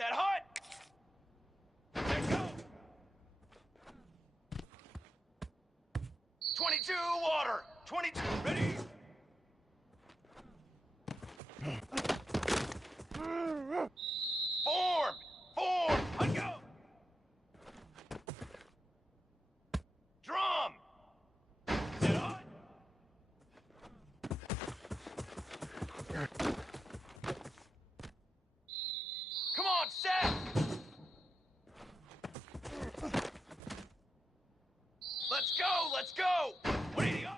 Set hot! Let go! 22 water! 22 ready! Form! Form! Let go! Drum! Set hot! Come on, set! Let's go! Let's go! 180 on!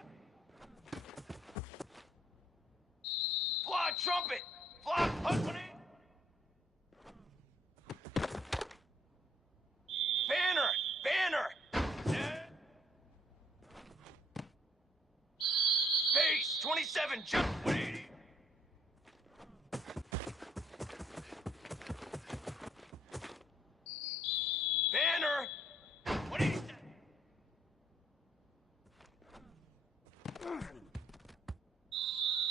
Fly trumpet! Fly punt! Banner! Banner! Set! Base! 27 jump! 180! Banner! 180!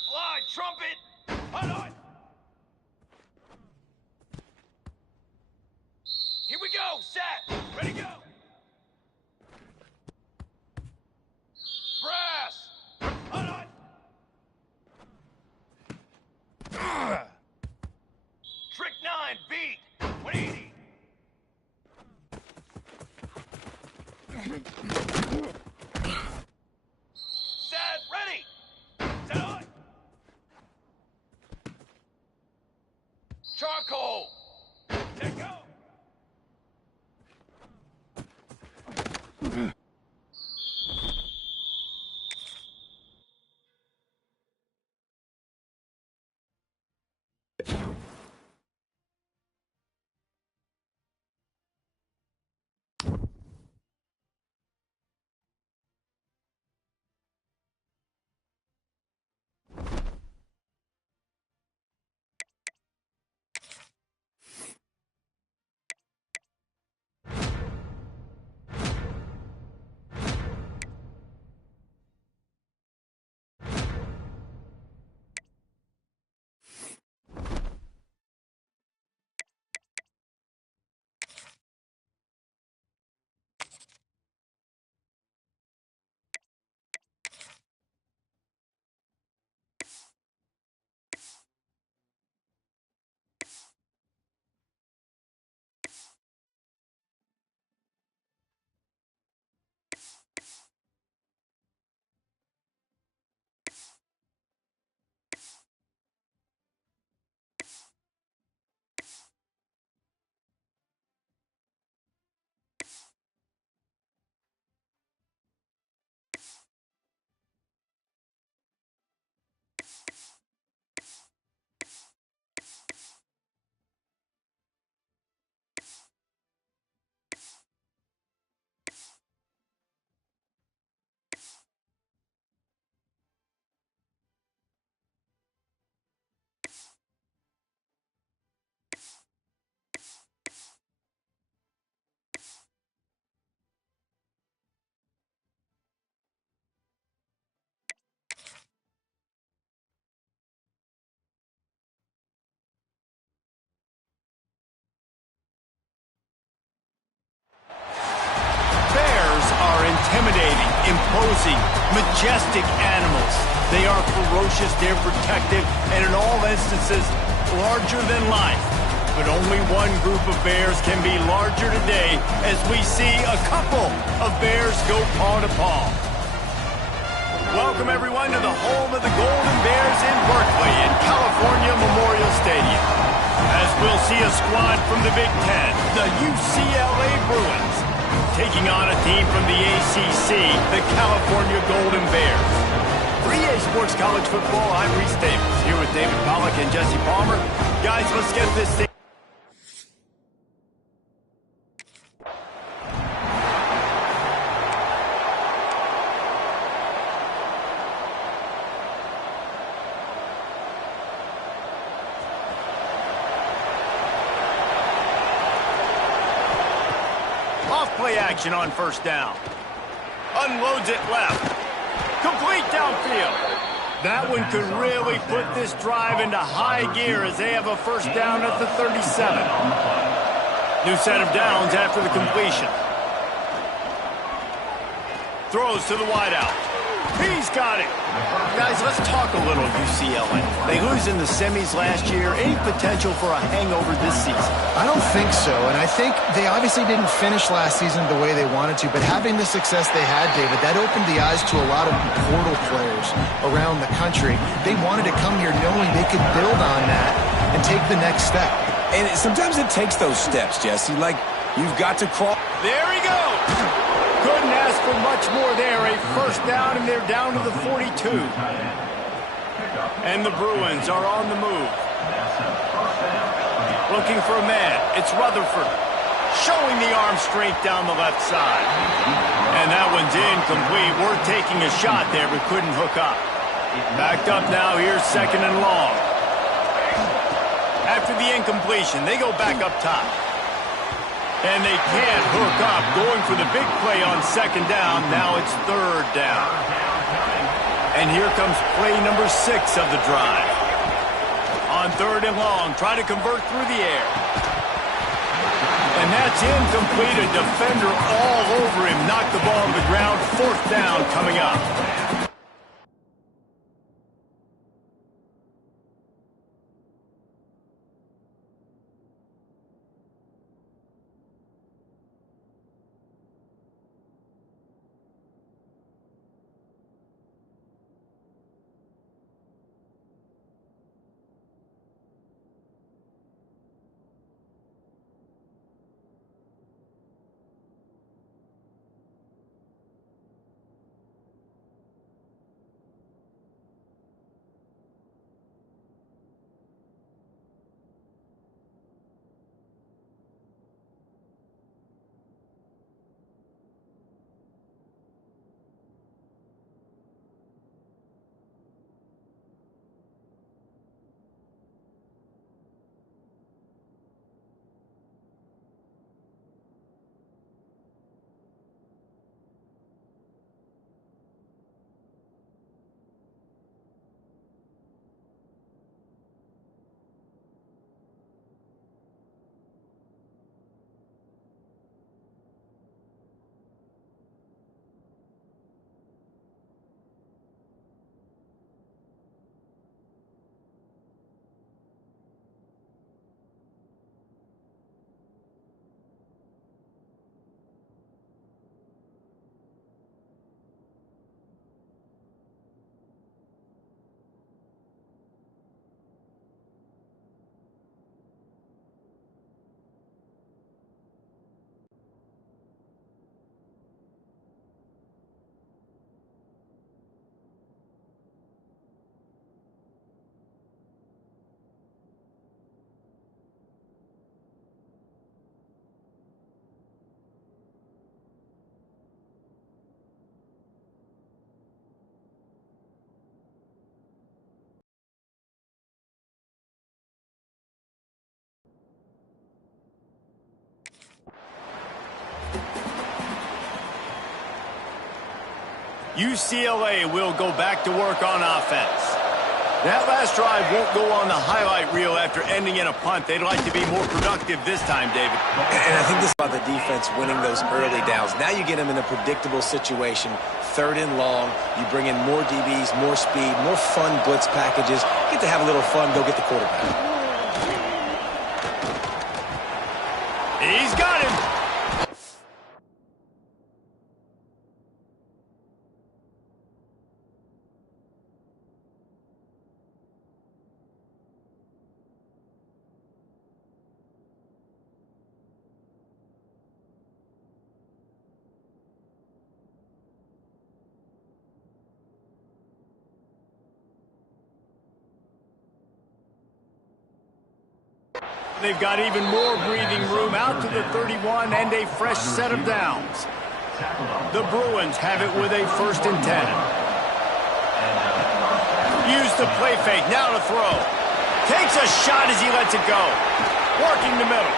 Fly trumpet! Hot on! Here we go! Set! Ready, go! Brass! Hot on! Trick 9, beat! 180! Set, ready! Set on! Charcoal! Set, go! Intimidating, imposing, majestic animals. They are ferocious, they're protective, and in all instances, larger than life. But only one group of bears can be larger today as we see a couple of bears go paw to paw. Welcome everyone to the home of the Golden Bears in Berkeley in California Memorial Stadium. As we'll see a squad from the Big Ten, the UCLA Bruins, taking on a team from the ACC, the California Golden Bears. For EA Sports College Football, I'm Reese Davis, here with David Pollack and Jesse Palmer. Guys, let's get this thing. Play action on first down. Unloads it left. Complete downfield. That one could really put this drive into high gear as they have a first down at the 37. New set of downs after the completion. Throws to the wideout. He's got it. Guys, let's talk a little UCLA. They lose in the semis last year. Any potential for a hangover this season? I don't think so, and I think they obviously didn't finish last season the way they wanted to, but having the success they had, David, that opened the eyes to a lot of portal players around the country. They wanted to come here knowing they could build on that and take the next step. And sometimes it takes those steps, Jesse. Like, you've got to crawl. There he goes. Couldn't ask for much more there. A first down, and they're down to the 42. And the Bruins are on the move. Looking for a man. It's Rutherford. Showing the arm strength down the left side. And that one's incomplete. We're taking a shot there, but couldn't hook up. Backed up now. Here's second and long. After the incompletion, they go back up top. And they can't hook up. Going for the big play on second down. Now it's third down. And here comes play number 6 of the drive. On third and long, trying to convert through the air. And that's incomplete. A defender all over him. Knocked the ball to the ground. Fourth down coming up. UCLA will go back to work on offense. That last drive won't go on the highlight reel after ending in a punt. They'd like to be more productive this time, David. And I think this is about the defense winning those early downs. Now you get them in a predictable situation. Third and long. You bring in more DBs, more speed, more fun blitz packages. You get to have a little fun. Go get the quarterback. He's got him. They've got even more breathing room out to the 31 and a fresh set of downs. The Bruins have it with a 1st and 10. Use the play fake, now to throw. Takes a shot as he lets it go. Working the middle.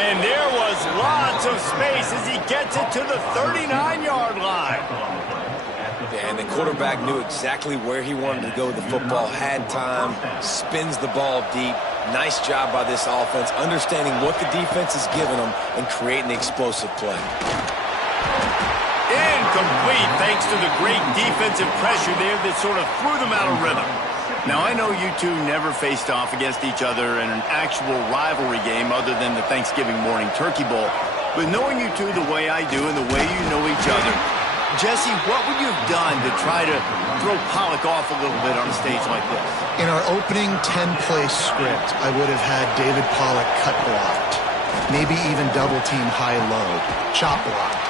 And there was lots of space as he gets it to the 39-yard line. Yeah, and the quarterback knew exactly where he wanted to go with the football, had time, spins the ball deep. Nice job by this offense, understanding what the defense is giving them and creating the explosive play. Incomplete, thanks to the great defensive pressure there that sort of threw them out of rhythm. Now, I know you two never faced off against each other in an actual rivalry game other than the Thanksgiving morning turkey bowl. But knowing you two the way I do and the way you know each other, Jesse, what would you have done to try to throw Pollock off a little bit on a stage like this? In our opening 10-play script, I would have had David Pollock cut blocked, maybe even double-team high-low, chop blocked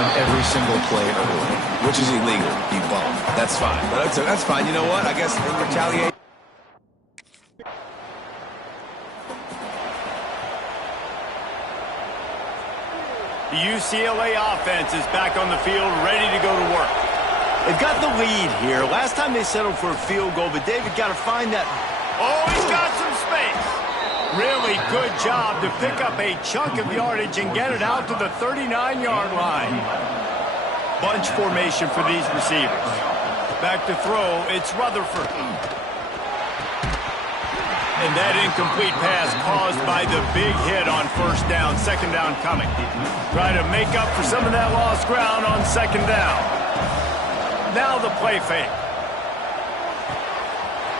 on every single play early. Which is illegal, you bum. That's fine. That's fine. You know what? I guess in retaliation. The UCLA offense is back on the field, ready to go to work. They've got the lead here. Last time they settled for a field goal, but David got to find that. Oh, he's got some space. Really good job to pick up a chunk of yardage and get it out to the 39-yard line. Bunch formation for these receivers. Back to throw, it's Rutherford. And that incomplete pass caused by the big hit on first down, second down coming. Try to make up for some of that lost ground on second down. Now the play fake.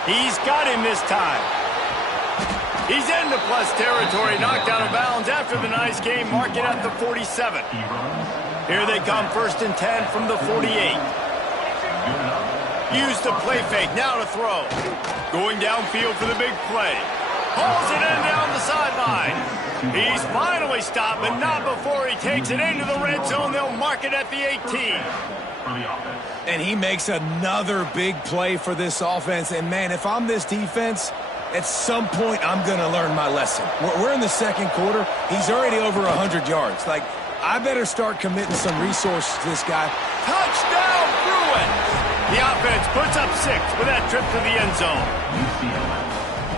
He's got him this time. He's into plus territory, knocked out of bounds after the nice game, mark it at the 47. Here they come, first and 10 from the 48. Use the play fake, now to throw. Going downfield for the big play. Hauls it in down the sideline. He's finally stopped, but not before he takes it into the red zone. They'll mark it at the 18. And he makes another big play for this offense. And, man, if I'm this defense, at some point I'm going to learn my lesson. We're in the second quarter. He's already over 100 yards. Like, I better start committing some resources to this guy. Touchdown, Bruins! The offense puts up 6 with that trip to the end zone.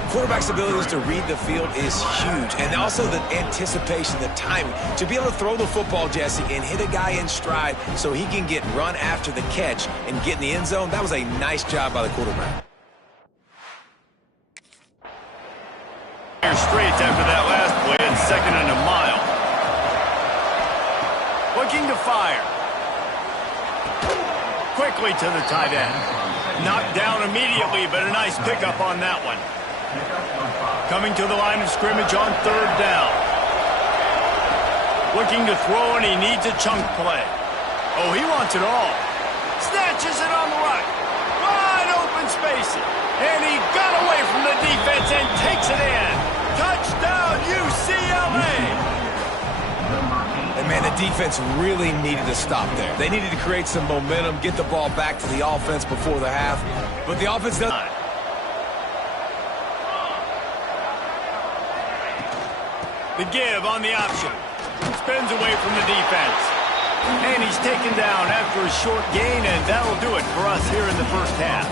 Quarterback's abilities to read the field is huge. And also the anticipation, the timing. To be able to throw the football, Jesse, and hit a guy in stride so he can get run after the catch and get in the end zone, that was a nice job by the quarterback. Straight after that last play, and second and a mile. Looking to fire. Quickly to the tight end. Knocked down immediately, but a nice pickup on that one. Coming to the line of scrimmage on third down. Looking to throw, and he needs a chunk play. Oh, he wants it all. Snatches it on the right. Wide open spacing. And he got away from the defense and takes it in. Touchdown, UCLA! And, man, the defense really needed to stop there. They needed to create some momentum, get the ball back to the offense before the half. But the offense doesn't. The give on the option. Spins away from the defense. And he's taken down after a short gain, and that'll do it for us here in the first half.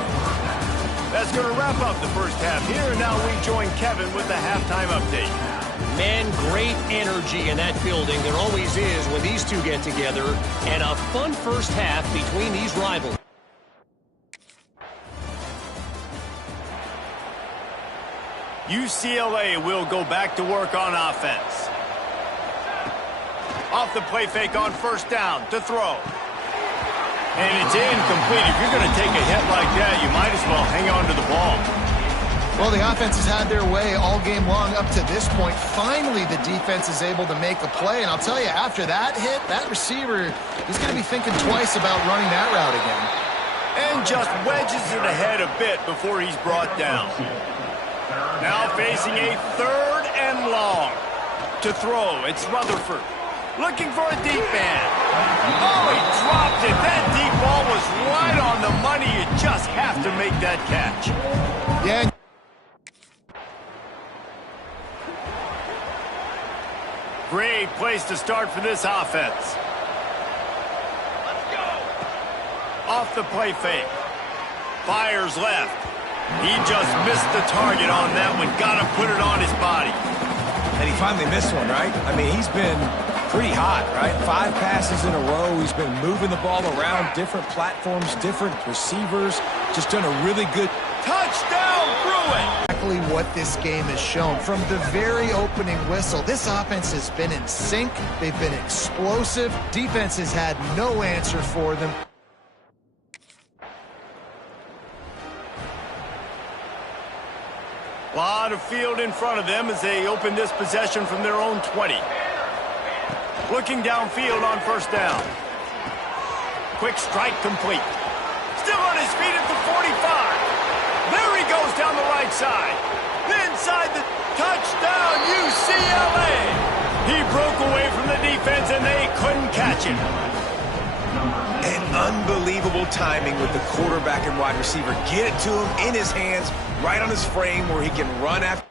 That's going to wrap up the first half here, and now we join Kevin with the halftime update. Man, great energy in that building. There always is when these two get together, and a fun first half between these rivals. UCLA will go back to work on offense. Off the play fake on first down to throw. And it's incomplete. If you're going to take a hit like that, you might as well hang on to the ball. Well, the offense has had their way all game long up to this point. Finally, the defense is able to make a play. And I'll tell you, after that hit, that receiver, he's going to be thinking twice about running that route again. And just wedges it ahead a bit before he's brought down. Now facing a third and long. To throw, it's Rutherford. Looking for a deep man. Oh, he dropped it. That deep ball was right on the money. You just have to make that catch. Yeah. Great place to start for this offense. Let's go. Off the play fake. Fires left. He just missed the target on that one. Got to put it on his body. And he finally missed one, right? I mean, he's been Pretty hot, right? 5 passes in a row. He's been moving the ball around different platforms, different receivers. Just done a really good Touchdown, Bruin! Exactly what this game has shown. From the very opening whistle, this offense has been in sync. They've been explosive. Defense has had no answer for them. A lot of field in front of them as they open this possession from their own 20. Looking downfield on first down. Quick strike complete. Still on his feet at the 45. There he goes down the right side. Inside the touchdown, UCLA. He broke away from the defense and they couldn't catch him. And unbelievable timing with the quarterback and wide receiver. Get it to him in his hands, right on his frame where he can run after.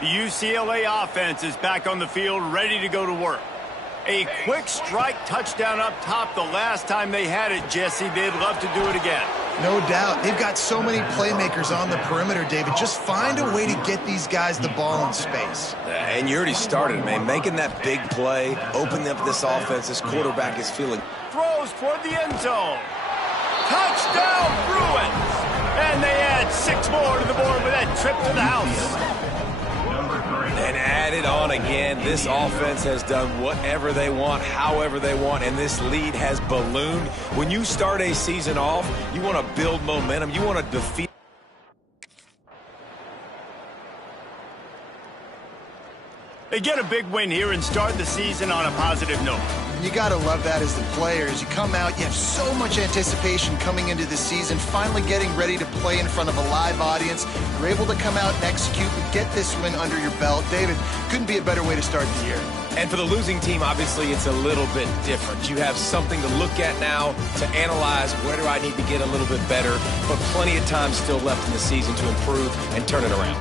The UCLA offense is back on the field, ready to go to work. A quick strike touchdown up top the last time they had it, Jesse. They'd love to do it again. No doubt. They've got so many playmakers on the perimeter, David. Just find a way to get these guys the ball in space. And you already started, man. Making that big play, opening up this offense. This quarterback is feeling. Throws toward the end zone. Touchdown, Bruins! And they add 6 more to the board with that trip to the house. And add it on again. This offense has done whatever they want, however they want, and this lead has ballooned. When you start a season off, you want to build momentum. You want to defeat. They get a big win here and start the season on a positive note. You got to love that as the players. You come out, you have so much anticipation coming into the season, finally getting ready to play in front of a live audience. You're able to come out and execute and get this win under your belt. David, couldn't be a better way to start the year. And for the losing team, obviously, it's a little bit different. You have something to look at now to analyze where do I need to get a little bit better, but plenty of time still left in the season to improve and turn it around.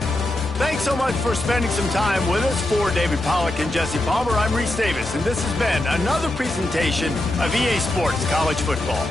Thanks so much for spending some time with us. For David Pollack and Jesse Palmer, I'm Reese Davis, and this has been another presentation of EA Sports College Football.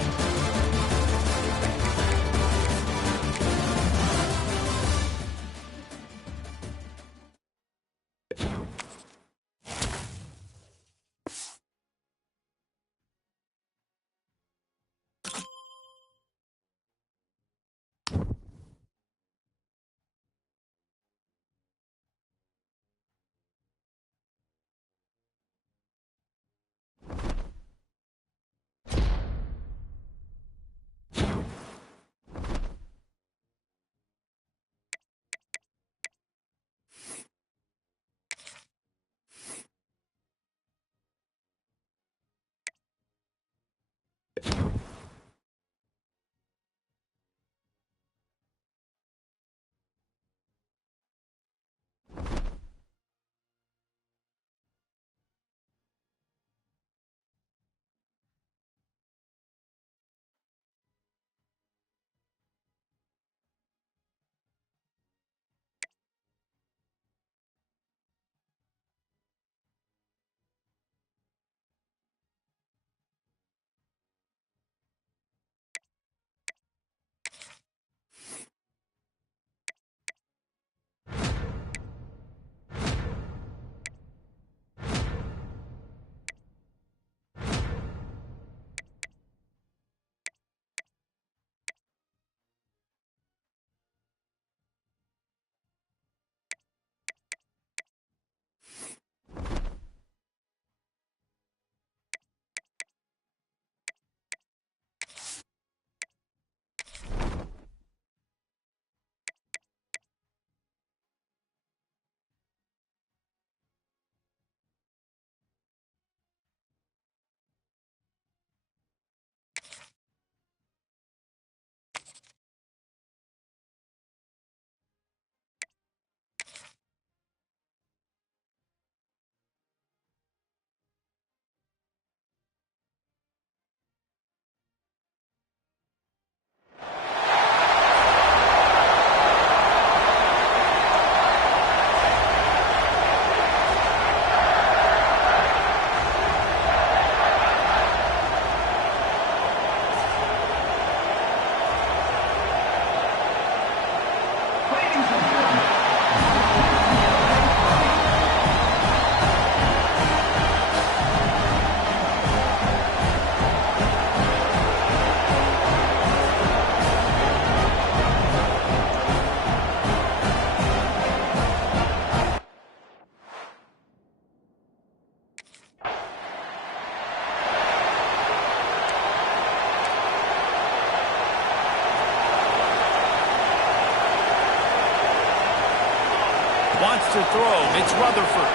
Wants to throw. It's Rutherford.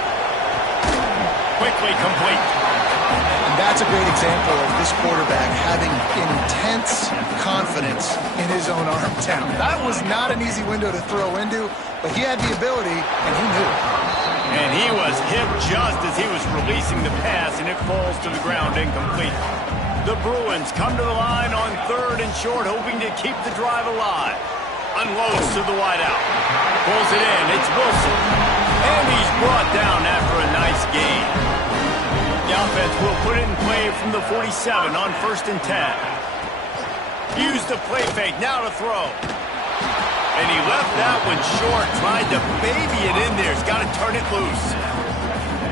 Quickly complete. And that's a great example of this quarterback having intense confidence in his own arm talent. That was not an easy window to throw into, but he had the ability, and he knew it. And he was hit just as he was releasing the pass, and it falls to the ground incomplete. The Bruins come to the line on 3rd and short, hoping to keep the drive alive. Unloads to the wideout. Pulls it in. It's Wilson. And he's brought down after a nice gain. The offense will put it in play from the 47 on 1st and 10. Use the play fake. Now to throw. And he left that one short. Tried to baby it in there. He's got to turn it loose.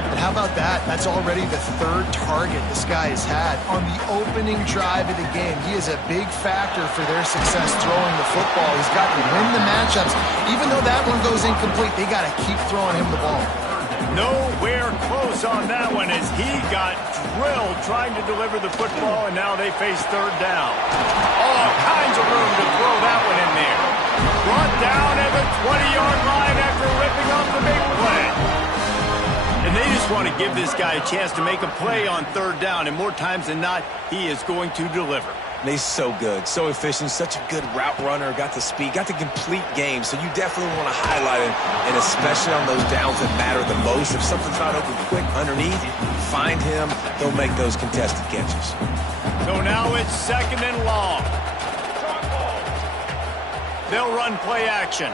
But how about that? That's already the 3rd target this guy has had on the opening drive of the game. He is a big factor for their success throwing the football. He's got to win the matchups. Even though that one goes incomplete, they got to keep throwing him the ball. Nowhere close on that one as he got drilled trying to deliver the football, and now they face 3rd down. All kinds of room to throw that one in there. Brought down at the 20-yard line after ripping off the big play. And they just want to give this guy a chance to make a play on 3rd down, and more times than not, he is going to deliver. And he's so good, so efficient, such a good route runner, got the speed, got the complete game, so you definitely want to highlight him, and especially on those downs that matter the most. If something's not open quick underneath, find him, he'll make those contested catches. So now it's 2nd and long. They'll run play action.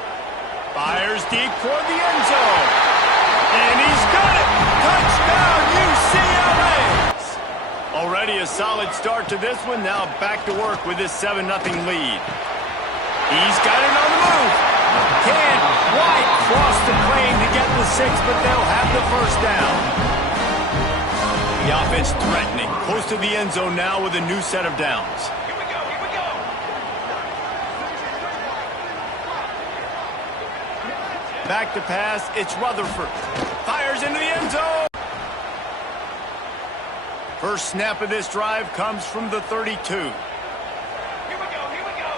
Fires deep toward the end zone. And he's got it! Touchdown, UCLA! Already a solid start to this one. Now back to work with this 7-0 lead. He's got it on the move. Can't quite cross the plane to get the 6, but they'll have the 1st down. The offense threatening. Close to the end zone now with a new set of downs. Here we go, here we go. Back to pass, it's Rutherford. Fires into the end zone. First snap of this drive comes from the 32. Here we go, here we go.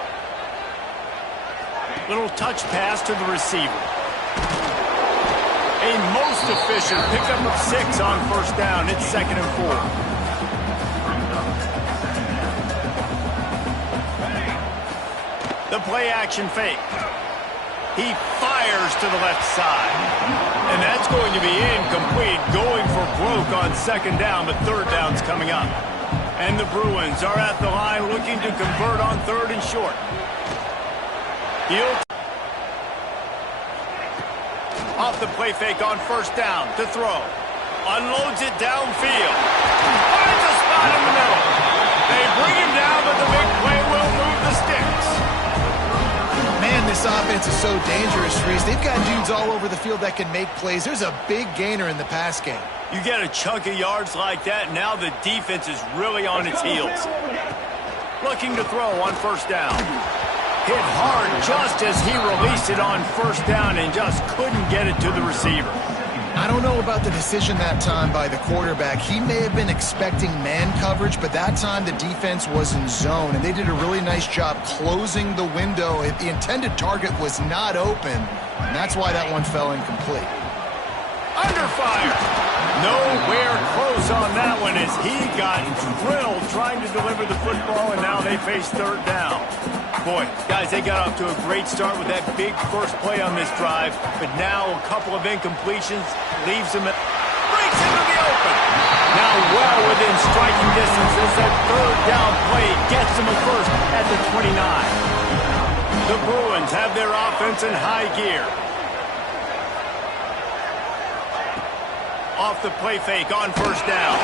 Little touch pass to the receiver. A most efficient pickup of 6 on 1st down. It's 2nd and 4. The play action fake. He fires to the left side. And that's going to be incomplete, going for broke on 2nd down, but 3rd down's coming up. And the Bruins are at the line looking to convert on 3rd and short. He'll off the play fake on 1st down to throw. Unloads it downfield. Finds a spot in the middle. They bring him down, but the big play will move the sticks. Man, this offense is so dangerous, Reese. They've got dudes all over the field that can make plays. There's a big gainer in the pass game. You get a chunk of yards like that, now the defense is really on its heels. Looking to throw on 1st down. Hit hard just as he released it on 1st down and just couldn't get it to the receiver. I don't know about the decision that time by the quarterback. He may have been expecting man coverage, but that time the defense was in zone, and they did a really nice job closing the window. The intended target was not open, and that's why that one fell incomplete. Under fire. Nowhere close on that one as he got drilled trying to deliver the football, and now they face 3rd down. Boy, guys, they got off to a great start with that big first play on this drive, but now a couple of incompletions leaves them, breaks into the open. Now well within striking distance as that 3rd down play gets them a 1st at the 29. The Bruins have their offense in high gear. Off the play fake on 1st down.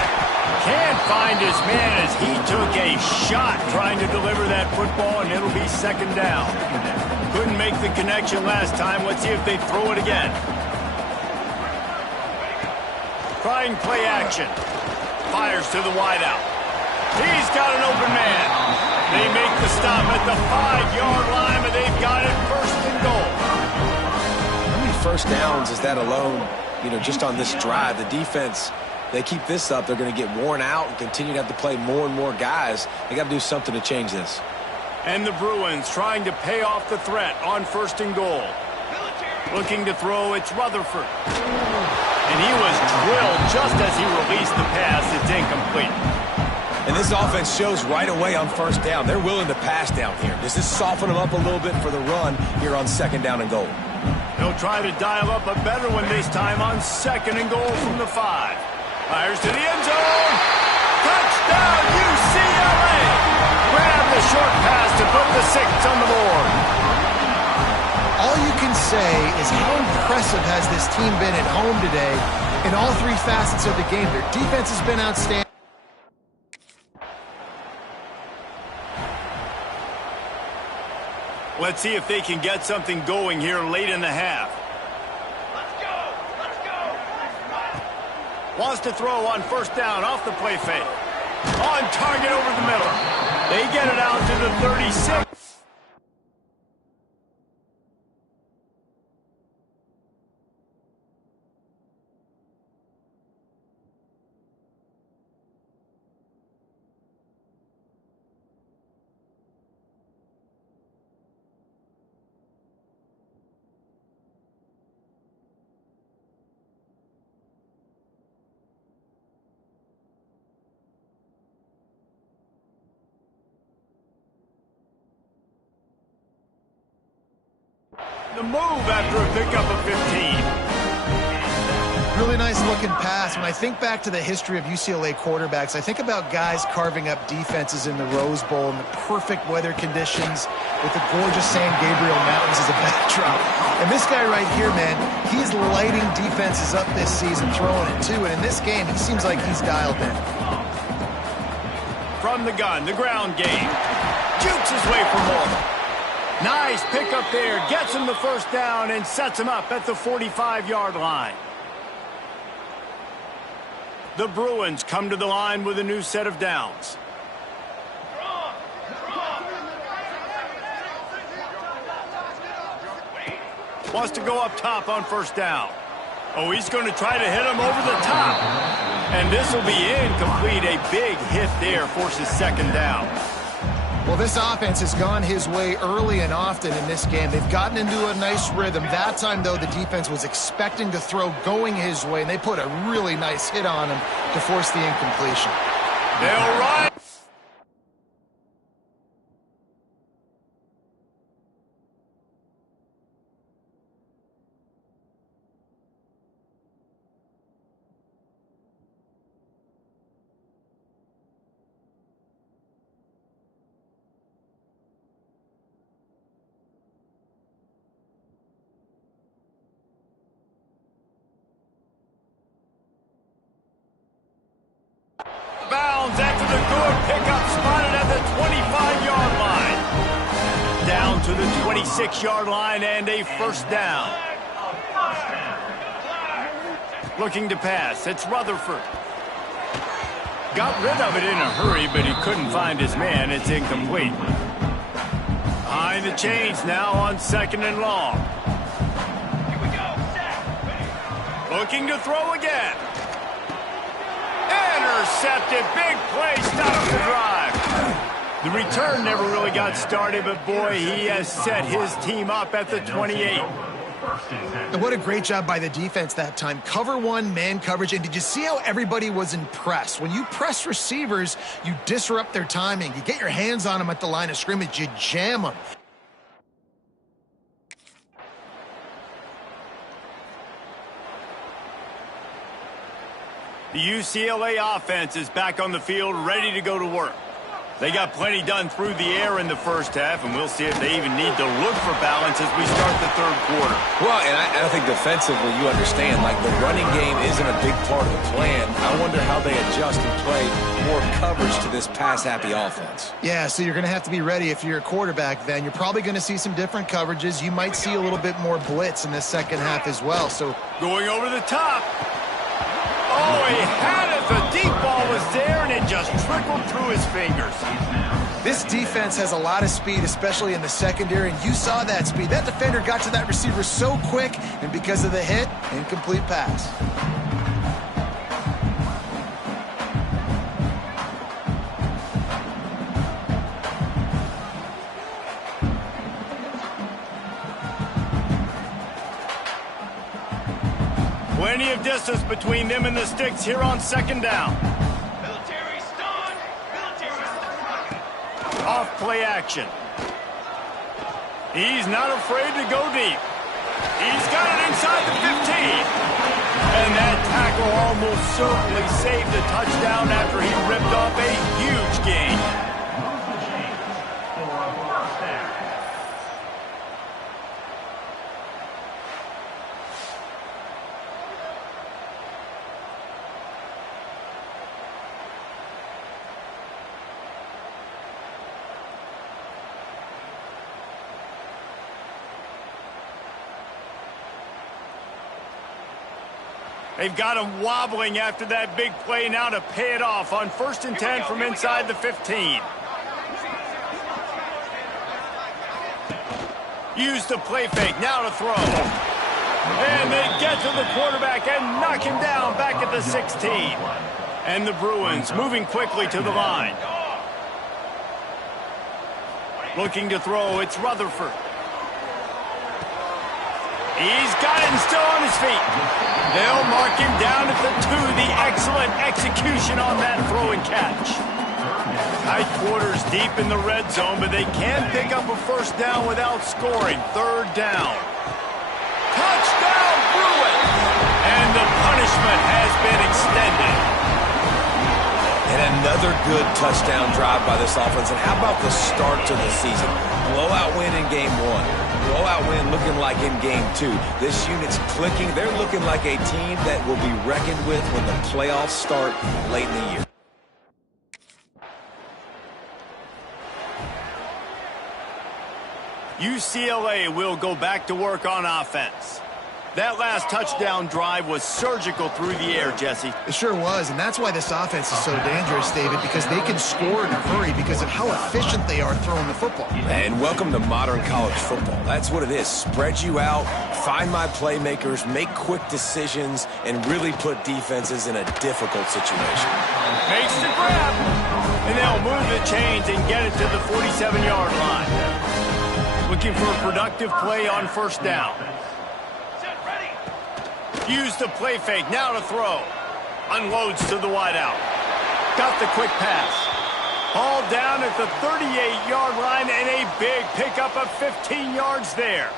Can't find his man as he took a shot trying to deliver that football, and it'll be 2nd down. Couldn't make the connection last time. Let's see if they throw it again. Trying play action. Fires to the wideout. He's got an open man. They make the stop at the 5-yard line, but they've got it 1st and goal. How many 1st downs is that alone? You know, just on this drive, the defense, they keep this up, they're going to get worn out and continue to have to play more and more guys. They got to do something to change this. And the Bruins trying to pay off the threat on 1st and goal. Military Looking to throw, it's Rutherford. And he was drilled just as he released the pass. It's incomplete. And this offense shows right away on first down. They're willing to pass down here. Does this soften them up a little bit for the run here on 2nd down and goal? They'll try to dial up a better one this time on 2nd and goal from the 5. Fires to the end zone. Touchdown, UCLA! Grab the short pass to put the 6 on the board. All you can say is how impressive has this team been at home today in all 3 facets of the game. Their defense has been outstanding. Let's see if they can get something going here late in the half. Let's go! Let's go! Wants to throw on 1st down off the play fake. On target over the middle. They get it out to the 36. The move after a pickup of 15. Really nice looking pass. When I think back to the history of UCLA quarterbacks, I think about guys carving up defenses in the Rose Bowl in the perfect weather conditions with the gorgeous San Gabriel Mountains as a backdrop. And this guy right here, man, he's lighting defenses up this season, throwing it too. And in this game, it seems like he's dialed in. From the gun, the ground game. Jukes his way for more. Nice pickup there. Gets him the 1st down and sets him up at the 45-yard line. The Bruins come to the line with a new set of downs. Wants to go up top on 1st down. Oh, he's going to try to hit him over the top. And this will be incomplete. A big hit there forces 2nd down. Well, this offense has gone his way early and often in this game. They've gotten into a nice rhythm. That time, though, the defense was expecting to throw going his way, and they put a really nice hit on him to force the incompletion. They'll run. Bounds after the good pickup, spotted at the 25-yard line. Down to the 26-yard line and a 1st down. Looking to pass, it's Rutherford. Got rid of it in a hurry, but he couldn't find his man. It's incomplete. Behind the chains now on 2nd and long. Here we go. Set. Looking to throw again. Intercepted. Big play. Stops the drive. The return never really got started, but boy, he has set his team up at the 28. And what a great job by the defense that time. Cover 1, man coverage. And did you see how everybody was impressed? When you press receivers, you disrupt their timing. You get your hands on them at the line of scrimmage. You jam them. The UCLA offense is back on the field, ready to go to work. They got plenty done through the air in the 1st half, and we'll see if they even need to look for balance as we start the 3rd quarter. Well, and I think defensively, you understand, like the running game isn't a big part of the plan. I wonder how they adjust and play more coverage to this pass-happy offense. Yeah, so you're going to have to be ready if you're a quarterback then. You're probably going to see some different coverages. You might see a little bit more blitz in the 2nd half as well. So going over the top. Oh, he had it. The deep ball was there, and it just trickled through his fingers. This defense has a lot of speed, especially in the secondary, and you saw that speed. That defender got to that receiver so quick, and because of the hit, incomplete pass. Plenty of distance between them and the sticks here on second down. Military stun! Military stun! Off play action. He's not afraid to go deep. He's got it inside the 15. And that tackle almost certainly saved a touchdown after he ripped off a huge gain. They've got him wobbling after that big play now to pay it off on 1st and 10 from inside the 15. Use the play fake, now to throw. And they get to the quarterback and knock him down back at the 16. And the Bruins moving quickly to the line. Looking to throw, it's Rutherford. He's got it and still on his feet. They'll mark him down at the 2. The excellent execution on that throw and catch. Tight quarters deep in the red zone, but they can pick up a first down without scoring. 3rd down. Touchdown, Bruins! And the punishment has been extended. And another good touchdown drive by this offense. And how about the start to the season? Blowout win in game 1. Blowout win looking like in game 2. This unit's clicking. They're looking like a team that will be reckoned with when the playoffs start late in the year. UCLA will go back to work on offense. That last touchdown drive was surgical through the air, Jesse. It sure was, and that's why this offense is so dangerous, David, because they can score in a hurry because of how efficient they are throwing the football. And welcome to modern college football. That's what it is. Spread you out, find my playmakers, make quick decisions, and really put defenses in a difficult situation. Makes the grab, and they'll move the chains and get it to the 47-yard line. Looking for a productive play on 1st down. Use the play fake, now to throw. Unloads to the wideout. Got the quick pass. All down at the 38-yard line and a big pickup of 15 yards there.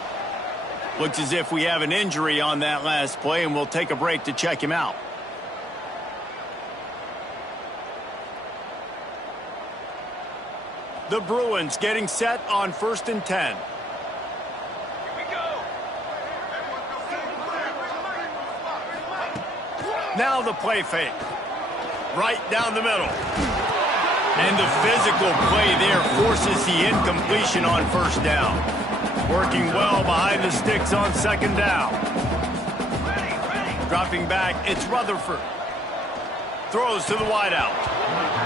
Looks as if we have an injury on that last play, and we'll take a break to check him out. The Bruins getting set on 1st and 10. Now the play fake. Right down the middle. And the physical play there forces the incompletion on 1st down. Working well behind the sticks on 2nd down. Dropping back, it's Rutherford. Throws to the wideout.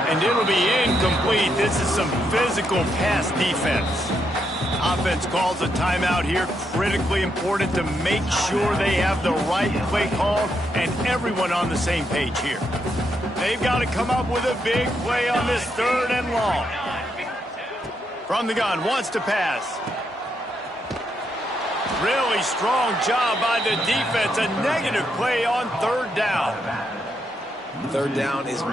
And it'll be incomplete. This is some physical pass defense. Offense calls a timeout here. Critically important to make sure they have the right play call and everyone on the same page here. They've got to come up with a big play on this 3rd and long. From the gun, wants to pass. Really strong job by the defense. A negative play on 3rd down. 3rd down is...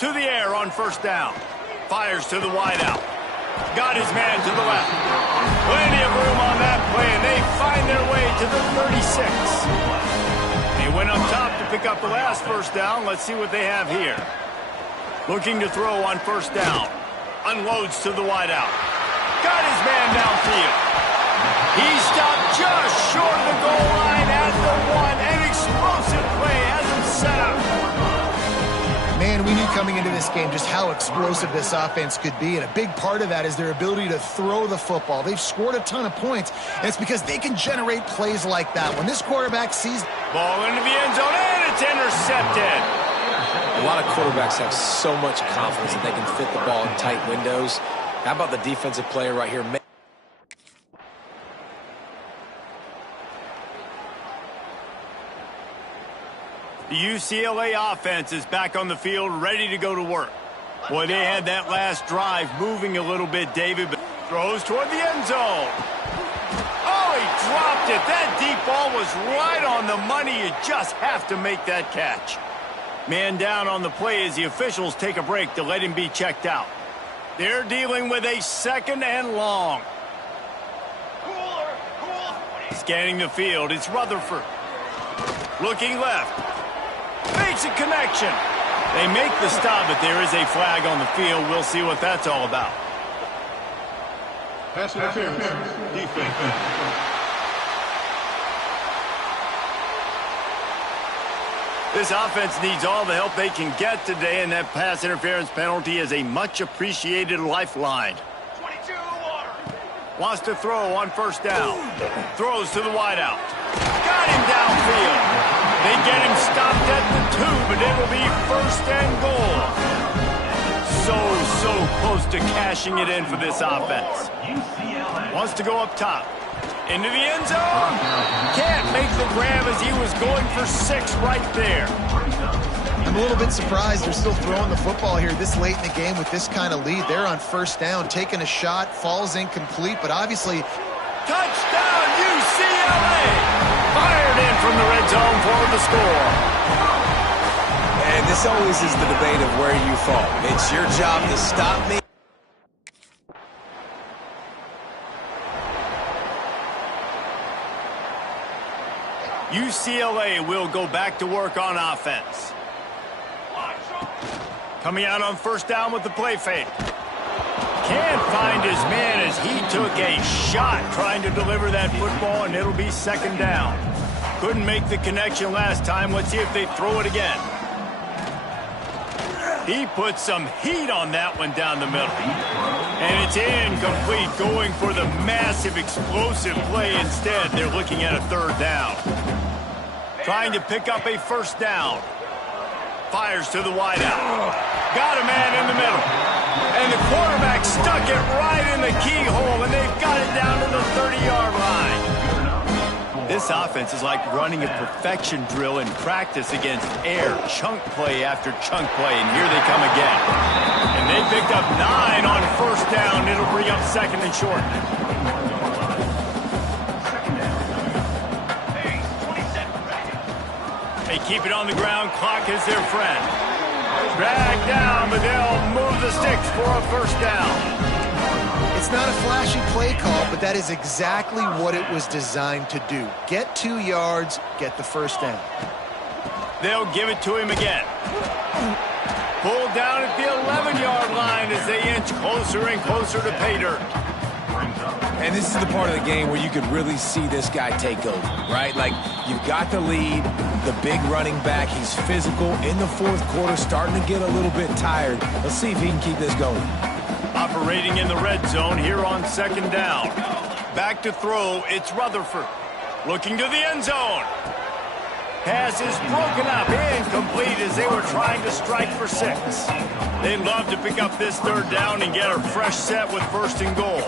To the air on 1st down. Fires to the wideout. Got his man to the left. Plenty of room on that play, and they find their way to the 36. He went up top to pick up the last 1st down. Let's see what they have here. Looking to throw on 1st down. Unloads to the wideout. Got his man downfield. He stopped just short of the goal line at the 1. An explosive play has him set up. Man, we knew coming into this game just how explosive this offense could be, and a big part of that is their ability to throw the football. They've scored a ton of points, and it's because they can generate plays like that. When this quarterback sees... Ball into the end zone, and it's intercepted. A lot of quarterbacks have so much confidence that they can fit the ball in tight windows. How about the defensive player right here? The UCLA offense is back on the field, ready to go to work. Boy, they had that last drive moving a little bit, David, but throws toward the end zone. Oh, he dropped it. That deep ball was right on the money. You just have to make that catch. Man down on the play as the officials take a break to let him be checked out. They're dealing with a 2nd and long. Scanning the field, it's Rutherford. Looking left. Makes a connection. They make the stop, but there is a flag on the field. We'll see what that's all about. Pass interference. Defense. This offense needs all the help they can get today, and that pass interference penalty is a much-appreciated lifeline. 22 water. Wants to throw on 1st down. Throws to the wideout. Got him downfield. They get him stopped at the 2, but it'll be 1st and goal. So close to cashing it in for this offense. Wants to go up top. Into the end zone. Can't make the grab as he was going for 6 right there. I'm a little bit surprised they're still throwing the football here this late in the game with this kind of lead. They're on 1st down, taking a shot, falls incomplete, but obviously... Touchdown, UCLA! Fired in from the red zone for the score. And this always is the debate of where you fall. It's your job to stop me. UCLA will go back to work on offense. Coming out on 1st down with the play fake. Can't find his man as he took a shot trying to deliver that football, and it'll be 2nd down. Couldn't make the connection last time. Let's see if they throw it again. He put some heat on that one down the middle. And it's incomplete, going for the massive explosive play instead. They're looking at a 3rd down. Trying to pick up a 1st down. Fires to the wideout. Got a man in the middle. And the quarterback stuck it right in the keyhole, and they've got it down to the 30-yard line. This offense is like running a perfection drill in practice against air, chunk play after chunk play, and here they come again. And they picked up 9 on 1st down. It'll bring up 2nd and short. They keep it on the ground. Clock is their friend. Drag down, but they'll move the sticks for a 1st down. It's not a flashy play call, but that is exactly what it was designed to do. Get 2 yards, get the 1st down. They'll give it to him again. Pulled down at the 11-yard line as they inch closer and closer to pay dirt. And this is the part of the game where you could really see this guy take over, right? Like, you've got the lead, the big running back. He's physical in the 4th quarter, starting to get a little bit tired. Let's see if he can keep this going. Operating in the red zone here on 2nd down. Back to throw, it's Rutherford. Looking to the end zone. Pass is broken up, incomplete as they were trying to strike for 6. They'd love to pick up this 3rd down and get a fresh set with 1st and goal.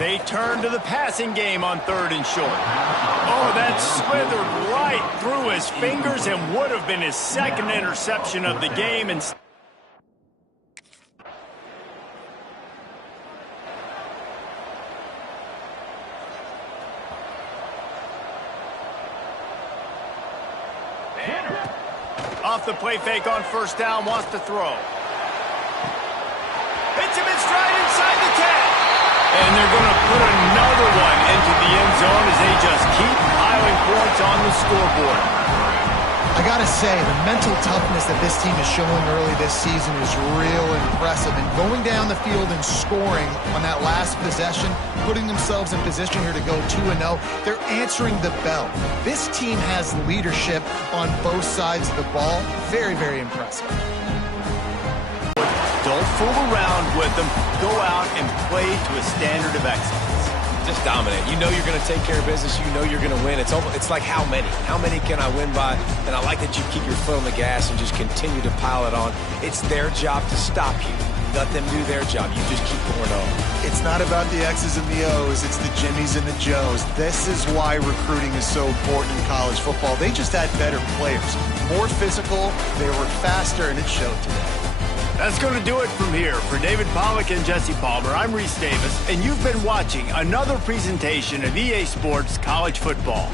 They turn to the passing game on 3rd and short. Oh, that slithered right through his fingers and would have been his 2nd interception of the game. And off the play fake on 1st down, wants to throw. Hits him in stride inside the 10. And they're going to put another one into the end zone as they just keep piling points on the scoreboard. I got to say, the mental toughness that this team is showing early this season is real impressive. And going down the field and scoring on that last possession, putting themselves in position here to go 2-0, they're answering the bell. This team has leadership on both sides of the ball. Very, very impressive. Don't fool around with them. Go out and play to a standard of excellence. Just dominate. You know you're going to take care of business. You know you're going to win. It's like how many? How many can I win by? And I like that you keep your foot on the gas and just continue to pile it on. It's their job to stop you. Let them do their job. You just keep going on. It's not about the X's and the O's. It's the Jimmies and the Joes. This is why recruiting is so important in college football. They just had better players, more physical, they were faster, and it showed today. That's going to do it from here. For David Pollack and Jesse Palmer, I'm Reese Davis, and you've been watching another presentation of EA Sports College Football.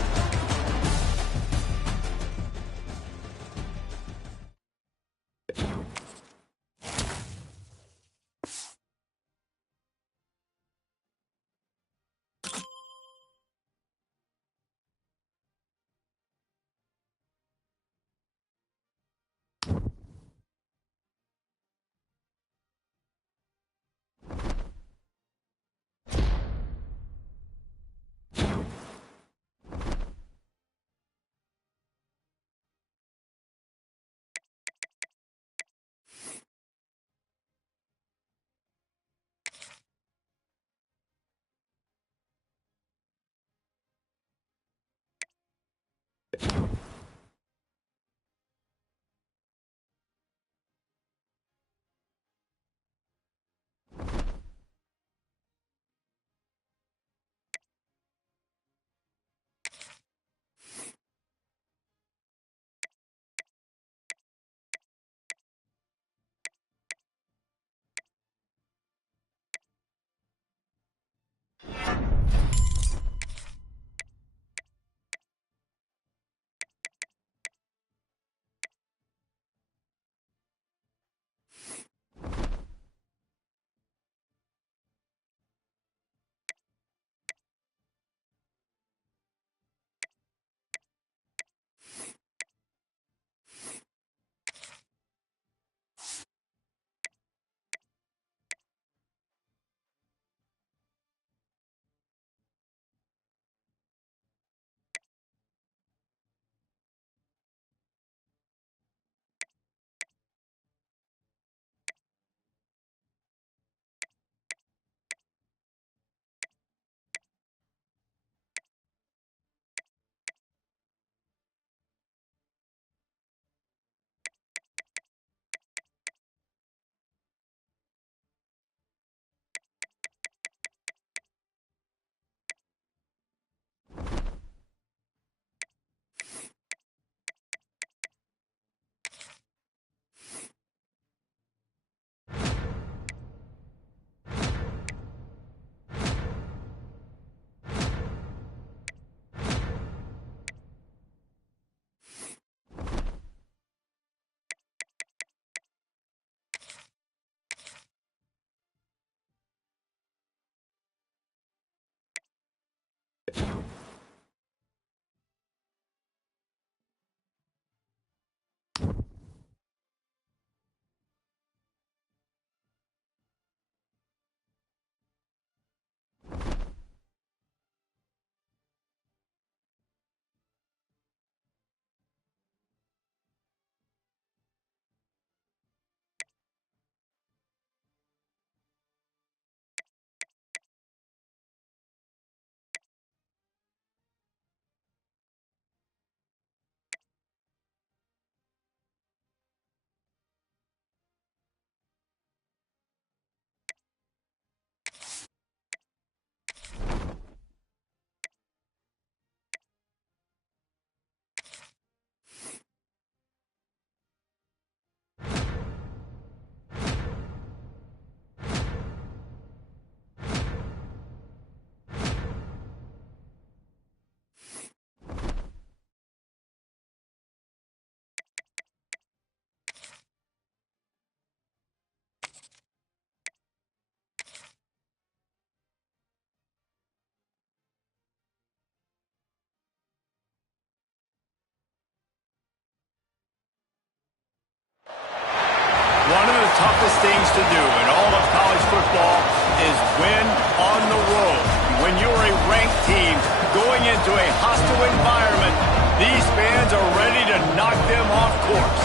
One of the toughest things to do in all of college football is win on the road. When you're a ranked team going into a hostile environment, these fans are ready to knock them off course.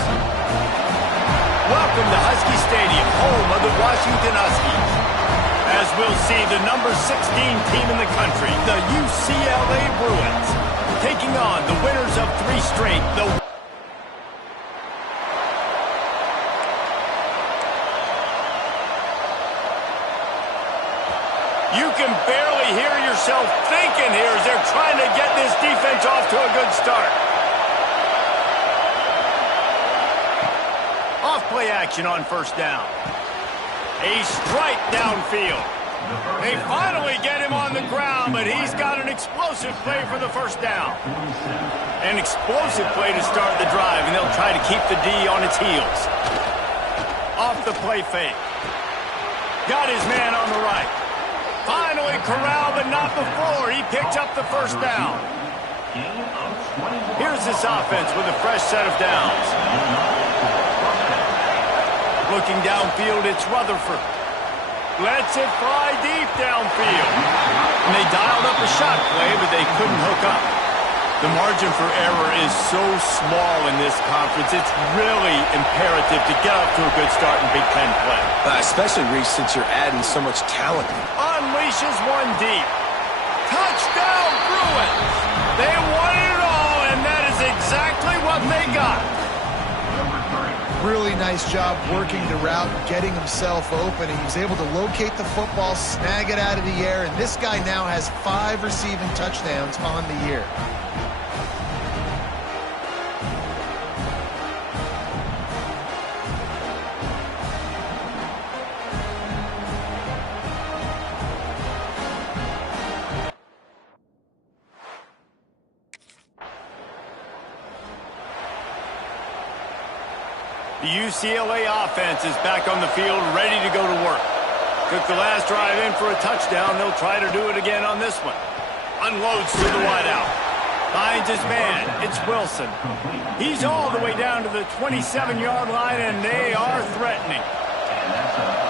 Welcome to Husky Stadium, home of the Washington Huskies. As we'll see the number 16 team in the country, the UCLA Bruins, taking on the winners of 3 straight, the can barely hear yourself thinking here as they're trying to get this defense off to a good start. Off-play action on first down. A strike downfield. They finally get him on the ground, but he's got an explosive play for the first down. An explosive play to start the drive, and they'll try to keep the D on its heels. Off the play fake. Got his man on the right. Finally corralled, but not before. He picked up the first down. Here's this offense with a fresh set of downs. Looking downfield, it's Rutherford. Lets it fly deep downfield. And they dialed up a shot play, but they couldn't hook up. The margin for error is so small in this conference, it's really imperative to get off to a good start in Big Ten play. Especially, Reese, since you're adding so much talent. Unleashes one deep. Touchdown, Bruins! They won it all, and that is exactly what they got. Really nice job working the route, getting himself open, and he was able to locate the football, snag it out of the air, and this guy now has 5 receiving touchdowns on the year. The UCLA offense is back on the field, ready to go to work. Took the last drive in for a touchdown. They'll try to do it again on this one. Unloads to the wideout. Finds his man. It's Wilson. He's all the way down to the 27-yard line, and they are threatening.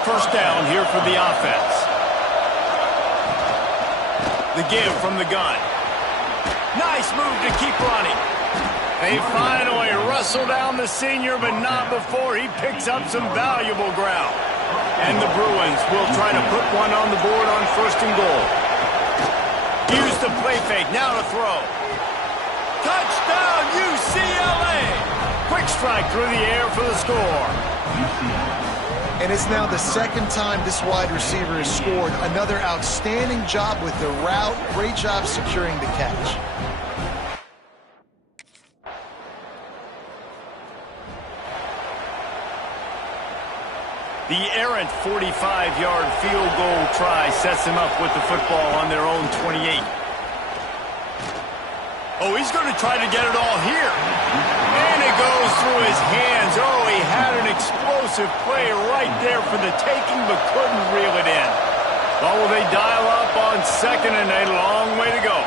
First down here for the offense. The give from the gun. Nice move to keep running. They finally wrestle down the senior, but not before he picks up some valuable ground. And the Bruins will try to put one on the board on first and goal. Use the play fake, now to throw. Touchdown, UCLA! Quick strike through the air for the score. And it's now the second time this wide receiver has scored. Another outstanding job with the route. Great job securing the catch. The errant 45-yard field goal try sets them up with the football on their own 28. Oh, he's going to try to get it all here. And it goes through his hands. Oh, he had an explosive play right there for the taking, but couldn't reel it in. Oh, will they dial up on second and a long way to go.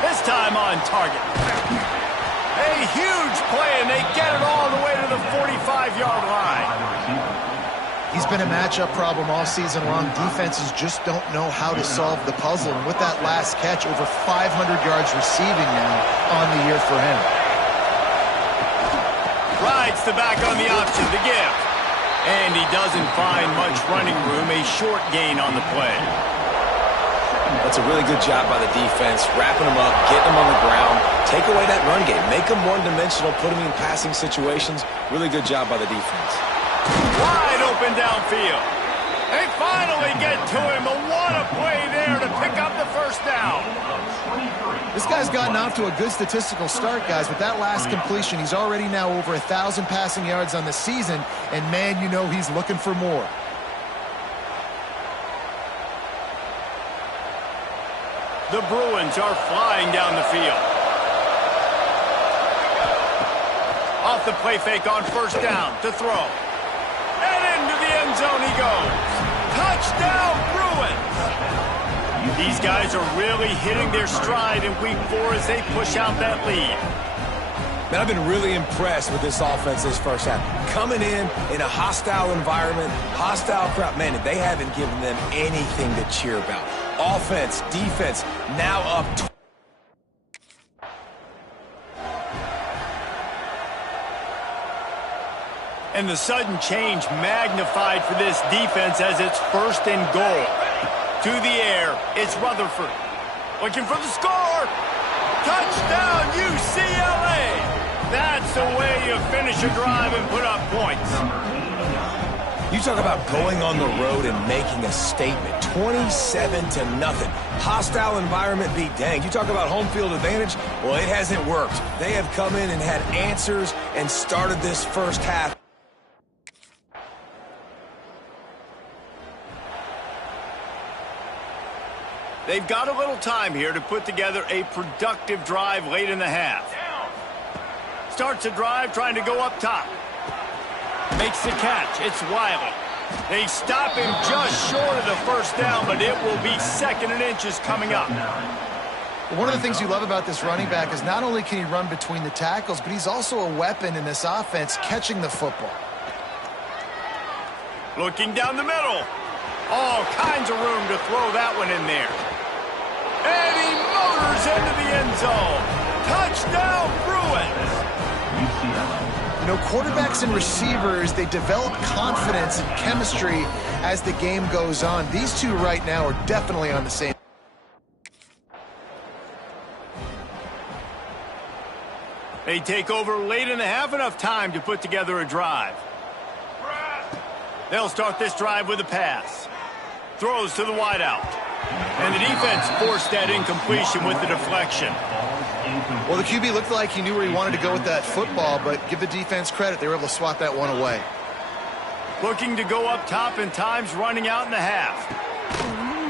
This time on target. A huge play, and they get it all the way to the 45-yard line. He's been a matchup problem all season long. Defenses just don't know how to solve the puzzle. And with that last catch, over 500 yards receiving now on the year for him. Rides the back on the option to give. And he doesn't find much running room. A short gain on the play. That's a really good job by the defense, wrapping them up, getting them on the ground, take away that run game, make them one-dimensional, put them in passing situations. Really good job by the defense. Wide open downfield. They finally get to him, but what a play there to pick up the first down. This guy's gotten off to a good statistical start, guys. With that last completion, he's already now over 1,000 passing yards on the season, and man, you know he's looking for more. The Bruins are flying down the field. Off the play fake on first down to throw. And into the end zone he goes. Touchdown, Bruins! These guys are really hitting their stride in week 4 as they push out that lead. Man, I've been really impressed with this offense this first half. Coming in a hostile environment, hostile crowd. Man, they haven't given them anything to cheer about. Offense, defense, now up. And the sudden change magnified for this defense as it's first and goal. To the air, it's Rutherford. Looking for the score. Touchdown, UCLA. That's the way you finish a drive and put up points. You talk about going on the road and making a statement. 27-0. Hostile environment be danged. You talk about home field advantage. Well, it hasn't worked. They have come in and had answers and started this first half. They've got a little time here to put together a productive drive late in the half. Starts a drive trying to go up top. Makes the catch. It's Wiley. They stop him just short of the first down, but it will be 2nd and inches coming up. One of the things you love about this running back is not only can he run between the tackles, but he's also a weapon in this offense catching the football. Looking down the middle. All kinds of room to throw that one in there. And he motors into the end zone. Touchdown, Bruins! You know, quarterbacks and receivers, they develop confidence and chemistry as the game goes on. These two right now are definitely on the same. They take over late in the half, enough time to put together a drive. They'll start this drive with a pass. Throws to the wideout. And the defense forced that incompletion with the deflection. Well, the QB looked like he knew where he wanted to go with that football, but give the defense credit. They were able to swat that one away. Looking to go up top, and time's running out in the half.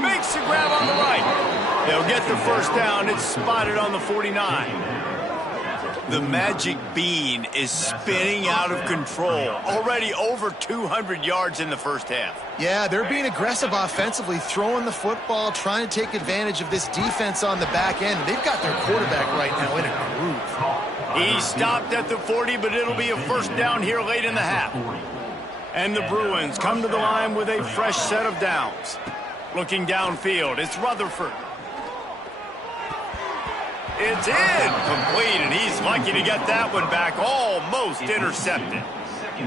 Makes the grab on the right. They'll get the first down. It's spotted on the 49. The magic bean is spinning out of control. Already over 200 yards in the first half. Yeah, they're being aggressive offensively, throwing the football, trying to take advantage of this defense on the back end. They've got their quarterback right now in a groove. He stopped at the 40, but it'll be a first down here late in the half. And the Bruins come to the line with a fresh set of downs. Looking downfield, it's Rutherford. It's incomplete, and he's lucky to get that one back, almost intercepted.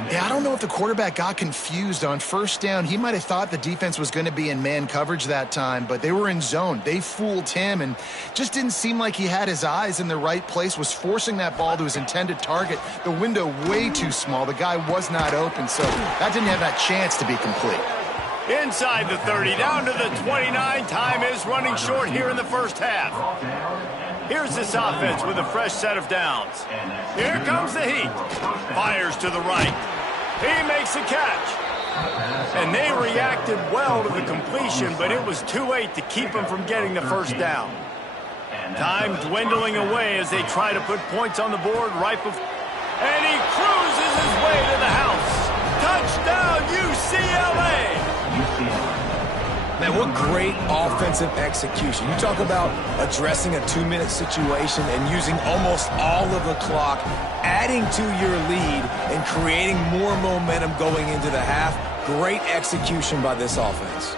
Yeah, I don't know if the quarterback got confused on first down. He might have thought the defense was going to be in man coverage that time, but they were in zone. They fooled him and just didn't seem like he had his eyes in the right place, was forcing that ball to his intended target. The window way too small. The guy was not open, so that didn't have that chance to be complete. Inside the 30, down to the 29. Time is running short here in the first half. Here's this offense with a fresh set of downs. Here comes the heat. Fires to the right. He makes a catch. And they reacted well to the completion, but it was too late to keep him from getting the first down. Time dwindling away as they try to put points on the board right before. And he cruises his way to the house. Touchdown, UCLA! Man, what great offensive execution. You talk about addressing a 2-minute situation and using almost all of the clock, adding to your lead and creating more momentum going into the half. Great execution by this offense.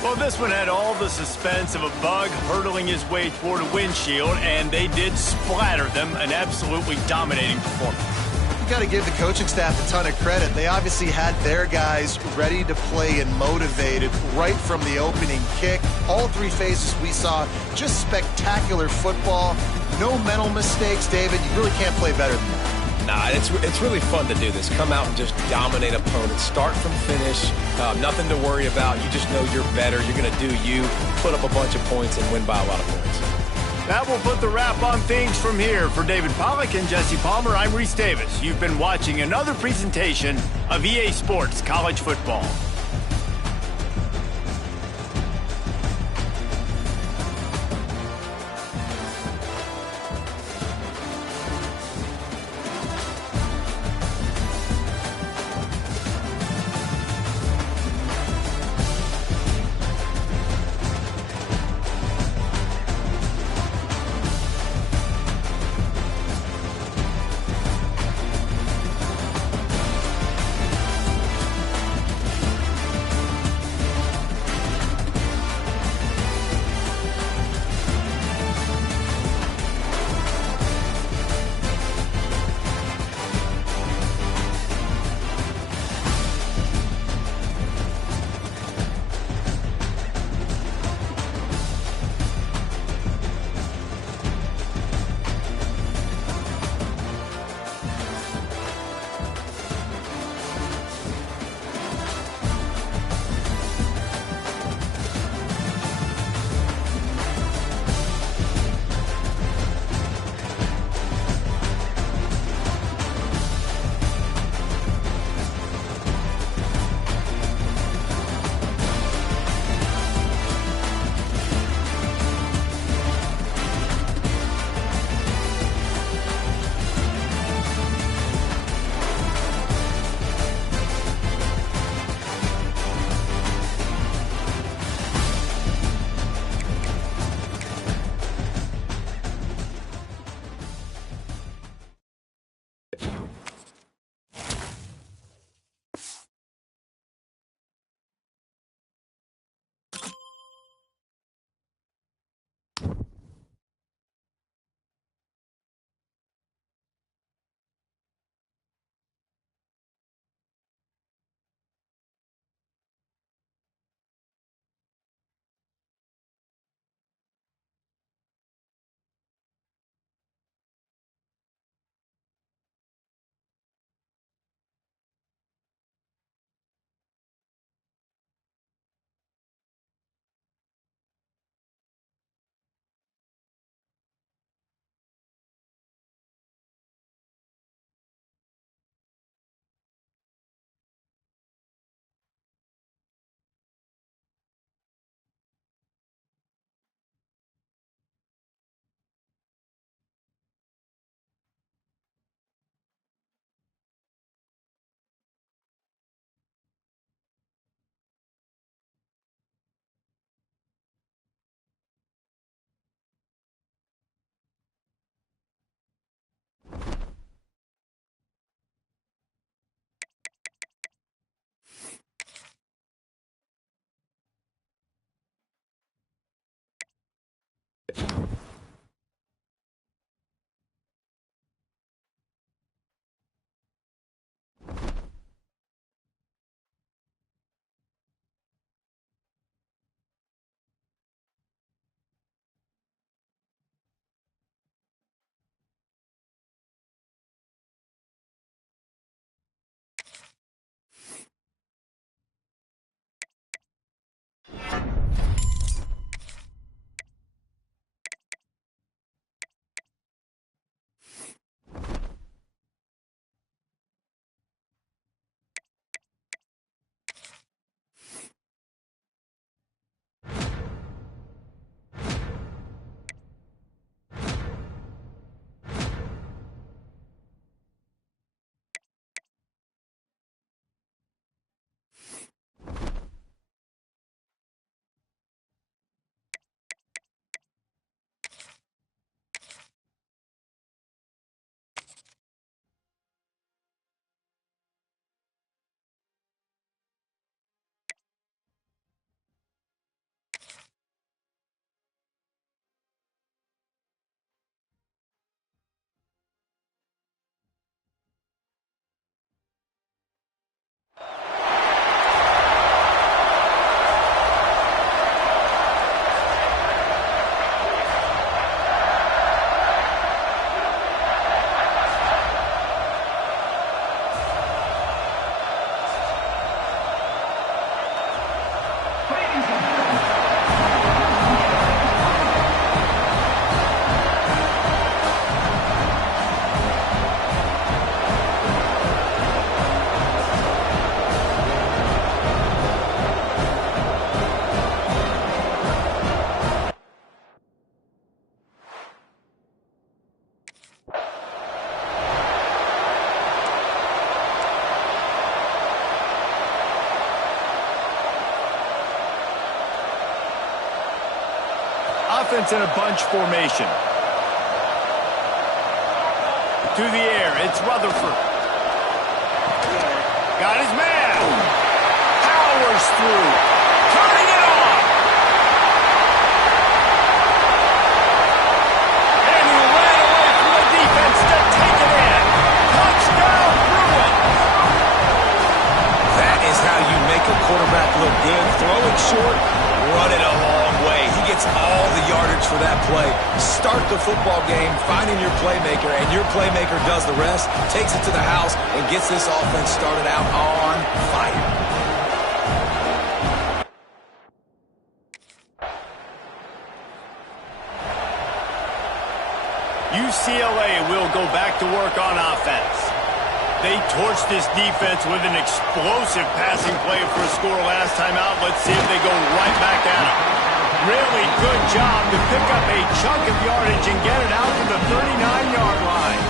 Well, this one had all the suspense of a bug hurtling his way toward a windshield, and they did splatter them. An absolutely dominating performance. You got to give the coaching staff a ton of credit. They obviously had their guys ready to play and motivated right from the opening kick. All three phases we saw, just spectacular football. No mental mistakes, David. You really can't play better than that. Nah, it's really fun to do this. Come out and just dominate opponents. Start from finish. Nothing to worry about. You just know you're better. You're going to do you, put up a bunch of points, and win by a lot of points. That will put the wrap on things from here. For David Pollack and Jesse Palmer, I'm Reese Davis. You've been watching another presentation of EA Sports College Football. offense in a bunch formation. To the air, it's Rutherford. Got his man. Powers through. Turning it on. And he ran away from the defense to take it in. Touchdown, Bruins. That is how you make a quarterback look good. Throw it short, run it a long way. He gets all the yardage for that play. Start the football game finding your playmaker, and your playmaker does the rest, takes it to the house, and gets this offense started out on fire. UCLA will go back to work on offense. They torched this defense with an explosive passing play for a score last time out. Let's see if they go right back at him. Really good job to pick up a chunk of yardage and get it out to the 39-yard line.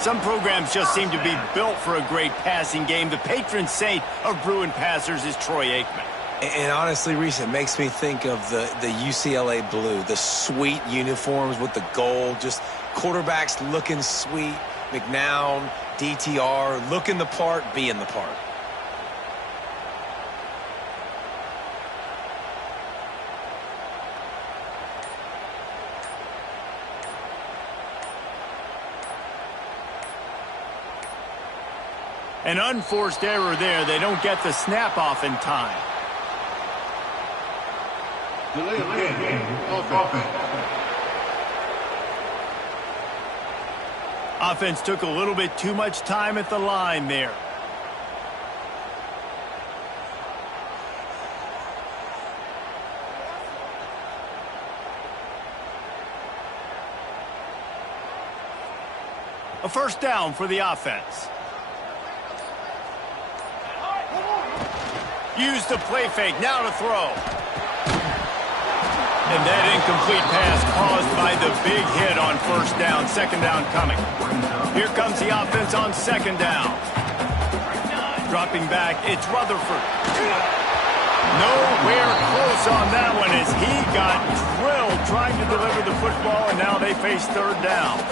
Some programs just seem to be built for a great passing game. The patron saint of Bruin passers is Troy Aikman. And honestly, Reese, it makes me think of the UCLA blue, the sweet uniforms with the gold, just quarterbacks looking sweet. McNown, DTR, looking the part, being the part. An unforced error there. They don't get the snap off in time. Delay of game. Offense. Offense took a little bit too much time at the line there. A first down for the offense. Use the play fake, now to throw. And that incomplete pass caused by the big hit on first down. Second down coming. Here comes the offense on second down. Dropping back, it's Rutherford. Nowhere close on that one as he got drilled trying to deliver the football, and now they face third down.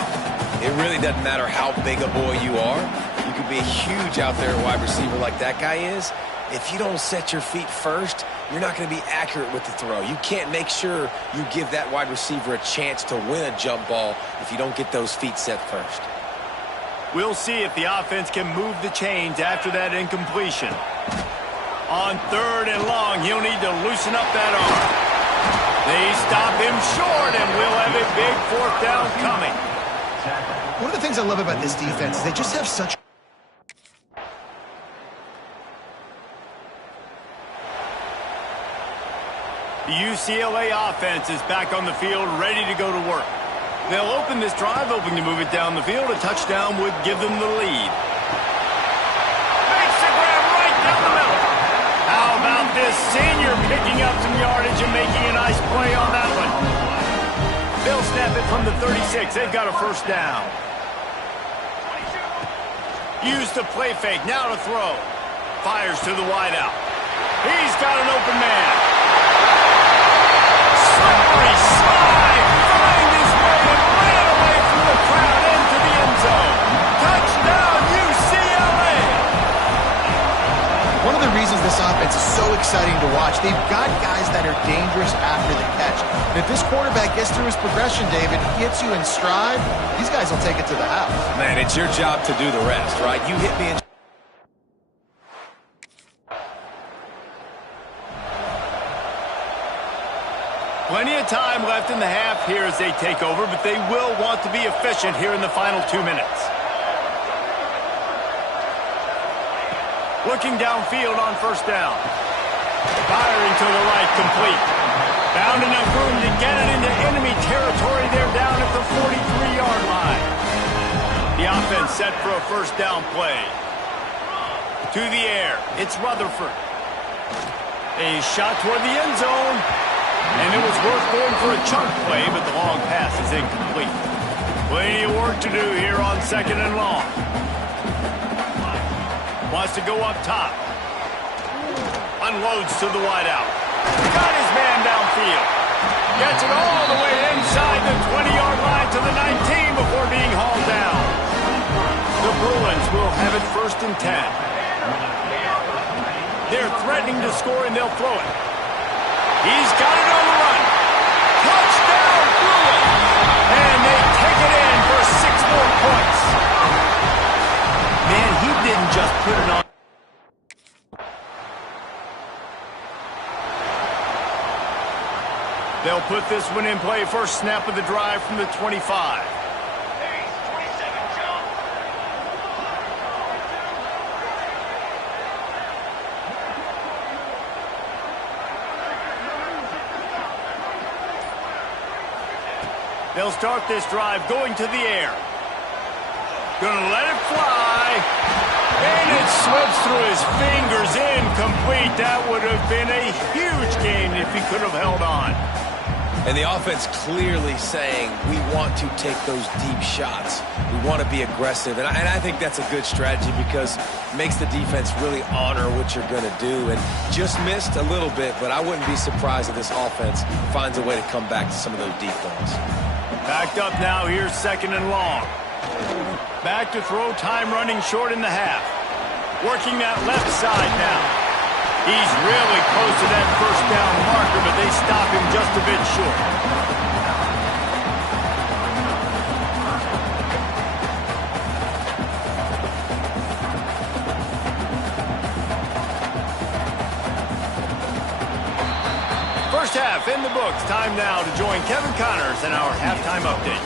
It really doesn't matter how big a boy you are. You could be huge out there, a wide receiver like that guy is. If you don't set your feet first, you're not going to be accurate with the throw. You can't make sure you give that wide receiver a chance to win a jump ball if you don't get those feet set first. We'll see if the offense can move the chains after that incompletion. On third and long, he'll need to loosen up that arm. They stop him short, and we'll have a big fourth down coming. One of the things I love about this defense is they just have such... The UCLA offense is back on the field, ready to go to work. They'll open this drive, hoping to move it down the field. A touchdown would give them the lead. Makes the grab right down the middle. How about this senior picking up some yardage and making a nice play on that one? They'll snap it from the 36. They've got a first down. Use the play fake, now to throw. Fires to the wideout. He's got an open man. Slippery slide, find his way and ran away from the crowd into the end zone. Touchdown, UCLA! One of the reasons this offense is so exciting to watch, they've got guys that are dangerous after the catch. And if this quarterback gets through his progression, David, gets you in stride, these guys will take it to the house. Man, it's your job to do the rest, right? You hit me in... Plenty of time left in the half here as they take over, but they will want to be efficient here in the final 2 minutes. Looking downfield on first down. Firing to the right, complete. Found enough room to get it into enemy territory. They're down at the 43-yard line. The offense set for a first down play. To the air, it's Rutherford. A shot toward the end zone. And it was worth going for a chunk play, but the long pass is incomplete. Plenty of work to do here on second and long. Wants to go up top. Unloads to the wideout. Got his man downfield. Gets it all the way inside the 20-yard line to the 19 before being hauled down. The Bruins will have it 1st and 10. They're threatening to score, and they'll throw it. He's got it on the run. Touchdown, Bruins! And they take it in for 6 more points. Man, he didn't just put it on. They'll put this one in play. First snap of the drive from the 25. They'll start this drive going to the air. Gonna let it fly. And it slips through his fingers, incomplete. That would have been a huge gain if he could have held on. And the offense clearly saying, we want to take those deep shots. We want to be aggressive. And I think that's a good strategy because it makes the defense really honor what you're going to do. And just missed a little bit, but I wouldn't be surprised if this offense finds a way to come back to some of those deep throws. Backed up now, here's 2nd and long. Back to throw, time running short in the half. Working that left side now. He's really close to that 1st down marker, but they stop him just a bit short. First half in the books. Time now to join Kevin Connors in our halftime update.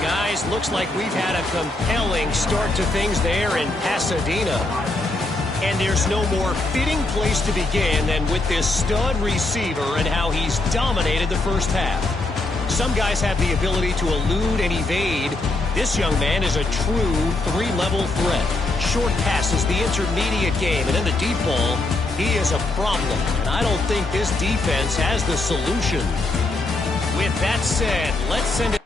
Guys, looks like we've had a compelling start to things there in Pasadena. And there's no more fitting place to begin than with this stud receiver and how he's dominated the first half. Some guys have the ability to elude and evade. This young man is a true 3-level threat. Short passes, the intermediate game, and in the deep ball, he is a problem. And I don't think this defense has the solution. With that said, let's send it.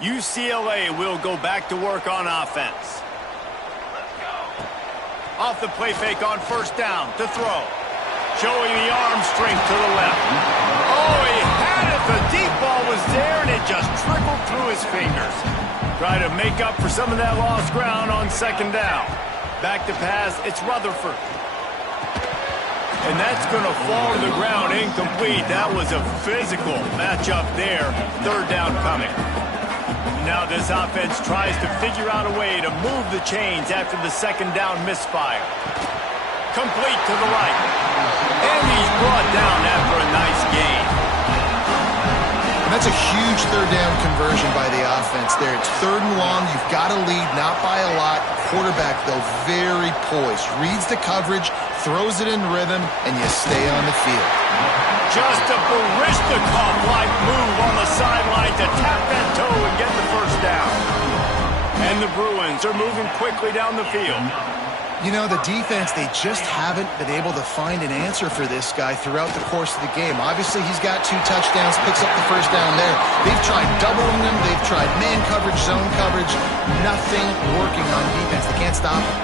UCLA will go back to work on offense. Off the play fake on 1st down to throw. Showing the arm strength to the left. Oh, he had it. The deep ball was there, and it just trickled through his fingers. Try to make up for some of that lost ground on 2nd down. Back to pass. It's Rutherford. And that's going to fall to the ground incomplete. That was a physical matchup there. 3rd down coming. Now this offense tries to figure out a way to move the chains after the 2nd down misfire. Complete to the right. And he's brought down after a nice gain. And that's a huge 3rd down conversion by the offense there. It's 3rd and long. You've got to lead, not by a lot. Quarterback, though, very poised. Reads the coverage, throws it in rhythm, and you stay on the field. Just a Baryshnikov-like move on the sideline to tap that toe and get the 1st down. And the Bruins are moving quickly down the field. You know, the defense, they just haven't been able to find an answer for this guy throughout the course of the game. Obviously, he's got 2 touchdowns, picks up the 1st down there. They've tried doubling him. They've tried man coverage, zone coverage. Nothing working on defense. They can't stop him.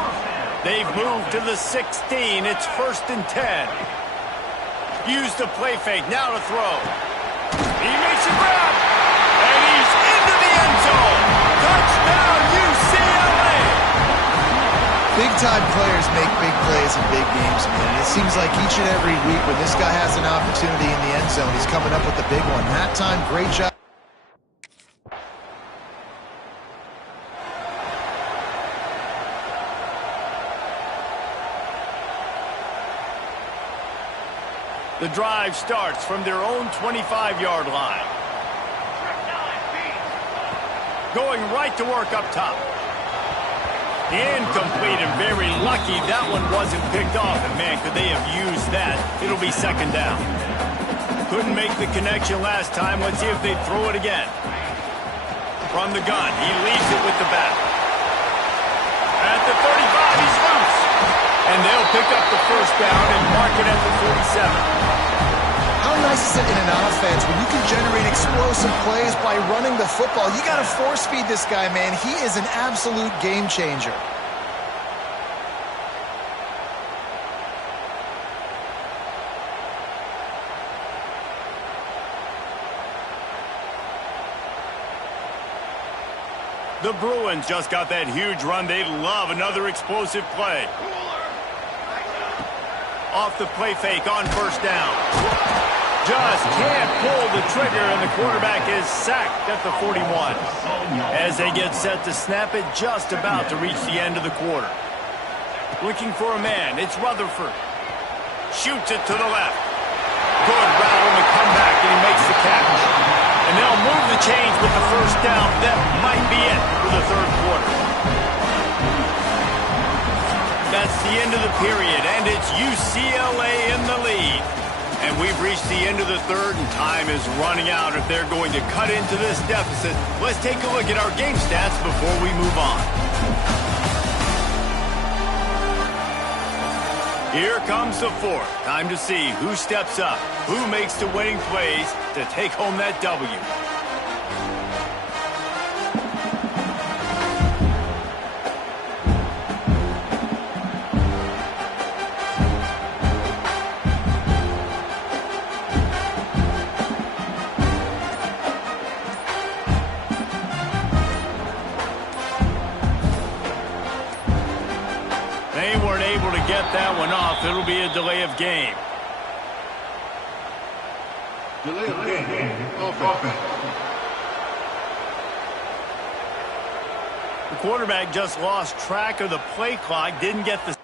They've moved to the 16. It's 1st and 10. Use the play fake, now to throw. He makes a grab, and he's into the end zone. Touchdown, UCLA! Big-time players make big plays in big games, man. It seems like each and every week when this guy has an opportunity in the end zone, he's coming up with the big one. That time, great job. The drive starts from their own 25-yard line. Going right to work up top. Incomplete and very lucky that one wasn't picked off. And, man, could they have used that? It'll be 2nd down. Couldn't make the connection last time. Let's see if they throw it again. From the gun, he leaves it with the back. At the 35. He's loose. And they'll pick up the first down and mark it at the 47. How nice is it in an offense when you can generate explosive plays by running the football? You got to force feed this guy, man. He is an absolute game changer. The Bruins just got that huge run. They love another explosive play. Off the play fake on first down. Just can't pull the trigger, and the quarterback is sacked at the 41. As they get set to snap it, just about to reach the end of the quarter. Looking for a man, it's Rutherford. Shoots it to the left. Good rattle in the comeback, and he makes the catch. And they'll move the chains with the first down. That might be it for the third quarter. That's the end of the period, and it's UCLA in the lead. And we've reached the end of the third, and time is running out if they're going to cut into this deficit. Let's take a look at our game stats before we move on. Here comes the fourth. Time to see who steps up, who makes the winning plays to take home that W. They weren't able to get that one off. It'll be a delay of game. Delay of game. Offense. The quarterback just lost track of the play clock, didn't get the...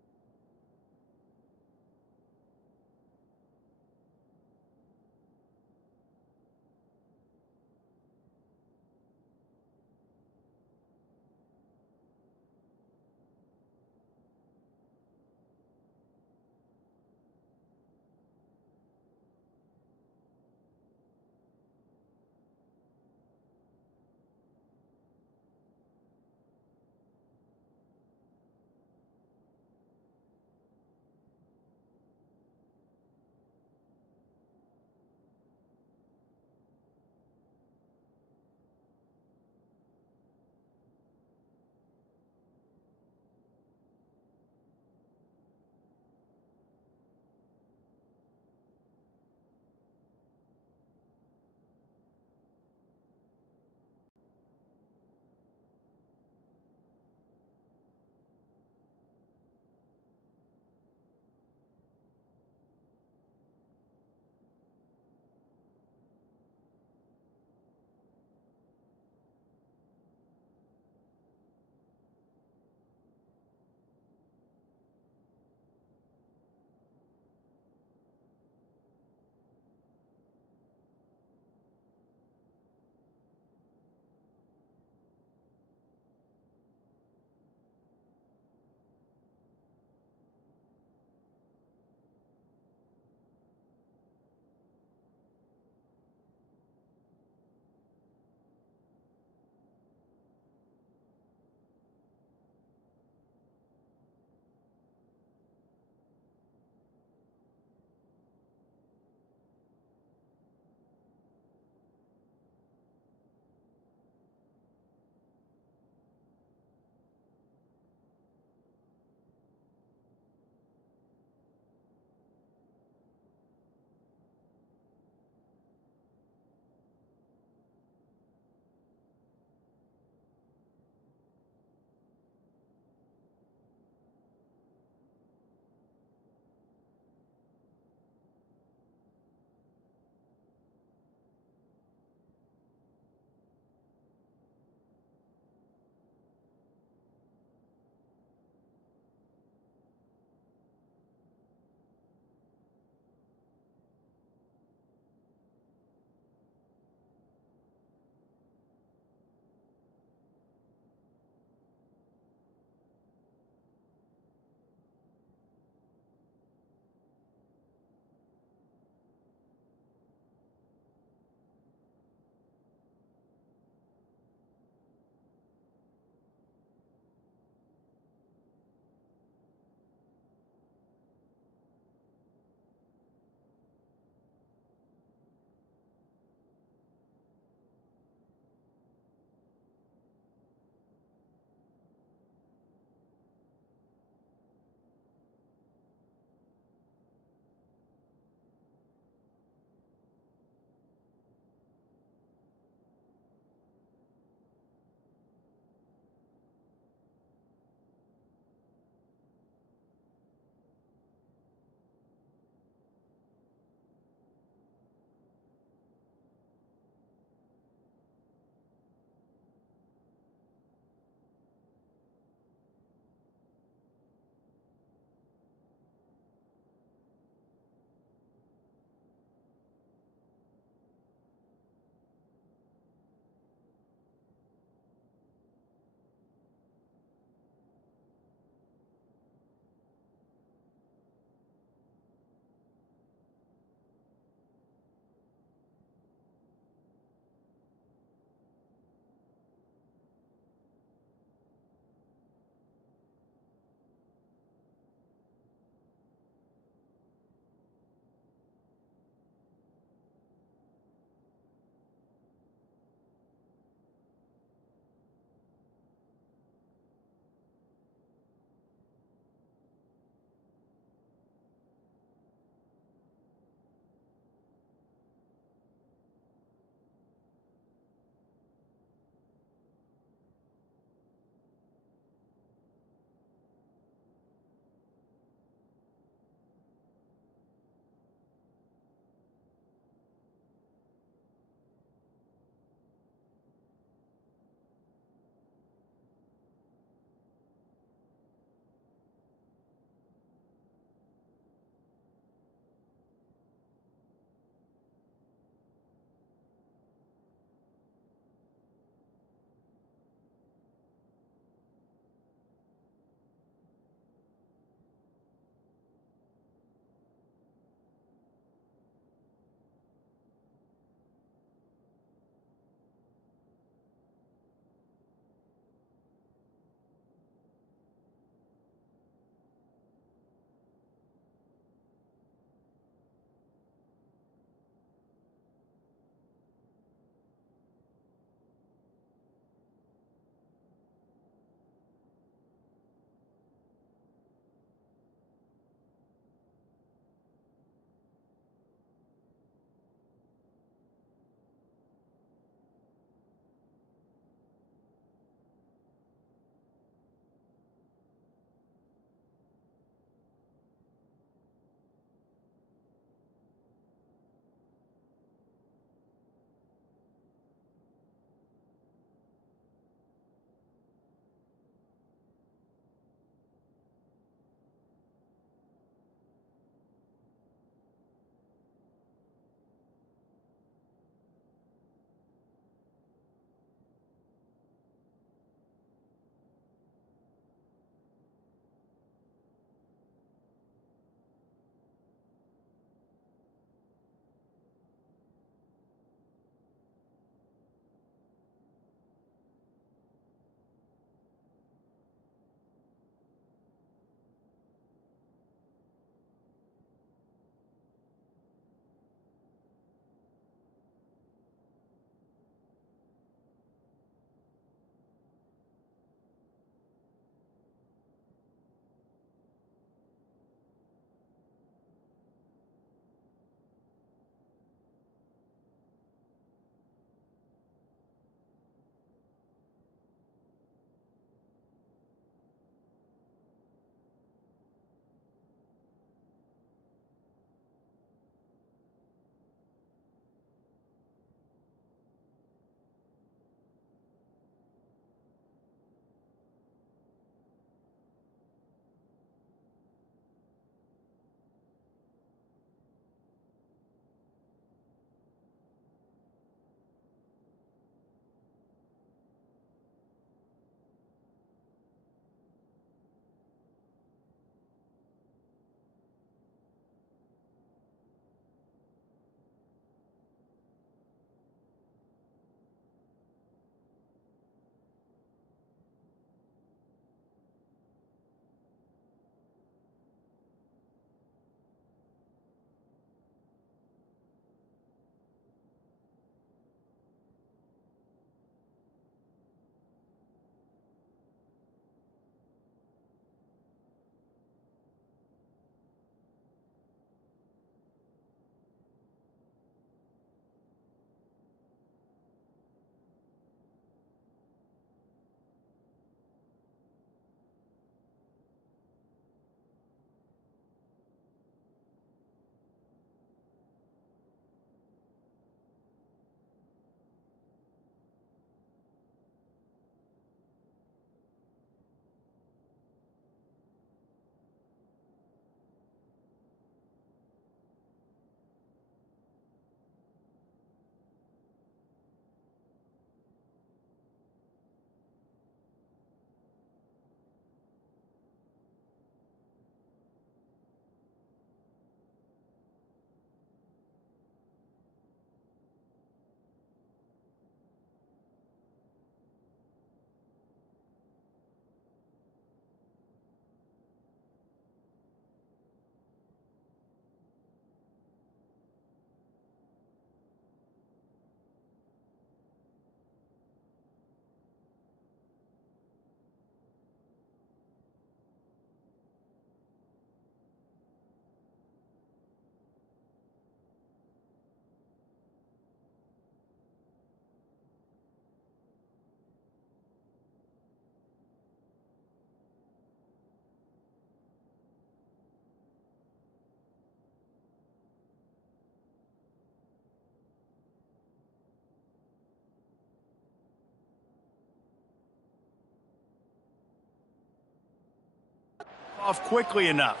off quickly enough.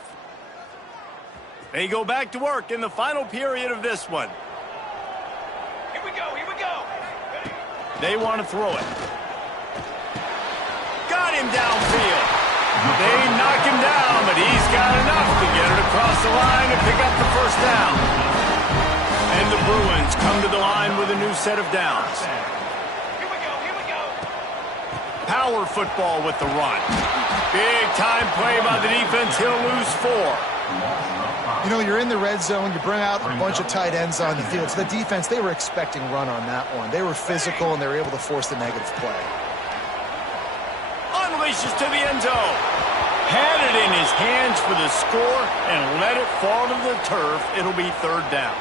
They go back to work in the final period of this one. Here we go, here we go. They want to throw it. Got him downfield. They knock him down, but he's got enough to get it across the line and pick up the first down. And the Bruins come to the line with a new set of downs. Here we go, here we go. Power football with the run. Big time play by the defense. He'll lose 4. You know, you're in the red zone, you bring out a bunch of tight ends on the field. So the defense, they were expecting run on that one. They were physical, and they were able to force the negative play. Unleashes to the end zone. Had it in his hands for the score and let it fall to the turf. It'll be 3rd down.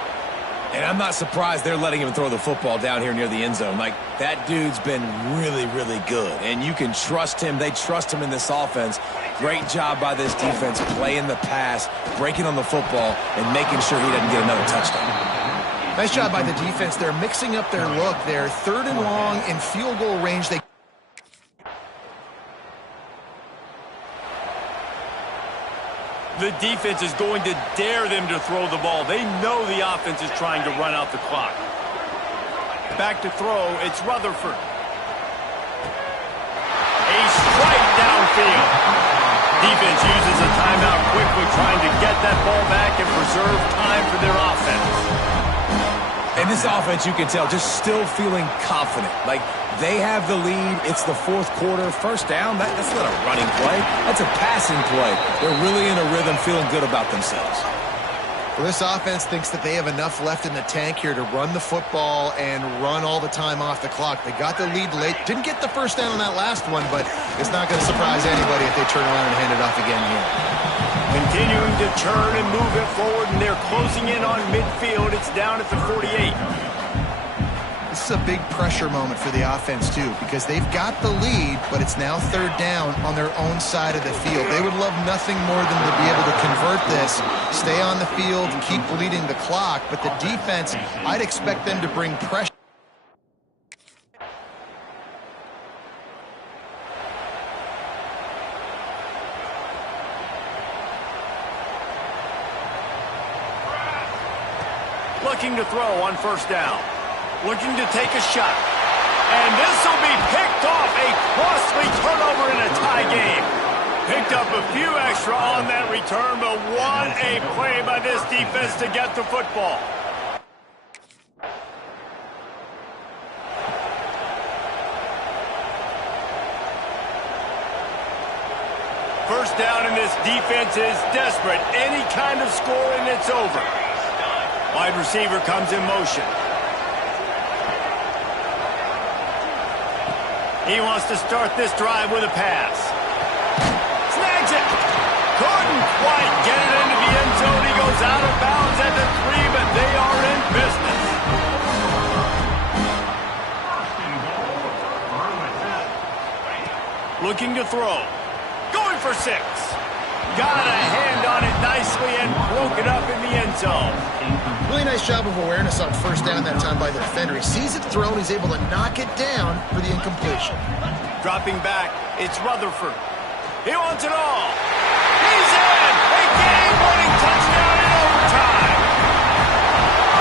And I'm not surprised they're letting him throw the football down here near the end zone. Like, that dude's been really, really good. And you can trust him. They trust him in this offense. Great job by this defense playing the pass, breaking on the football, and making sure he doesn't get another touchdown. Nice job by the defense. They're mixing up their look. They're 3rd and long in field goal range. The defense is going to dare them to throw the ball. They know the offense is trying to run out the clock. Back to throw, it's Rutherford. A strike downfield. Defense uses a timeout quickly, trying to get that ball back and preserve time for their offense. And this offense, you can tell, just still feeling confident. Like, they have the lead. It's the 4th quarter. First down, that's not a running play. That's a passing play. They're really in a rhythm, feeling good about themselves. Well, this offense thinks that they have enough left in the tank here to run the football and run all the time off the clock. They got the lead late. Didn't get the first down on that last one, but it's not going to surprise anybody if they turn around and hand it off again here. Continuing to turn and move it forward, and they're closing in on midfield. It's down at the 48. This is a big pressure moment for the offense, too, because they've got the lead, but it's now 3rd down on their own side of the field. They would love nothing more than to be able to convert this, stay on the field, keep leading the clock, but the defense, I'd expect them to bring pressure. Looking to throw on first down. Looking to take a shot. And this will be picked off. A costly turnover in a tie game. Picked up a few extra on that return, but what a play by this defense to get the football. First down, and this defense is desperate. Any kind of score, and it's over. Wide receiver comes in motion. He wants to start this drive with a pass. Snags it. Couldn't quite get it into the end zone. He goes out of bounds at the 3, but they are in business. Looking to throw. Going for 6. Got a hand on it nicely and broke it up in the end zone. Really nice job of awareness on first down that time by the defender. He sees it thrown, he's able to knock it down for the incompletion. Dropping back, it's Rutherford. He wants it all. He's in! A game-winning touchdown in overtime!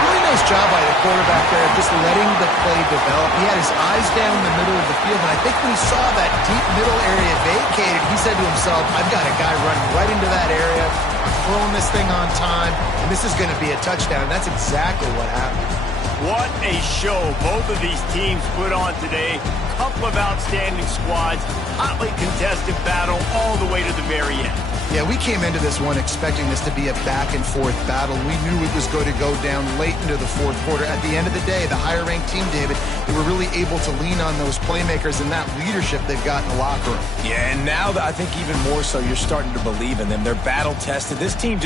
Really nice job by the quarterback there, just letting the play develop. He had his eyes down the middle of the field, and I think when he saw that deep middle area vacated, he said to himself, I've got a guy running right into that area, throwing this thing on time, and this is going to be a touchdown. That's exactly what happened. What a show both of these teams put on today. Couple of outstanding squads, hotly contested battle all the way to the very end. Yeah, we came into this one expecting this to be a back-and-forth battle. We knew it was going to go down late into the 4th quarter. At the end of the day, the higher-ranked team, David, they were really able to lean on those playmakers and that leadership they've got in the locker room. Yeah, and now I think even more so, you're starting to believe in them. They're battle-tested. This team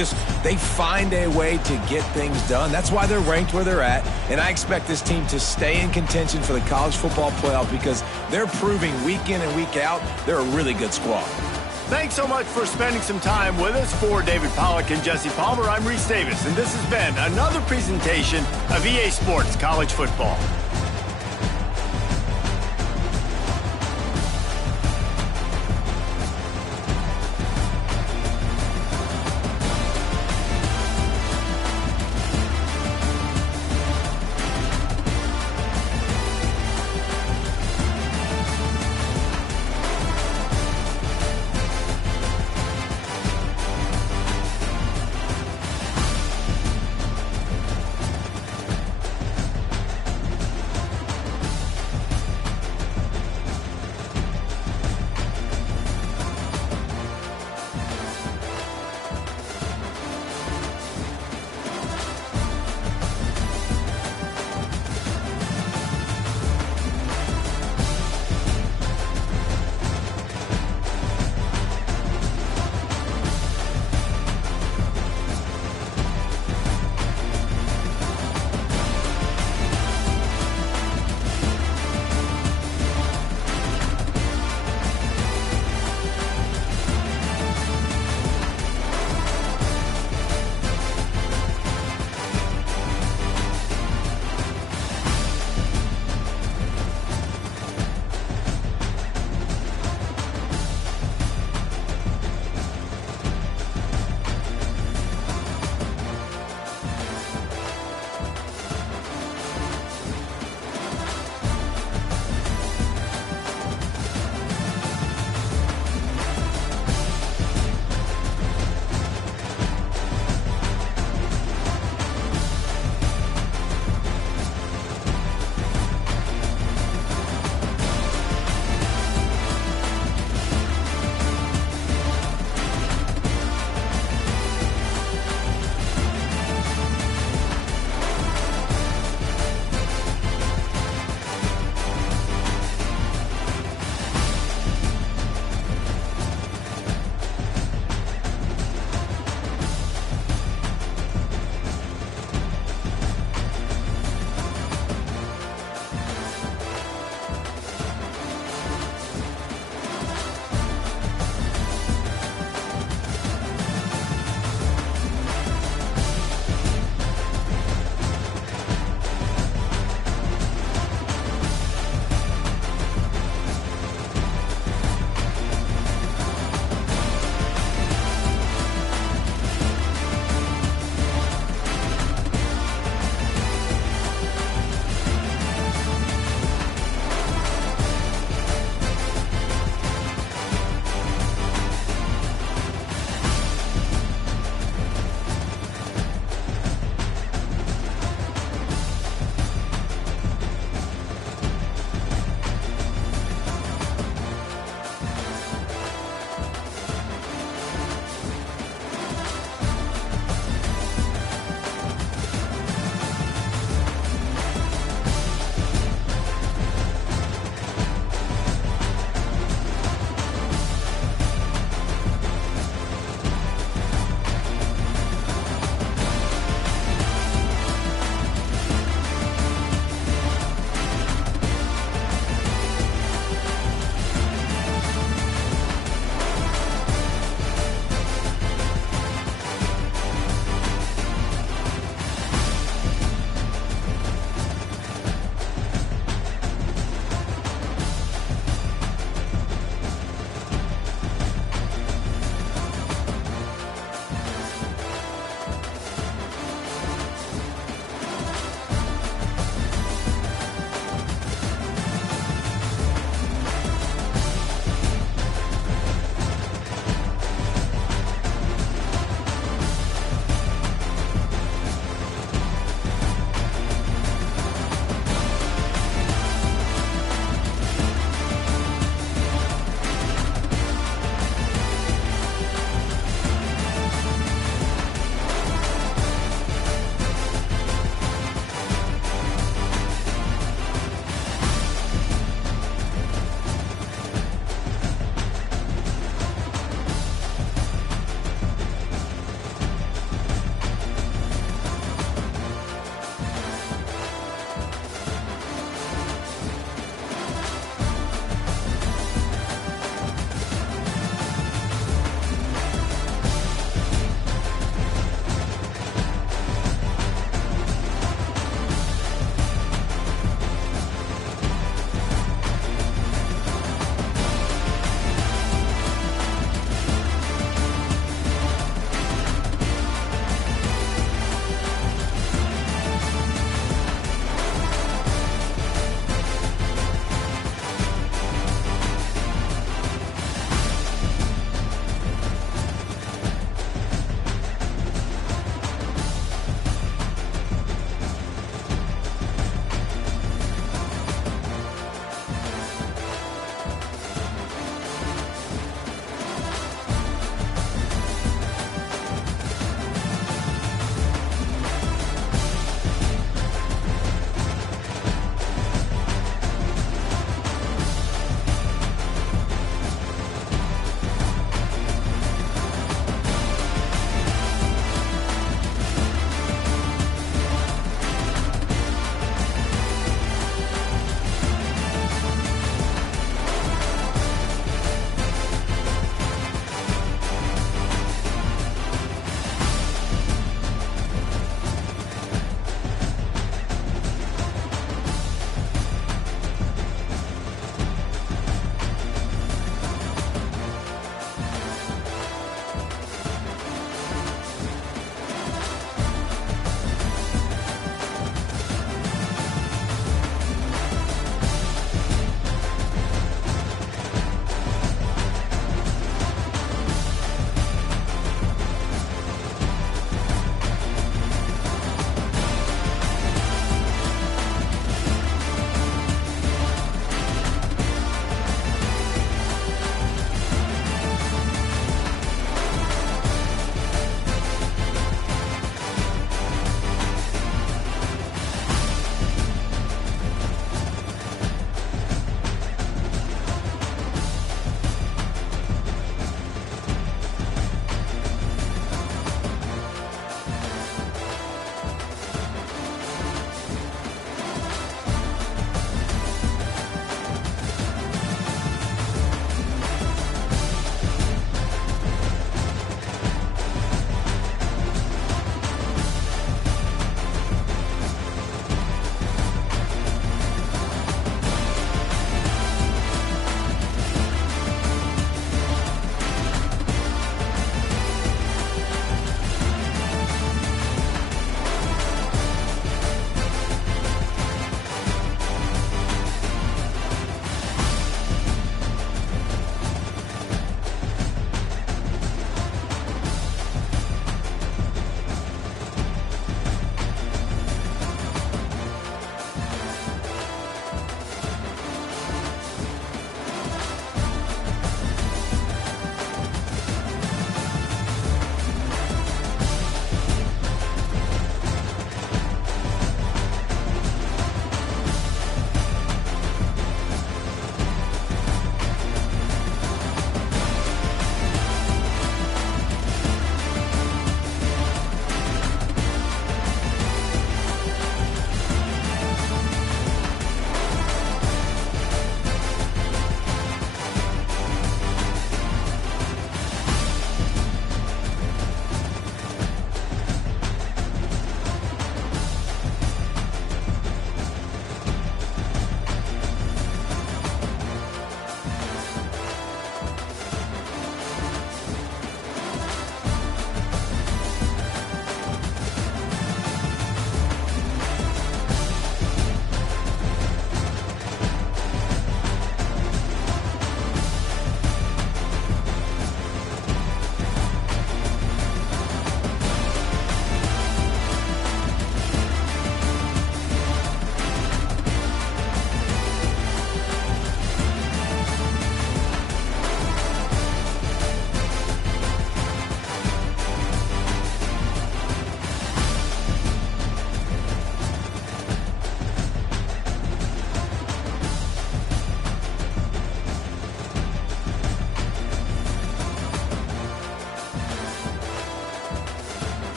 they find a way to get things done. That's why they're ranked where they're at, and I expect this team to stay in contention for the college football playoff because they're proving week in and week out they're a really good squad. Thanks so much for spending some time with us. For David Pollack and Jesse Palmer, I'm Reese Davis, and this has been another presentation of EA Sports College Football.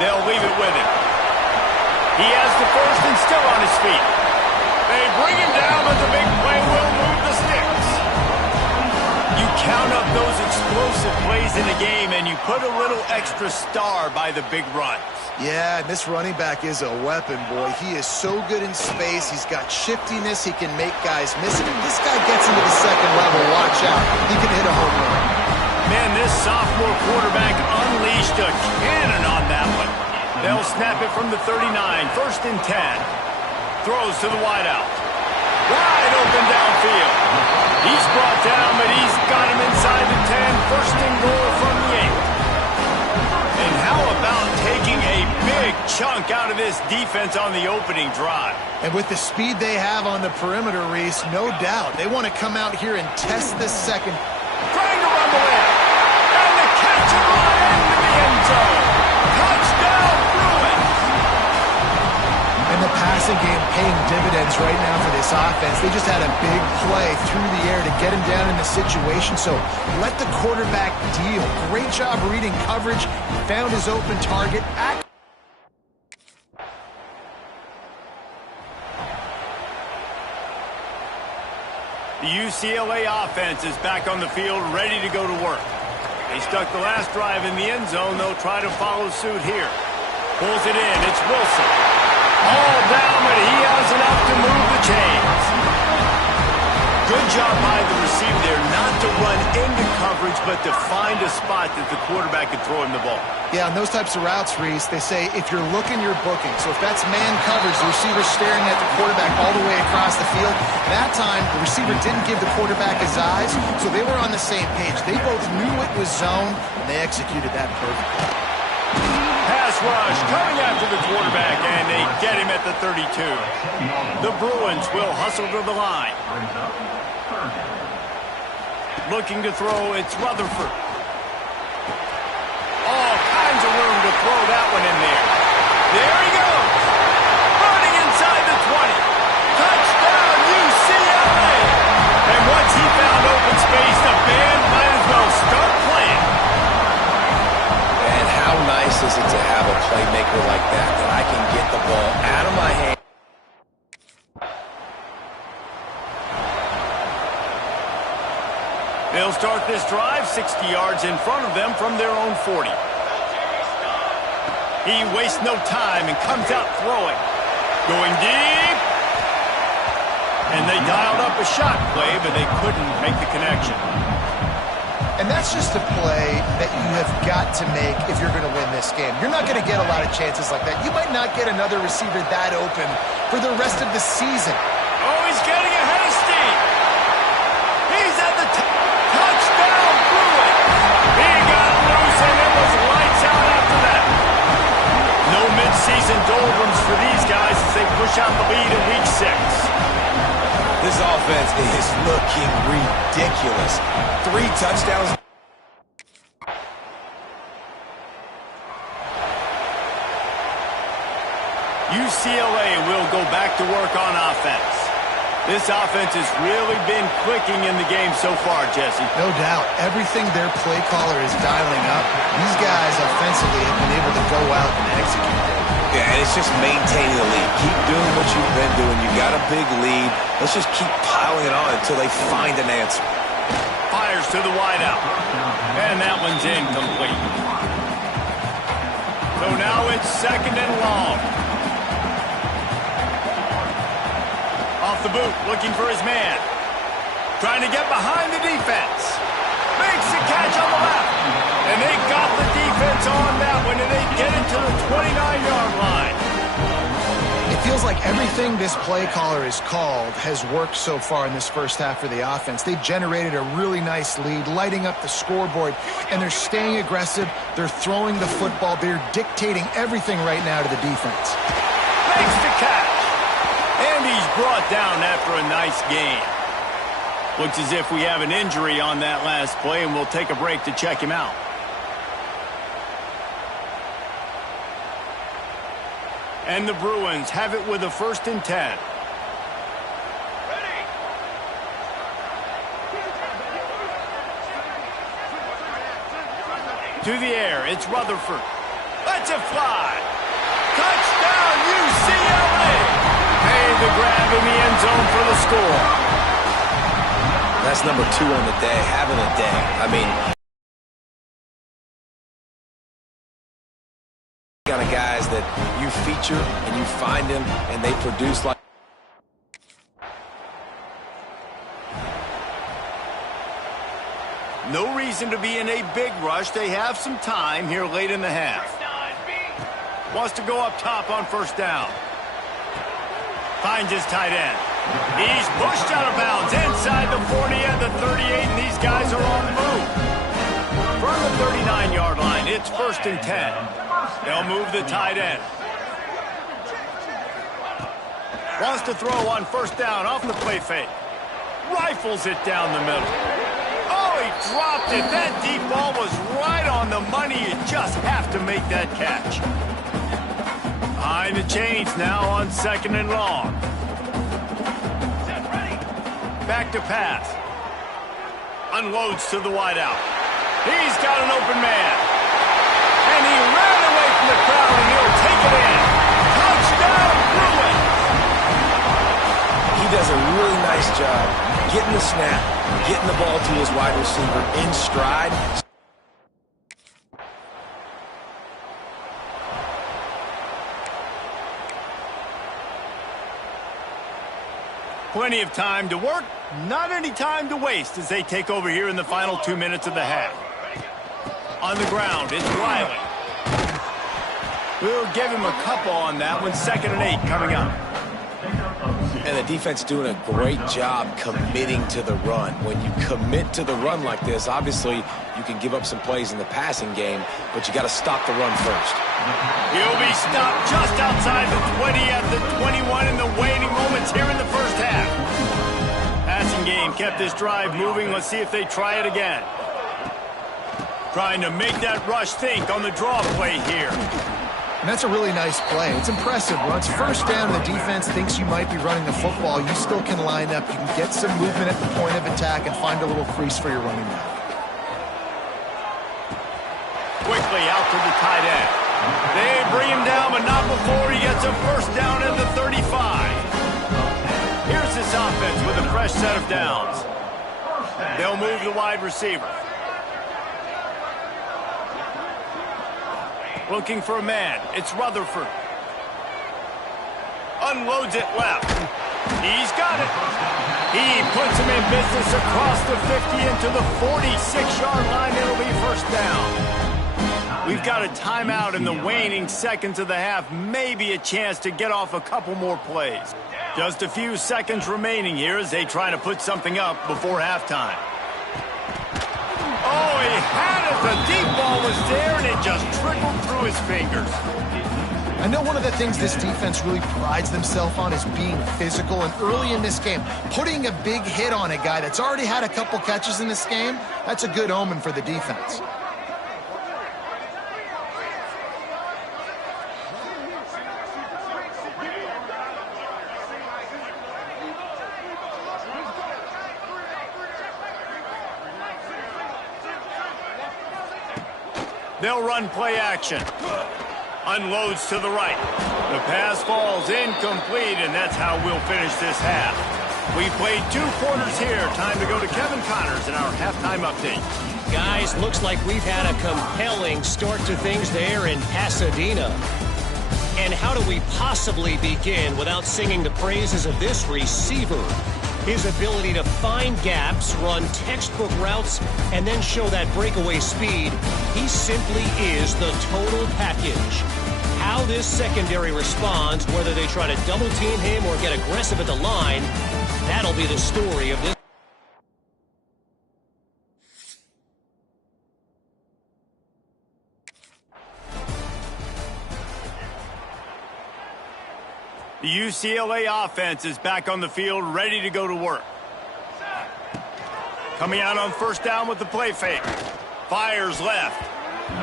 They'll leave it with him. He has the first and still on his feet. They bring him down, but the big play will move the sticks. You count up those explosive plays in a game, and you put a little extra star by the big runs. Yeah, this running back is a weapon, boy. He is so good in space. He's got shiftiness. He can make guys miss it. If this guy gets into the second level, watch out. He can hit a home run. Man, this sophomore quarterback unleashed a cannon on that one. They'll snap it from the 39, 1st and 10. Throws to the wideout. Wide open downfield. He's brought down, but he's got him inside the 10. 1st and goal from the 8. And how about taking a big chunk out of this defense on the opening drive? And with the speed they have on the perimeter, Reese, no doubt, they want to come out here and test this second. Trying to rumble in. And the catch and run into the end zone. Touchdown, Bruins! And the passing game paying dividends right now for this offense. They just had a big play through the air to get him down in the situation. So let the quarterback deal. Great job reading coverage. Found his open target. The UCLA offense is back on the field, ready to go to work. They stuck the last drive in the end zone. They'll try to follow suit here. Pulls it in. It's Wilson. All down, but he has enough to move the chains. Good job by the receiver there, not to run into coverage, but to find a spot that the quarterback could throw him the ball. Yeah, on those types of routes, Reese, they say if you're looking, you're booking. So if that's man coverage, the receiver's staring at the quarterback all the way across the field. That time, the receiver didn't give the quarterback his eyes, so they were on the same page. They both knew it was zone, and they executed that perfectly. Pass rush coming after the quarterback, and they get him at the 32. The Bruins will hustle to the line. Looking to throw, it's Rutherford. All kinds of room to throw that one in there. There he goes. Running inside the 20. Touchdown, UCLA. And once he found open space, the band might as well start playing. And how nice is it to have a playmaker like that I can get the ball out of my hand. They'll start this drive 60 yards in front of them from their own 40. He wastes no time and comes out throwing. Going deep. And they dialed up a shot play, but they couldn't make the connection. And that's just a play that you have got to make if you're going to win this game. You're not going to get a lot of chances like that. You might not get another receiver that open for the rest of the season. Oh, he's getting ahead of steam. He's at the touchdown, Bruins. He got loose, and it was lights out after that. No midseason doldrums for these guys as they push out the lead in Week 6. This offense is looking ridiculous. 3 touchdowns. UCLA will go back to work on offense. This offense has really been clicking in the game so far, Jesse. No doubt. Everything their play caller is dialing up, these guys offensively have been able to go out and execute it. Yeah, and it's just maintaining the lead. Keep doing what you've been doing. You got a big lead. Let's just keep piling it on until they find an answer. Fires to the wideout. And that one's incomplete. So now it's 2nd and long. Off the boot, looking for his man. Trying to get behind the defense. Makes the catch on the left. And they got the defense on that one, and they get it to the 29-yard line. It feels like everything this play caller has called has worked so far in this first half for the offense. They generated a really nice lead, lighting up the scoreboard, and they're staying aggressive. They're throwing the football. They're dictating everything right now to the defense. Makes the catch. And he's brought down after a nice game. Looks as if we have an injury on that last play, and we'll take a break to check him out. And the Bruins have it with a 1st and 10. To the air, it's Rutherford. Lets it fly. Touchdown, UCLA. Made the grab in the end zone for the score. That's number 2 on the day, having a day. I mean, kind of guys that you feature and you find them and they produce like. No reason to be in a big rush. They have some time here late in the half. Wants to go up top on first down. Finds his tight end. He's pushed out of bounds inside the 40 and the 38, and these guys are on the move. From the 39-yard line, it's 1st and 10. They'll move the tight end. Wants to throw on first down off the play fake. Rifles it down the middle. Oh, he dropped it. That deep ball was right on the money. You just have to make that catch. Behind the chains now on 2nd and long. Back to pass. Unloads to the wideout. He's got an open man. And he ran away from the crowd, and he'll take it in. Touchdown, Bruins! He does a really nice job getting the snap, getting the ball to his wide receiver in stride. Plenty of time to work, not any time to waste as they take over here in the final 2 minutes of the half. On the ground, it's Riley. We'll give him a couple on that one. 2nd and 8 coming up. And the defense doing a great job committing to the run. When you commit to the run like this, obviously you can give up some plays in the passing game, but you got to stop the run first. He'll be stopped just outside the 20 at the 21 in the waning moments here in the first half. Passing game kept this drive moving. Let's see if they try it again. Trying to make that rush think on the draw play here. And that's a really nice play. It's impressive. Once first down and the defense thinks you might be running the football, you still can line up. You can get some movement at the point of attack and find a little crease for your running back. Quickly out to the tight end. They bring him down, but not before he gets a first down at the 35. Here's this offense with a fresh set of downs. They'll move the wide receiver. Looking for a man. It's Rutherford. Unloads it left. He's got it. He puts him in business across the 50 into the 46-yard line. It'll be first down. We've got a timeout in the waning seconds of the half. Maybe a chance to get off a couple more plays. Just a few seconds remaining here as they try to put something up before halftime. Oh, he had it. The deep ball was there, and it just trickled through his fingers. I know one of the things this defense really prides themselves on is being physical, and early in this game, putting a big hit on a guy that's already had a couple catches in this game, that's a good omen for the defense. They'll run play action. Unloads to the right. The pass falls incomplete, and that's how we'll finish this half. We played 2 quarters here. Time to go to Kevin Connors in our halftime update. Guys, looks like we've had a compelling start to things there in Pasadena. And how do we possibly begin without singing the praises of this receiver? His ability to find gaps, run textbook routes, and then show that breakaway speed. He simply is the total package. How this secondary responds, whether they try to double-team him or get aggressive at the line, that'll be the story of this. The UCLA offense is back on the field, ready to go to work. Coming out on first down with the play fake. Fires left.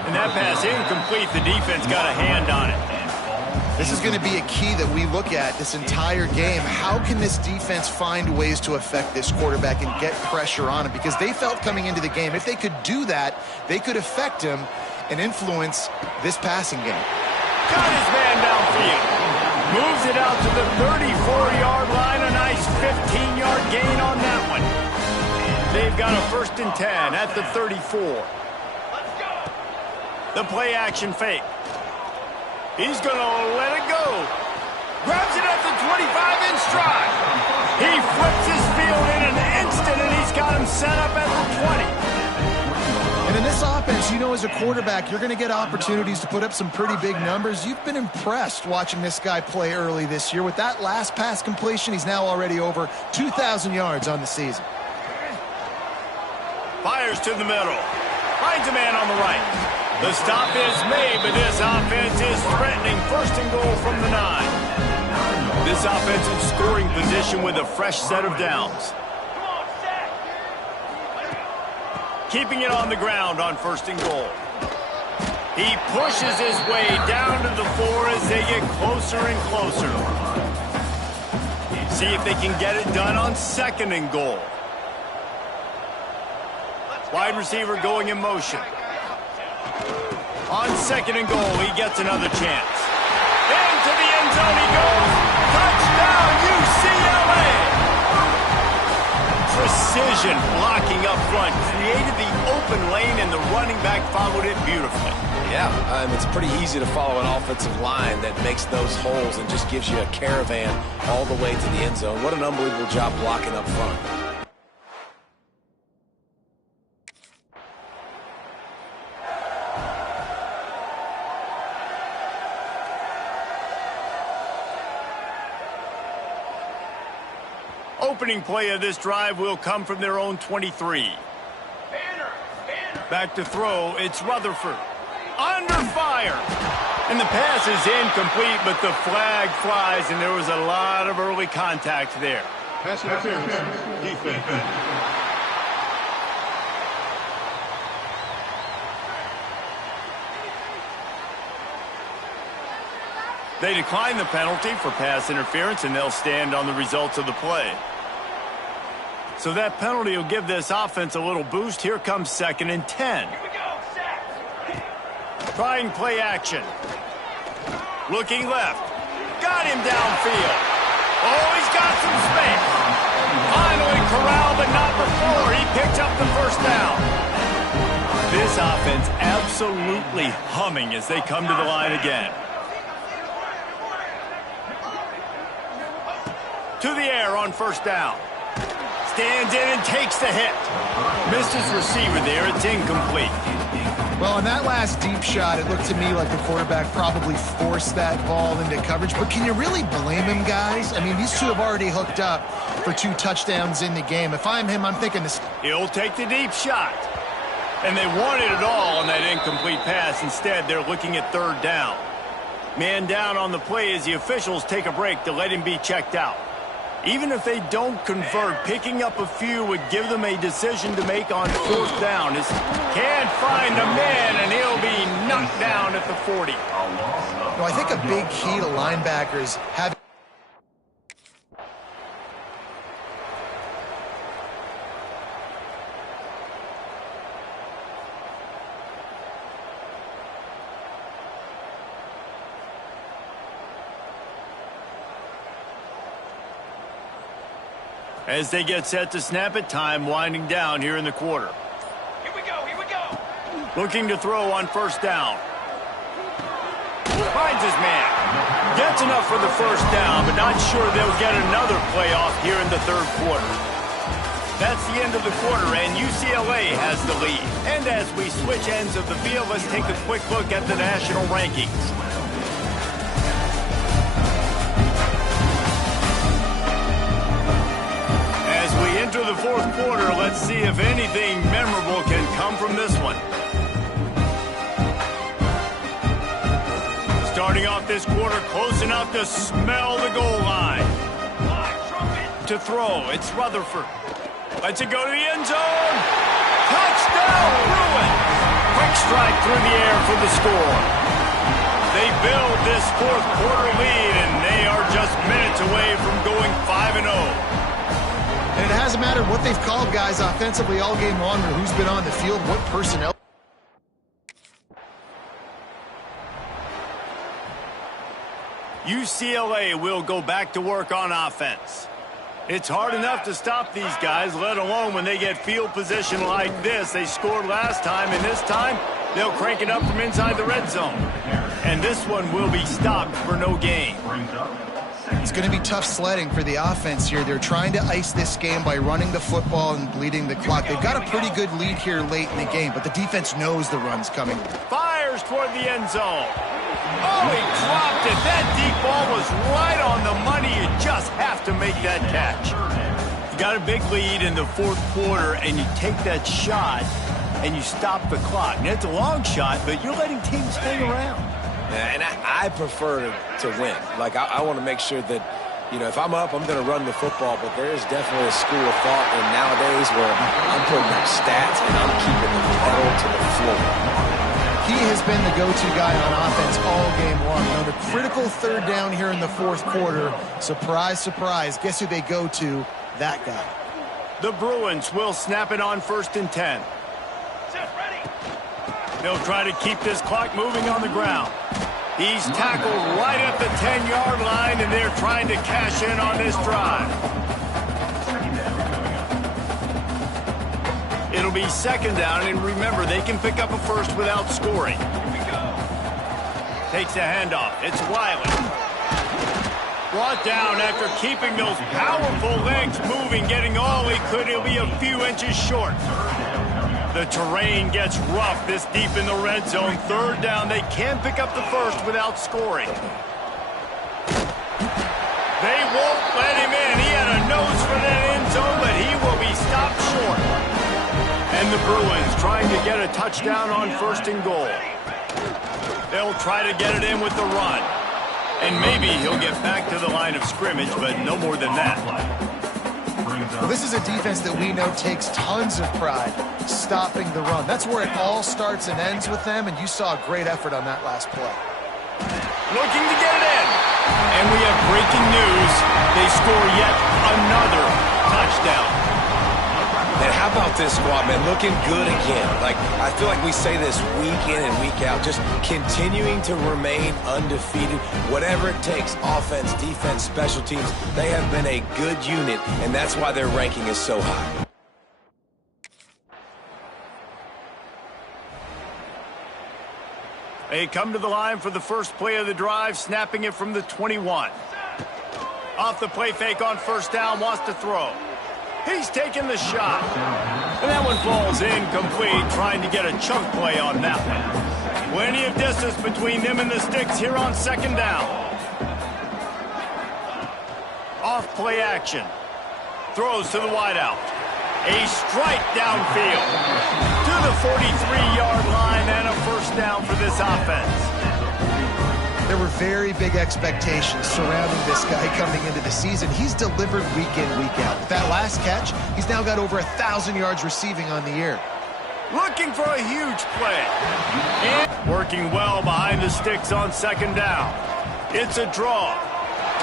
And that pass incomplete. The defense got a hand on it. This is going to be a key that we look at this entire game. How can this defense find ways to affect this quarterback and get pressure on him? Because they felt coming into the game, if they could do that, they could affect him and influence this passing game. Got his man downfield. Moves it out to the 34-yard line. A nice 15-yard gain on that one. They've got a 1st and 10 at the 34. The play action fake. He's going to let it go. Grabs it at the 25 in stride. He flips his field in an instant, and he's got him set up at the 20. And in this offense, you know, as a quarterback, you're going to get opportunities to put up some pretty big numbers. You've been impressed watching this guy play early this year. With that last pass completion, he's now already over 2,000 yards on the season. Fires to the middle. Finds a man on the right. The stop is made, but this offense is threatening 1st and goal from the 9. This offense in scoring position with a fresh set of downs. Keeping it on the ground on 1st and goal. He pushes his way down to the 4 as they get closer and closer. See if they can get it done on 2nd and goal. Wide receiver going in motion. On 2nd and goal, he gets another chance. Into the end zone he goes. Touchdown, UCLA! Precision blocking up front. Created the open lane, and the running back followed it beautifully. Yeah, it's pretty easy to follow an offensive line that makes those holes and just gives you a caravan all the way to the end zone. What an unbelievable job blocking up front. Opening play of this drive will come from their own 23. Back to throw, it's Rutherford. Under fire! And the pass is incomplete, but the flag flies, and there was a lot of early contact there. Pass interference. Defense. They decline the penalty for pass interference, and they'll stand on the results of the play. So that penalty will give this offense a little boost. Here comes 2nd and 10. Trying play action. Looking left. Got him downfield. Oh, he's got some space. Finally corralled, but not before. He picked up the 1st down. This offense absolutely humming as they come to the line again. To the air on 1st down. Stands in and takes the hit. Missed his receiver there. It's incomplete. Well, on that last deep shot, it looked to me like the quarterback probably forced that ball into coverage. But can you really blame him, guys? I mean, these two have already hooked up for 2 touchdowns in the game. If I'm him, I'm thinking this. He'll take the deep shot. And they wanted it all on that incomplete pass. Instead, they're looking at 3rd down. Man down on the play as the officials take a break to let him be checked out. Even if they don't convert, picking up a few would give them a decision to make on 4th down. Can't find a man, and he'll be knocked down at the 40. No, I think a big key to linebackers having. As they get set to snap it, time winding down here in the quarter. Here we go, here we go. Looking to throw on 1st down. Finds his man. Gets enough for the 1st down, but not sure they'll get another playoff here in the 3rd quarter. That's the end of the quarter, and UCLA has the lead. And as we switch ends of the field, let's take a quick look at the national rankings. Enter the 4th quarter. Let's see if anything memorable can come from this one. Starting off this quarter close enough to smell the goal line. To throw, it's Rutherford. Lets it go to the end zone. Touchdown, Bruin. Quick strike through the air for the score. They build this 4th quarter lead, and they are just minutes away from going 5-0. And it hasn't mattered what they've called guys offensively all game long or who's been on the field, what personnel. UCLA will go back to work on offense. It's hard enough to stop these guys, let alone when they get field position like this. They scored last time, and this time they'll crank it up from inside the red zone. And this one will be stopped for no gain. It's going to be tough sledding for the offense here. They're trying to ice this game by running the football and bleeding the clock. They've got a pretty good lead here late in the game, but the defense knows the run's coming. Fires toward the end zone. Oh, he dropped it. That deep ball was right on the money. You just have to make that catch. You got a big lead in the fourth quarter, and you take that shot, and you stop the clock. Now, it's a long shot, but you're letting teams hang around. Yeah, and I prefer to win. Like, I want to make sure that, you know, if I'm up, I'm going to run the football, but there is definitely a school of thought in nowadays where I'm putting up stats and I'm keeping the pedal to the floor. He has been the go-to guy on offense all game long. You know, the critical third down here in the fourth quarter. Surprise, surprise. Guess who they go to? That guy. The Bruins will snap it on 1st and 10. They'll try to keep this clock moving on the ground. He's tackled right at the 10-yard line, and they're trying to cash in on this drive. It'll be 2nd down, and remember, they can pick up a first without scoring. Here we go. Takes a handoff. It's Wiley. Brought down after keeping those powerful legs moving, getting all he could. He'll be a few inches short. The terrain gets rough this deep in the red zone. 3rd down. They can pick up the first without scoring. They won't let him in. He had a nose for that end zone, but he will be stopped short. And the Bruins trying to get a touchdown on 1st and goal. They'll try to get it in with the run. And maybe he'll get back to the line of scrimmage, but no more than that. Well, this is a defense that we know takes tons of pride stopping the run. That's where it all starts and ends with them, and you saw a great effort on that last play. Looking to get it in. And we have breaking news. They score yet another touchdown. And how about this squad, man? Looking good again. Like, I feel like we say this week in and week out, just continuing to remain undefeated. Whatever it takes, offense, defense, special teams, they have been a good unit, and that's why their ranking is so high. They come to the line for the first play of the drive, snapping it from the 21. Off the play fake on 1st down, wants to throw. He's taking the shot. And that one falls incomplete, trying to get a chunk play on that one. Plenty of distance between them and the sticks here on 2nd down. Off play action. Throws to the wideout. A strike downfield to the 43-yard line and a 1st down for this offense. There were very big expectations surrounding this guy coming into the season. He's delivered week in, week out. With that last catch, he's now got over 1,000 yards receiving on the year. Looking for a huge play. And working well behind the sticks on 2nd down. It's a draw.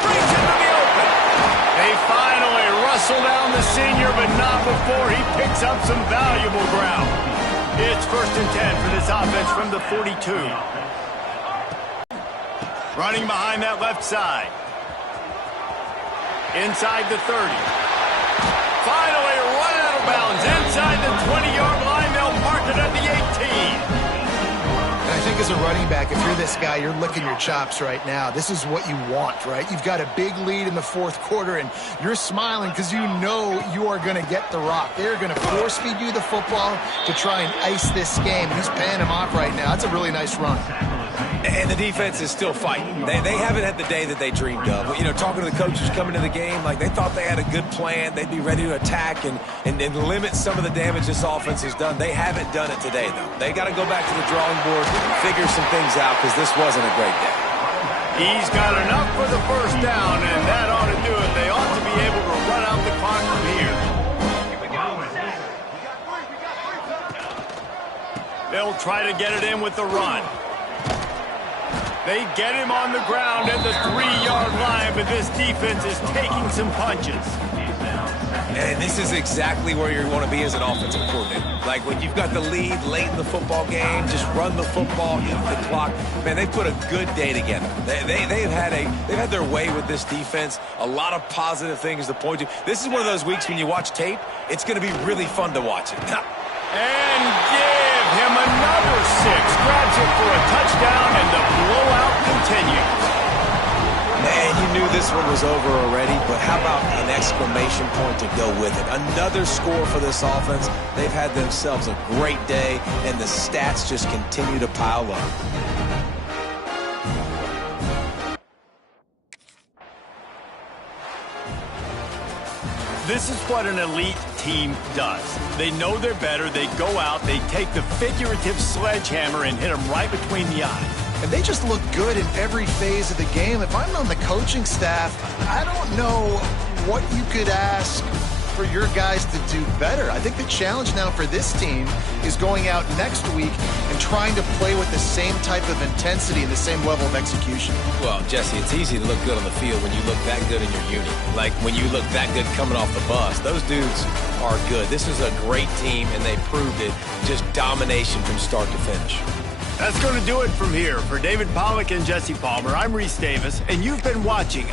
Brings it to the open. They finally rustle down the senior, but not before he picks up some valuable ground. It's 1st and 10 for this offense from the 42. Running behind that left side. Inside the 30. Finally run out of bounds. Inside the 20-yard line, they'll mark it at the 18. And I think as a running back, if you're this guy, you're licking your chops right now. This is what you want, right? You've got a big lead in the 4th quarter, and you're smiling because you know you are going to get the rock. They're going to force feed you the football to try and ice this game. He's paying him off right now. That's a really nice run. And the defense is still fighting. They haven't had the day that they dreamed of. You know, talking to the coaches coming to the game, like they thought they had a good plan. They'd be ready to attack and limit some of the damage this offense has done. They haven't done it today, though. They got to go back to the drawing board, figure some things out, because this wasn't a great day. He's got enough for the 1st down, and that ought to do it. They ought to be able to run out the clock from here. They'll try to get it in with the run. They get him on the ground at the 3-yard line, but this defense is taking some punches. And this is exactly where you want to be as an offensive coordinator. Like when you've got the lead late in the football game, just run the football, eat the clock. Man, they put a good day together. They've had their way with this defense. A lot of positive things to point to. This is one of those weeks when you watch tape, it's going to be really fun to watch it. And give him another 6. Grabs it for a touchdown, and the blowout continues. Man, you knew this one was over already, but how about an exclamation point to go with it? Another score for this offense. They've had themselves a great day, and the stats just continue to pile up. This is what an elite team does. They know they're better. They go out, they take the figurative sledgehammer and hit them right between the eyes. And they just look good in every phase of the game. If I'm on the coaching staff, I don't know what you could ask for your guys to do better. I think the challenge now for this team is going out next week and trying to play with the same type of intensity and the same level of execution. Well, Jesse, it's easy to look good on the field when you look that good in your unit. Like when you look that good coming off the bus. Those dudes are good. This is a great team, and they proved it. Just domination from start to finish. That's going to do it from here. For David Pollack and Jesse Palmer, I'm Reese Davis, and you've been watching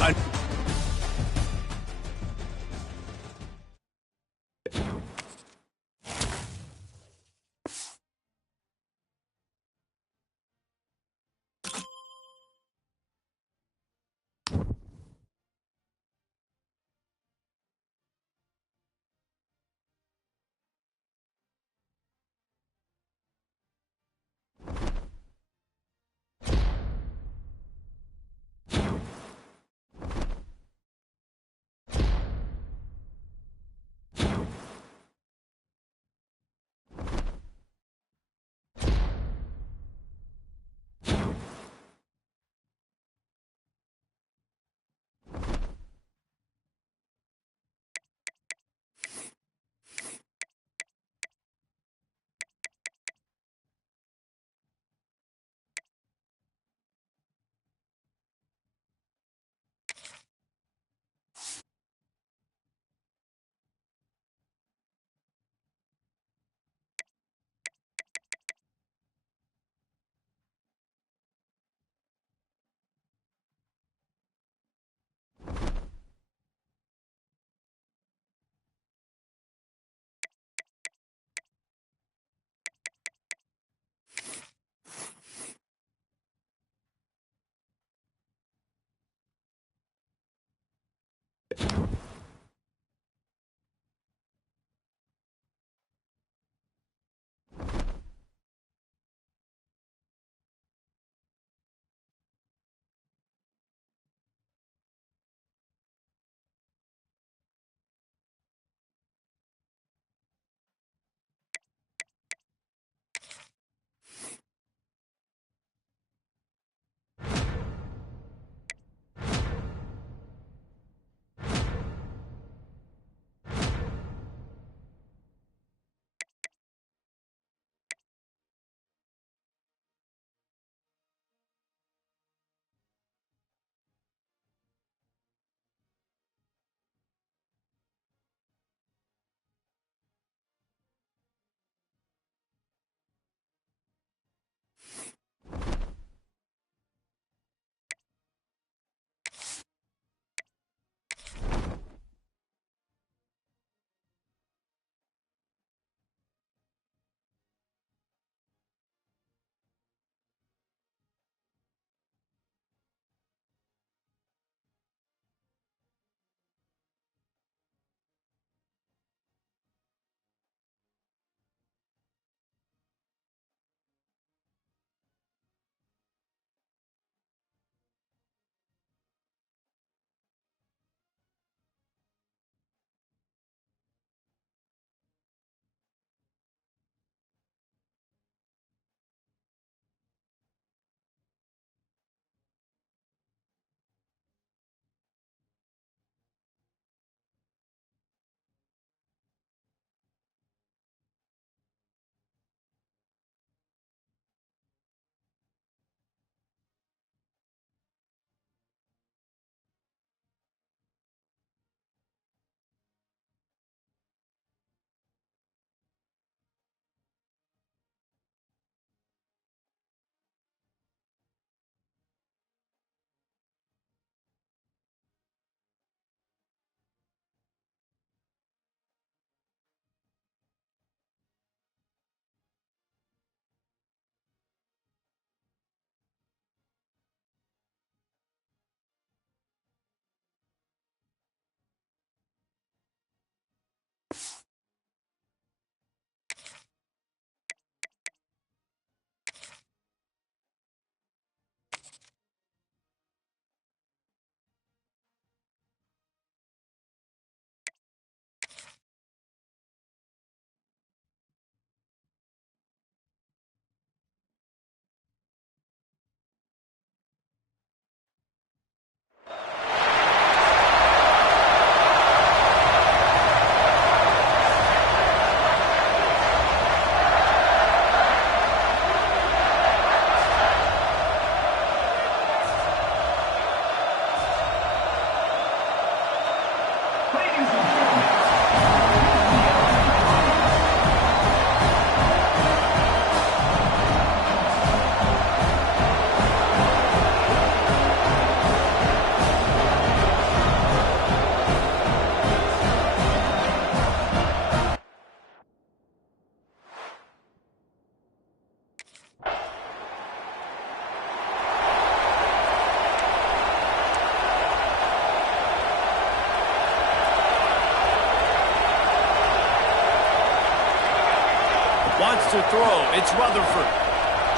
to throw. It's Rutherford.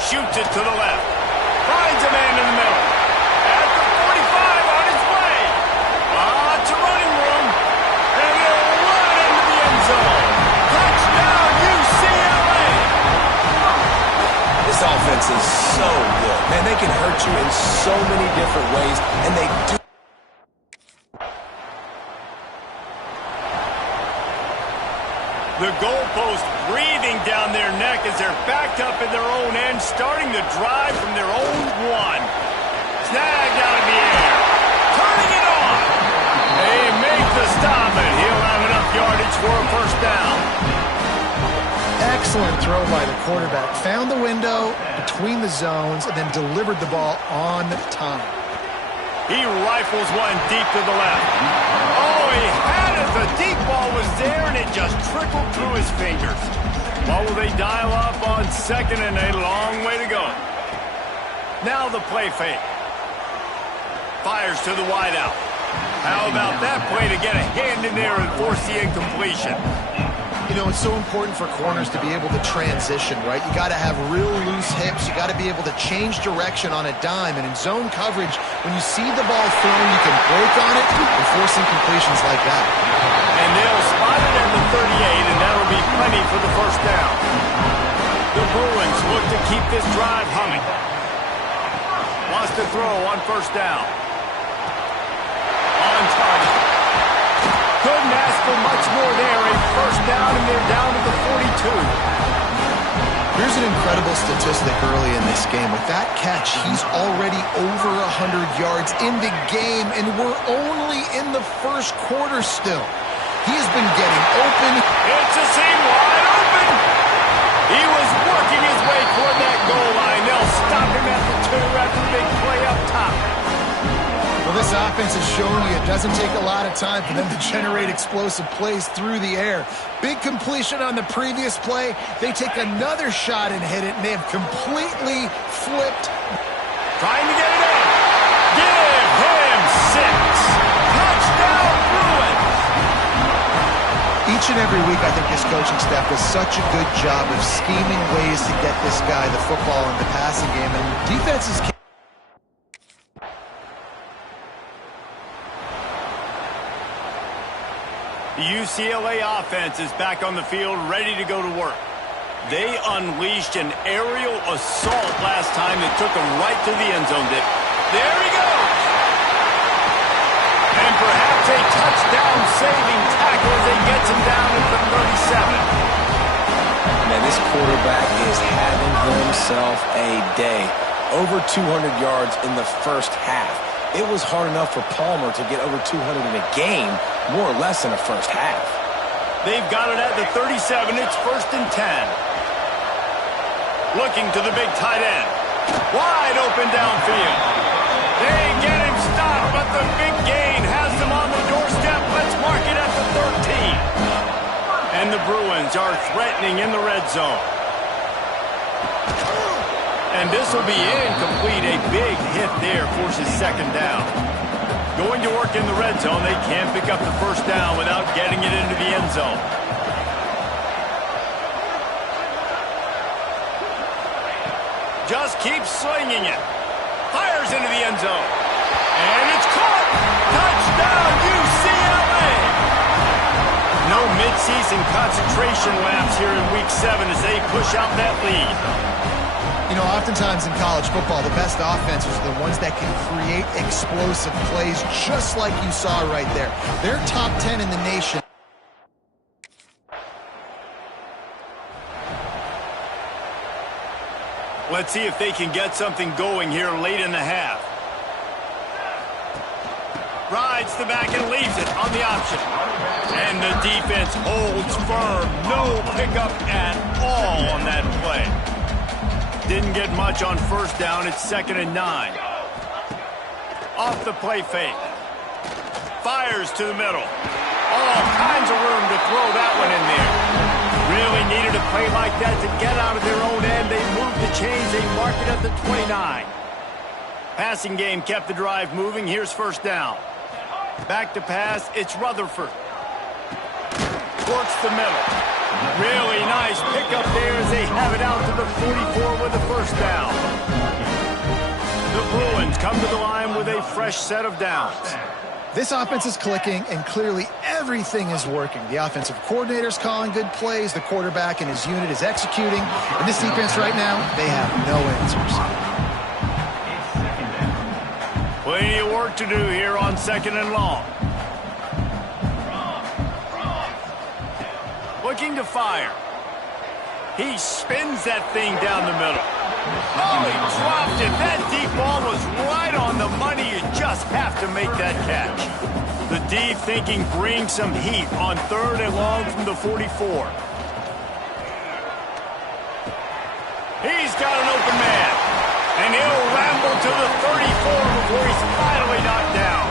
Shoots it to the left. Finds a man in the middle. At the 45 on his way. Lots of running room. And he'll run into the end zone. Touchdown, UCLA! This offense is so good. Man, they can hurt you in so many different ways, and they do. The goalpost breathing down their neck as they're backed up in their own end, starting the drive from their own one. Snagged out of the air. Turning it on. They make the stop, and he'll have enough yardage for a first down. Excellent throw by the quarterback. Found the window between the zones and then delivered the ball on time. He rifles one deep to the left. Oh, he had it. The deep ball was there, and it just trickled through his fingers. What will they dial up on second and a long way to go? Now the play fake. Fires to the wideout. How about that play to get a hand in there and force the incompletion? You know, it's so important for corners to be able to transition, right? You got to have real loose hips. You got to be able to change direction on a dime. And in zone coverage, when you see the ball thrown, you can break on it and force incompletions like that. And they'll spot it at the 38, and that'll be plenty for the first down. The Bruins look to keep this drive humming. Wants to throw on first down. On target. Couldn't ask for much more there. A first down, and they're down to the 42. Here's an incredible statistic early in this game. With that catch, he's already over 100 yards in the game, and we're only in the first quarter still. He has been getting open. It's a seam wide open. He was working his way toward that goal line. They'll stop him at the 2 after the big play up top. Well, this offense has shown you it doesn't take a lot of time for them to generate explosive plays through the air. Big completion on the previous play. They take another shot and hit it, and they have completely flipped. Trying to get it up. Give him 6. Touchdown, Bruins. Each and every week, I think this coaching staff does such a good job of scheming ways to get this guy the football in the passing game, and defenses can't. The UCLA offense is back on the field, ready to go to work. They unleashed an aerial assault last time that took them right to the end zone. There he goes! And perhaps a touchdown-saving tackle as he gets him down at the 37. Man, this quarterback is having himself a day. Over 200 yards in the first half. It was hard enough for Palmer to get over 200 in a game, more or less in the first half. They've got it at the 37. It's 1st and 10. Looking to the big tight end. Wide open downfield. They get him stopped, but the big gain has them on the doorstep. Let's mark it at the 13. And the Bruins are threatening in the red zone. And this will be incomplete. A big hit there forces second down. Going to work in the red zone. They can't pick up the first down without getting it into the end zone. Just keeps slinging it. Fires into the end zone. And it's caught. Touchdown, UCLA. No midseason concentration lapse here in Week 7 as they push out that lead. You know, oftentimes in college football, the best offenses are the ones that can create explosive plays, just like you saw right there. They're top 10 in the nation. Let's see if they can get something going here late in the half. Rides the back and leaves it on the option. And the defense holds firm. No pickup at all on that play. Didn't get much on first down. It's 2nd and 9. Off the play fake. Fires to the middle. All kinds of room to throw that one in there. Really needed a play like that to get out of their own end. They moved the chains. They mark it at the 29. Passing game kept the drive moving. Here's first down. Back to pass. It's Rutherford. Works the middle. Really nice pickup there as they have it out to the 44 with the first down. The Bruins come to the line with a fresh set of downs. This offense is clicking, and clearly everything is working. The offensive coordinator's calling good plays. The quarterback and his unit is executing. And this defense right now, they have no answers. Plenty of work to do here on 2nd and long. Looking to fire. He spins that thing down the middle. Oh, he dropped it. That deep ball was right on the money. You just have to make that catch. The D thinking bring some heat on 3rd and long from the 44. He's got an open man. And he'll ramble to the 34 before he's finally knocked down.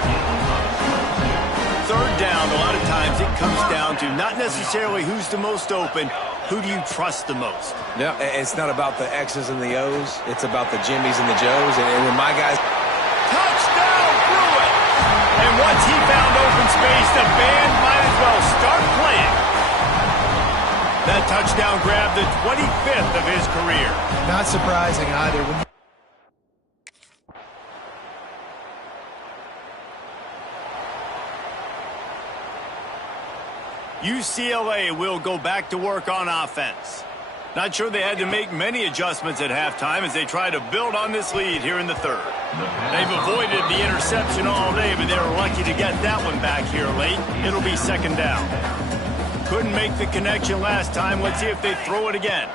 3rd down, a lot of times it comes down to not necessarily who's the most open, who do you trust the most? Yeah, it's not about the X's and the O's. It's about the Jimmies and the Joes. And when my guys... Touchdown, Bruins! And once he found open space, the band might as well start playing. That touchdown grabbed the 25th of his career. Not surprising either. UCLA will go back to work on offense. Not sure they had to make many adjustments at halftime as they try to build on this lead here in the 3rd. They've avoided the interception all day, but they were lucky to get that one back here late. It'll be 2nd down. Couldn't make the connection last time. Let's see if they throw it again.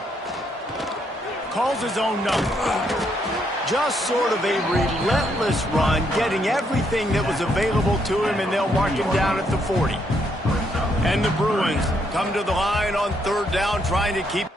Calls his own number. Just sort of a relentless run, getting everything that was available to him, and they'll mark him down at the 40. And the Bruins come to the line on 3rd down, trying to keep...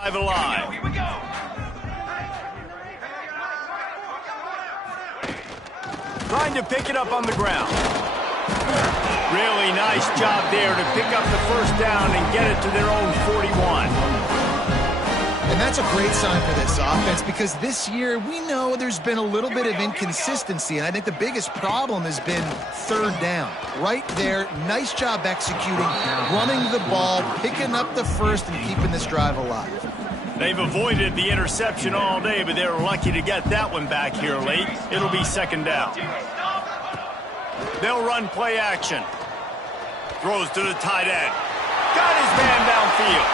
Drive alive. Here we go. Trying to pick it up on the ground. Really nice job there to pick up the first down and get it to their own 41. And that's a great sign for this offense because this year we know there's been a little bit of inconsistency, and I think the biggest problem has been 3rd down. Right there, nice job executing, running the ball, picking up the first, and keeping this drive alive. They've avoided the interception all day, but they were lucky to get that one back here late. It'll be 2nd down. They'll run play action. Throws to the tight end. Got his man downfield.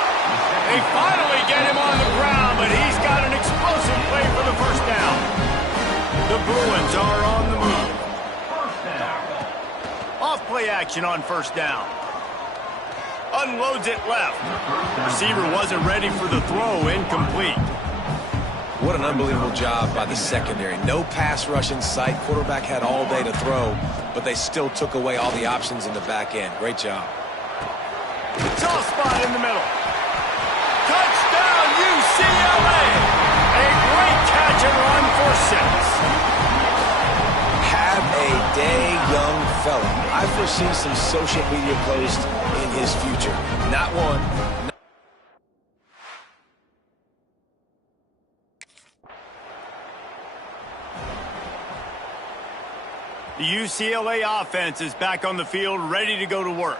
They finally get him on the ground, but he's got an explosive play for the first down. The Bruins are on the move. Off play action on first down. Unloads it left. Receiver wasn't ready for the throw, incomplete. What an unbelievable job by the secondary. No pass rush in sight. Quarterback had all day to throw, but they still took away all the options in the back end. Great job. Tough spot in the middle. Touchdown, UCLA! A great catch and run for 6. Have a day, young fella. I foresee some social media posts in his future. Not one. The UCLA offense is back on the field, ready to go to work.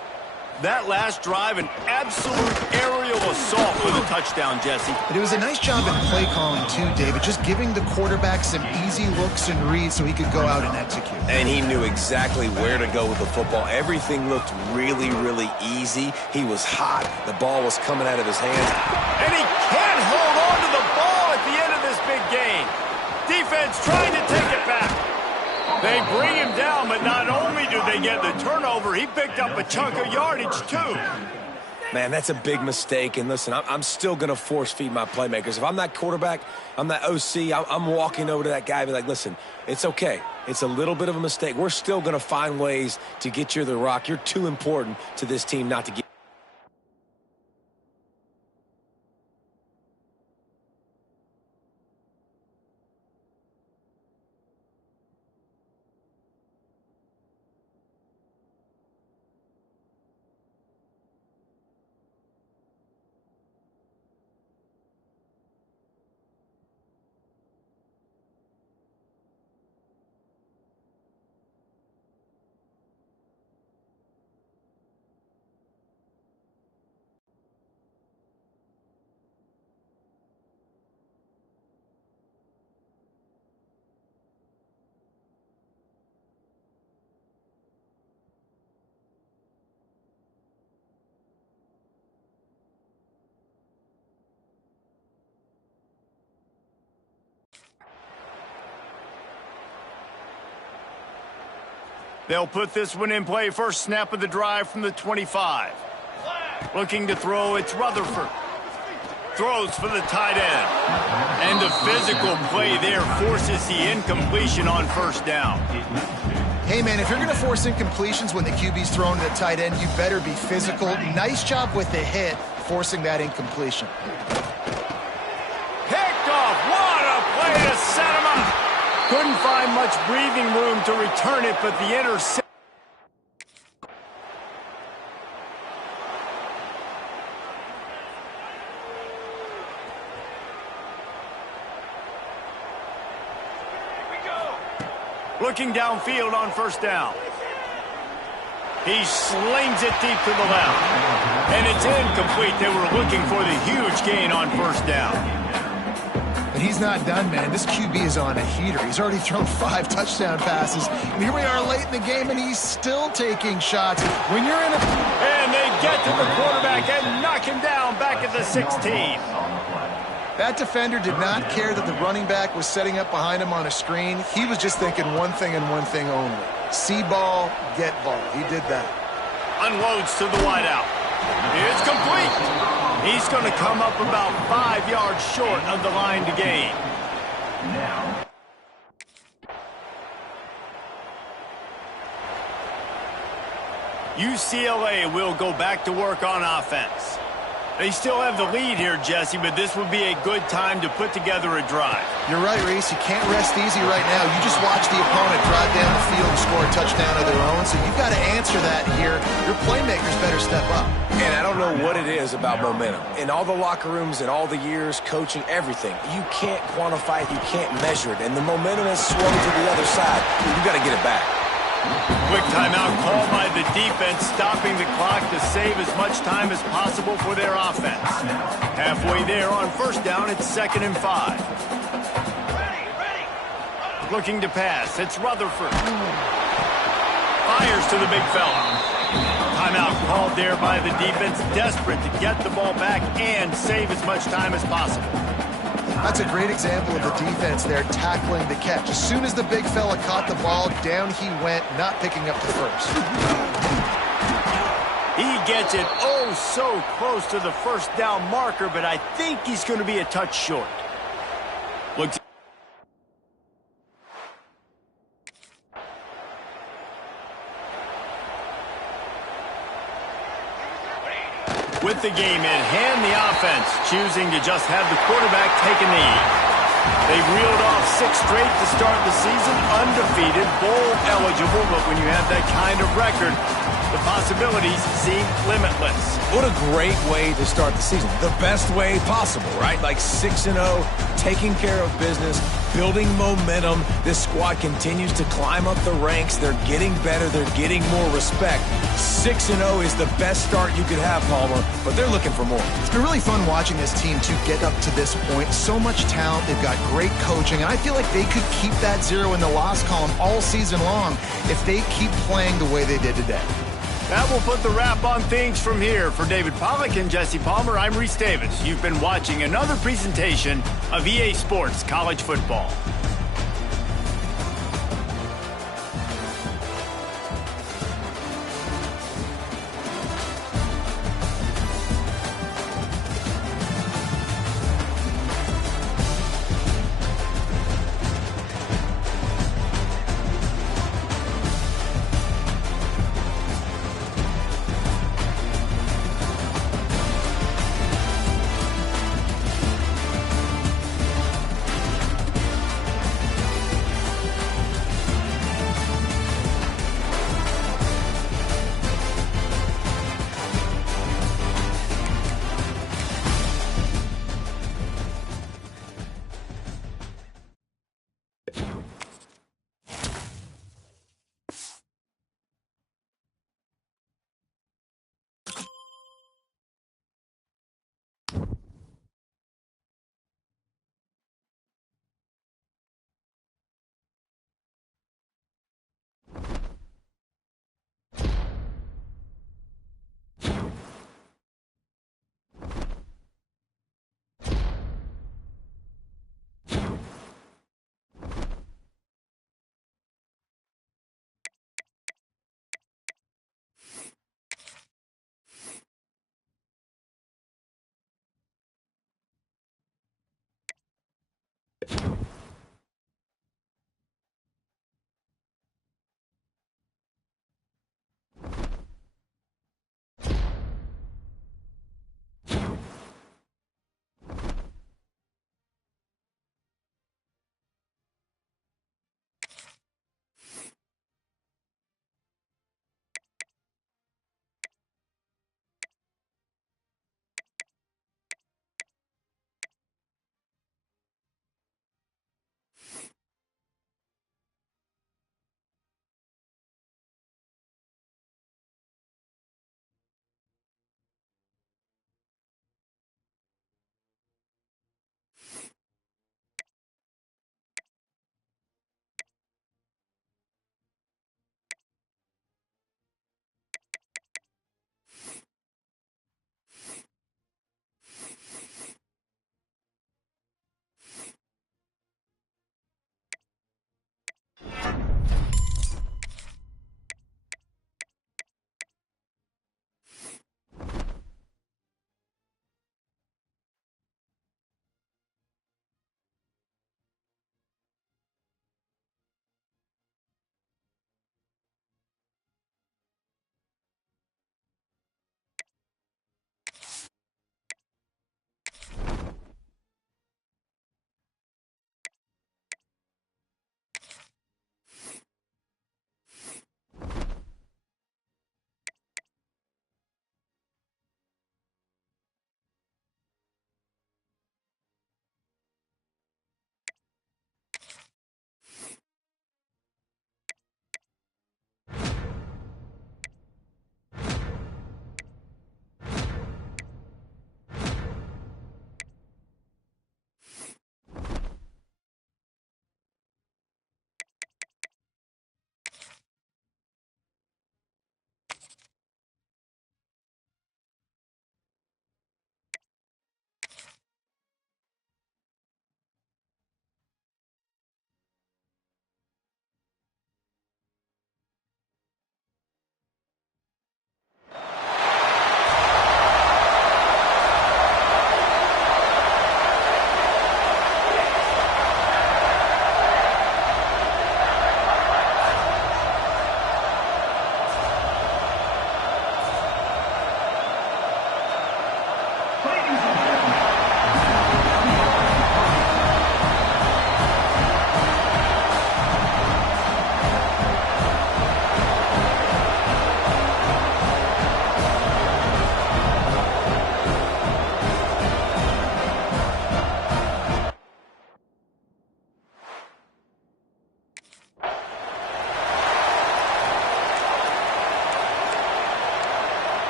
That last drive, an absolute aerial assault for the touchdown, Jesse. But it was a nice job in play calling, too, David, just giving the quarterback some easy looks and reads so he could go out and execute. And he knew exactly where to go with the football. Everything looked really, really easy. He was hot. The ball was coming out of his hands. And he can't hold on to the ball at the end of this big game. Defense trying to take it back. They bring him down, but not only do they get the turnover, he picked up a chunk of yardage, too. Man, that's a big mistake. And listen, I'm still going to force feed my playmakers. If I'm that quarterback, I'm that OC, I'm walking over to that guy and be like, listen, it's okay. It's a little bit of a mistake. We're still going to find ways to get you the rock. You're too important to this team not to get. They'll put this one in play. First snap of the drive from the 25. Looking to throw, it's Rutherford. Throws for the tight end. And the physical play there forces the incompletion on first down. Hey, man, if you're going to force incompletions when the QB's thrown to the tight end, you better be physical. Nice job with the hit, forcing that incompletion. Picked off. What a play to set him up. Couldn't find much breathing room to return it, but the interception. Looking downfield on first down. He slings it deep to the left. And it's incomplete. They were looking for the huge gain on first down. But he's not done, man. This QB is on a heater. He's already thrown 5 touchdown passes. And here we are late in the game, and he's still taking shots. When you're in a... And they get to the quarterback and knock him down back at the 16. That defender did not care that the running back was setting up behind him on a screen. He was just thinking one thing and one thing only. See ball, get ball. He did that. Unloads to the wideout. It's complete. He's going to come up about 5 yards short of the line to gain. UCLA will go back to work on offense. They still have the lead here, Jesse, but this would be a good time to put together a drive. You're right, Reese. You can't rest easy right now. You just watch the opponent drive down the field and score a touchdown of their own, so you've got to answer that here. Your playmakers better step up. And I don't know what it is about momentum. In all the locker rooms and all the years, coaching, everything, you can't quantify it, you can't measure it. And the momentum has swung to the other side. You've got to get it back. Quick timeout called by the defense, stopping the clock to save as much time as possible for their offense. Halfway there on first down, it's 2nd and 5. Looking to pass, it's Rutherford. Fires to the big fella. Timeout called there by the defense, desperate to get the ball back and save as much time as possible. That's a great example of the defense there tackling the catch. As soon as the big fella caught the ball, down he went, not picking up the first. He gets it oh so close to the first down marker, but I think he's going to be a touch short. Looks with the game in hand, the offense choosing to just have the quarterback take a knee. They've reeled off 6 straight to start the season, undefeated, bowl eligible, but when you have that kind of record, the possibilities seem limitless. What a great way to start the season. The best way possible, right? Like 6-0, taking care of business, building momentum. This squad continues to climb up the ranks. They're getting better. They're getting more respect. 6-0 is the best start you could have, Palmer, but they're looking for more. It's been really fun watching this team to get up to this point. So much talent. They've got great coaching, and I feel like they could keep that 0 in the loss column all season long if they keep playing the way they did today. That will put the wrap on things from here. For David Pollack and Jesse Palmer, I'm Reese Davis. You've been watching another presentation of EA Sports College Football.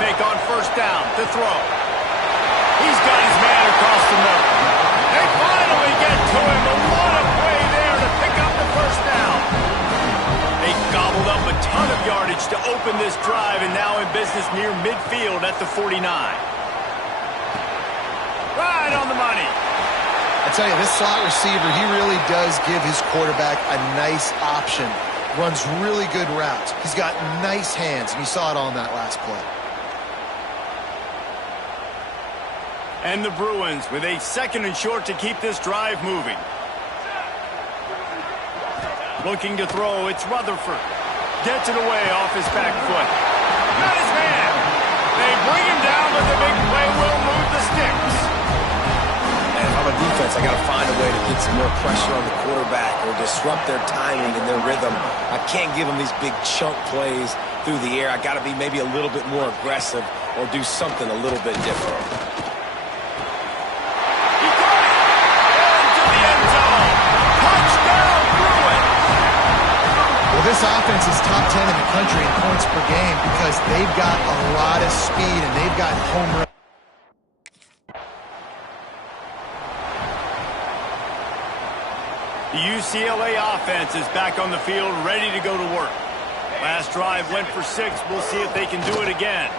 fake on first down to throw. He's got his man across the middle. They finally get to him. A lot of play there to pick up the first down. They gobbled up a ton of yardage to open this drive, and now in business near midfield at the 49. Right on the money. I tell you, this slot receiver, he really does give his quarterback a nice option. Runs really good routes. He's got nice hands, and you saw it on that last play. And the Bruins with a 2nd and short to keep this drive moving. Looking to throw, it's Rutherford. Gets it away off his back foot. Got his man. They bring him down, but the big play will move the sticks. And if I'm a defense, I got to find a way to get some more pressure on the quarterback or disrupt their timing and their rhythm. I can't give them these big chunk plays through the air. I got to be maybe a little bit more aggressive or do something a little bit different. He got it. Into the end zone. Touchdown, Bruins. Well, this offense is top 10 in the country in points per game because they've got a lot of speed and they've got home run. The UCLA offense is back on the field, ready to go to work. Last drive went for 6. We'll see if they can do it again.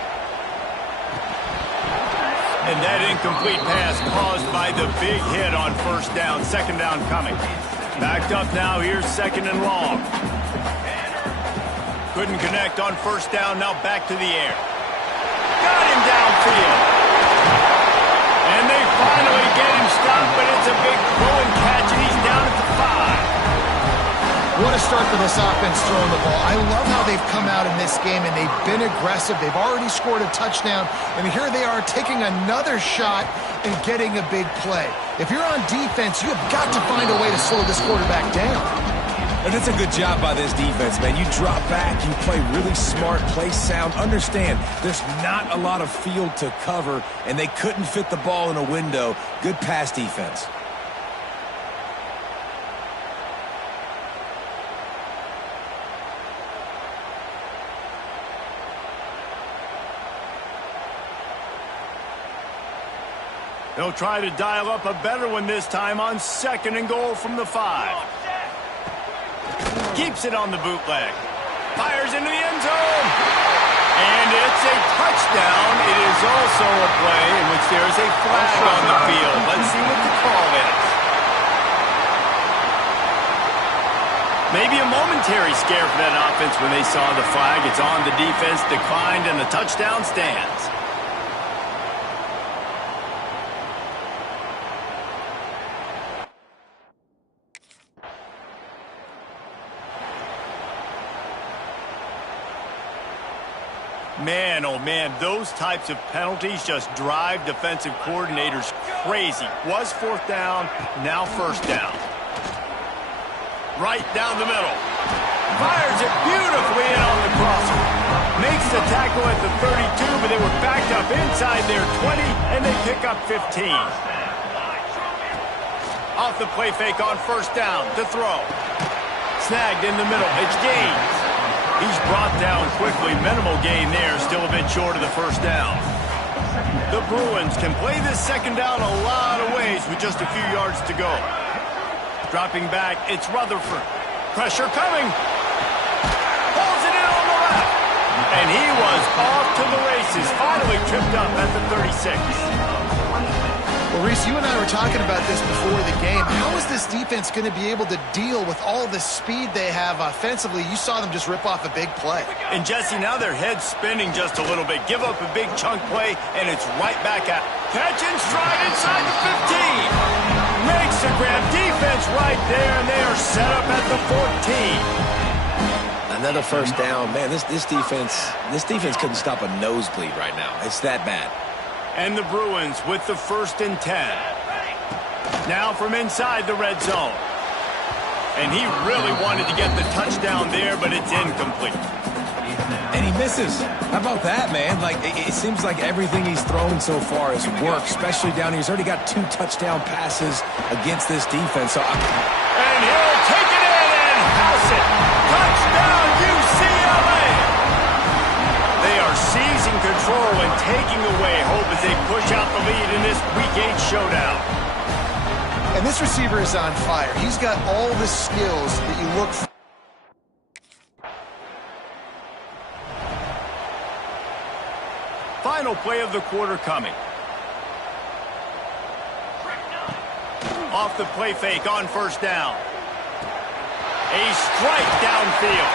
And that incomplete pass caused by the big hit on first down. 2nd down coming. Backed up now. Here's 2nd and long. Couldn't connect on first down. Now back to the air. Got him downfield. And they finally get him stopped, but it's a big throw and catch, and he's down at the 5. What a start for this offense throwing the ball. I love how they've come out in this game, and they've been aggressive. They've already scored a touchdown, and here they are taking another shot and getting a big play. If you're on defense, you have got to find a way to slow this quarterback down. And that's a good job by this defense, man. You drop back, you play really smart, play sound. Understand, there's not a lot of field to cover, and they couldn't fit the ball in a window. Good pass defense. They'll try to dial up a better one this time on 2nd and goal from the 5. Keeps it on the bootleg. Fires into the end zone. And it's a touchdown. It is also a play in which there is a flag on the field. Let's see what the call is. Maybe a momentary scare for that offense when they saw the flag. It's on the defense, declined, and the touchdown stands. Man, oh man, those types of penalties just drive defensive coordinators crazy. Was 4th down, now 1st down. Right down the middle. Fires it beautifully in on the crosser. Makes the tackle at the 32, but they were backed up inside their 20, and they pick up 15. Off the play fake on first down to throw. Snagged in the middle. It's Gaines. He's brought down quickly. Minimal gain there. Still a bit short of the first down. The Bruins can play this 2nd down a lot of ways with just a few yards to go. Dropping back, it's Rutherford. Pressure coming. Pulls it in on the left. And he was off to the races. Finally tripped up at the 36. Well, Reese, you and I were talking about this before the game. How is this defense going to be able to deal with all the speed they have offensively? You saw them just rip off a big play. And, Jesse, now their head's spinning just a little bit. Give up a big chunk play, and it's right back at catch and stride inside the 15. Makes the grab. Defense right there, and they are set up at the 14. Another first down. Man, this defense couldn't stop a nosebleed right now. It's that bad. And the Bruins with the 1st and 10. Now from inside the red zone. And he really wanted to get the touchdown there, but it's incomplete. And he misses. How about that, man? Like, it seems like everything he's thrown so far has worked, especially down here. He's already got 2 touchdown passes against this defense. And he'll take it in and house it. Touchdown, UCLA! They are seizing control taking away hope as they push out the lead in this Week 8 showdown. And this receiver is on fire. He's got all the skills that you look for. Final play of the quarter coming. Off the play fake on first down. A strike downfield.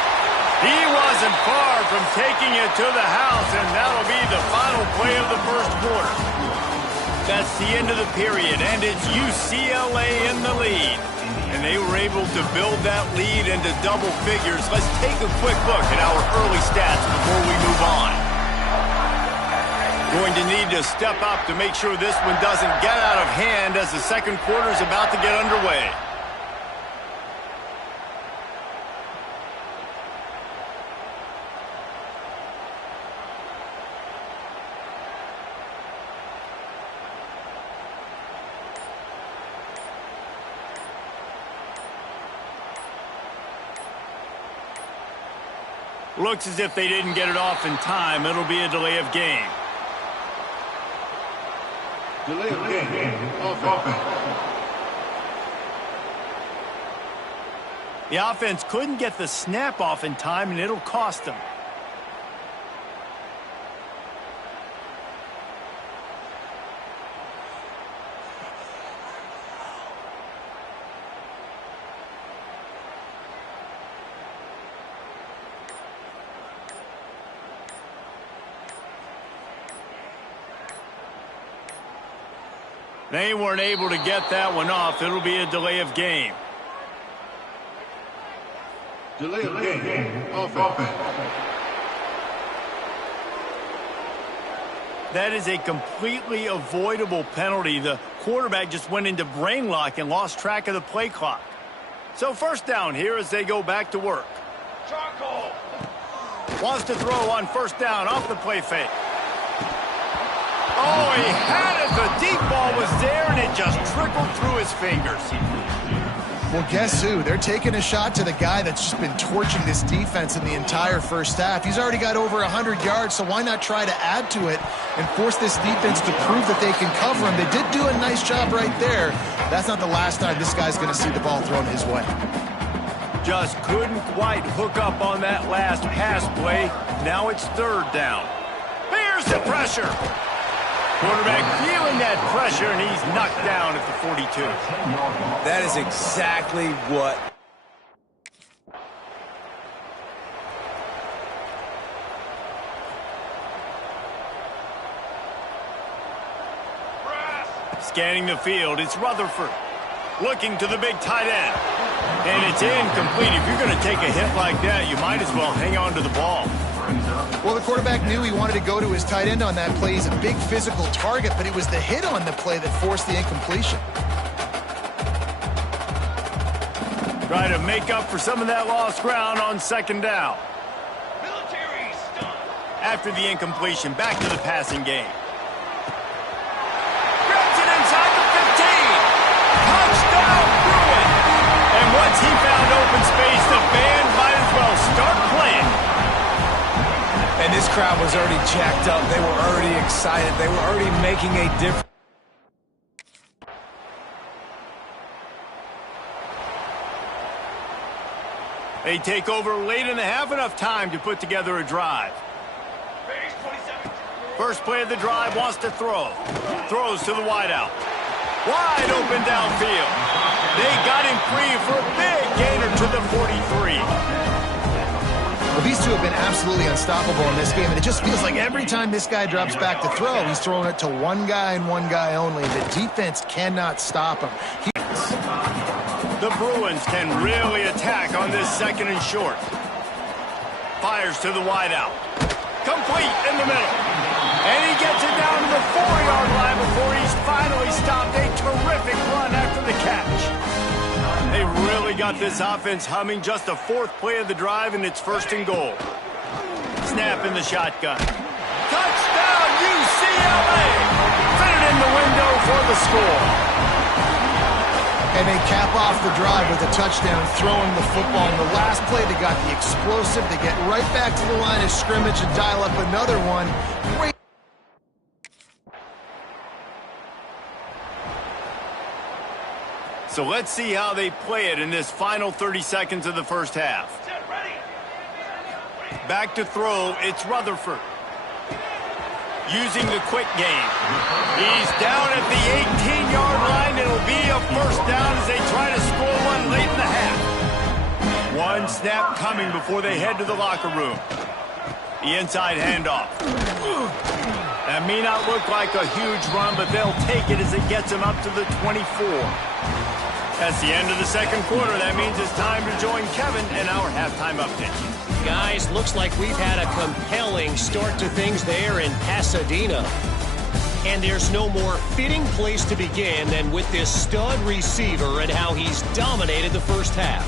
He wasn't far from taking it to the house, and that'll be the final play of the first quarter. That's the end of the period, and it's UCLA in the lead. And they were able to build that lead into double figures. Let's take a quick look at our early stats before we move on. Going to need to step up to make sure this one doesn't get out of hand as the second quarter is about to get underway. Looks as if they didn't get it off in time. It'll be a delay of game. Delay of game. Offense. The offense couldn't get the snap off in time, and it'll cost them. They weren't able to get that one off. It'll be a delay of game. Delay of game. Offense. That is a completely avoidable penalty. The quarterback just went into brain lock and lost track of the play clock. So first down here as they go back to work. Charcoal. Wants to throw on first down off the play fake. Oh, he had it. The deep ball was there, and it just trickled through his fingers. Well, guess who? They're taking a shot to the guy that's just been torching this defense in the entire first half. He's already got over 100 yards, so why not try to add to it and force this defense to prove that they can cover him? They did do a nice job right there. That's not the last time this guy's going to see the ball thrown his way. Just couldn't quite hook up on that last pass play. Now it's third down. Here's the pressure. Quarterback feeling that pressure, and he's knocked down at the 42. That is exactly what. Scanning the field, it's Rutherford. Looking to the big tight end. And it's incomplete. If you're going to take a hit like that, you might as well hang on to the ball. Well, the quarterback knew he wanted to go to his tight end on that play. He's a big physical target, but it was the hit on the play that forced the incompletion. Try to make up for some of that lost ground on second down. Military stunt. After the incompletion, back to the passing game. Grabs it inside the 15. Touchdown, Bruin. And once he found open space, the band might as well start playing. And this crowd was already jacked up. They were already excited. They were already making a difference. They take over late in the half, enough time to put together a drive. Phase 27. First play of the drive, wants to throw. Throws to the wideout. Wide open downfield. They got him free for a big gainer to the 43. Well, these two have been absolutely unstoppable in this game, and it just feels like every time this guy drops back to throw, he's throwing it to one guy and one guy only. The defense cannot stop him. The Bruins can really attack on this second and short. Fires to the wideout. Complete in the middle. And he gets it down to the 4-yard line before he's finally stopped. A terrific run after the catch. They really got this offense humming. Just the fourth play of the drive, and it's first and goal. Snap in the shotgun. Touchdown, UCLA! Fitted in the window for the score. And they cap off the drive with a touchdown, throwing the football. In the last play, they got the explosive. They get right back to the line of scrimmage and dial up another one. Great. So let's see how they play it in this final 30 seconds of the first half. Back to throw, it's Rutherford. Using the quick game. He's down at the 18-yard line. It'll be a first down as they try to score one late in the half. One snap coming before they head to the locker room. The inside handoff. That may not look like a huge run, but they'll take it as it gets them up to the 24. That's the end of the second quarter. That means it's time to join Kevin in our halftime update. Guys, looks like we've had a compelling start to things there in Pasadena. And there's no more fitting place to begin than with this stud receiver and how he's dominated the first half.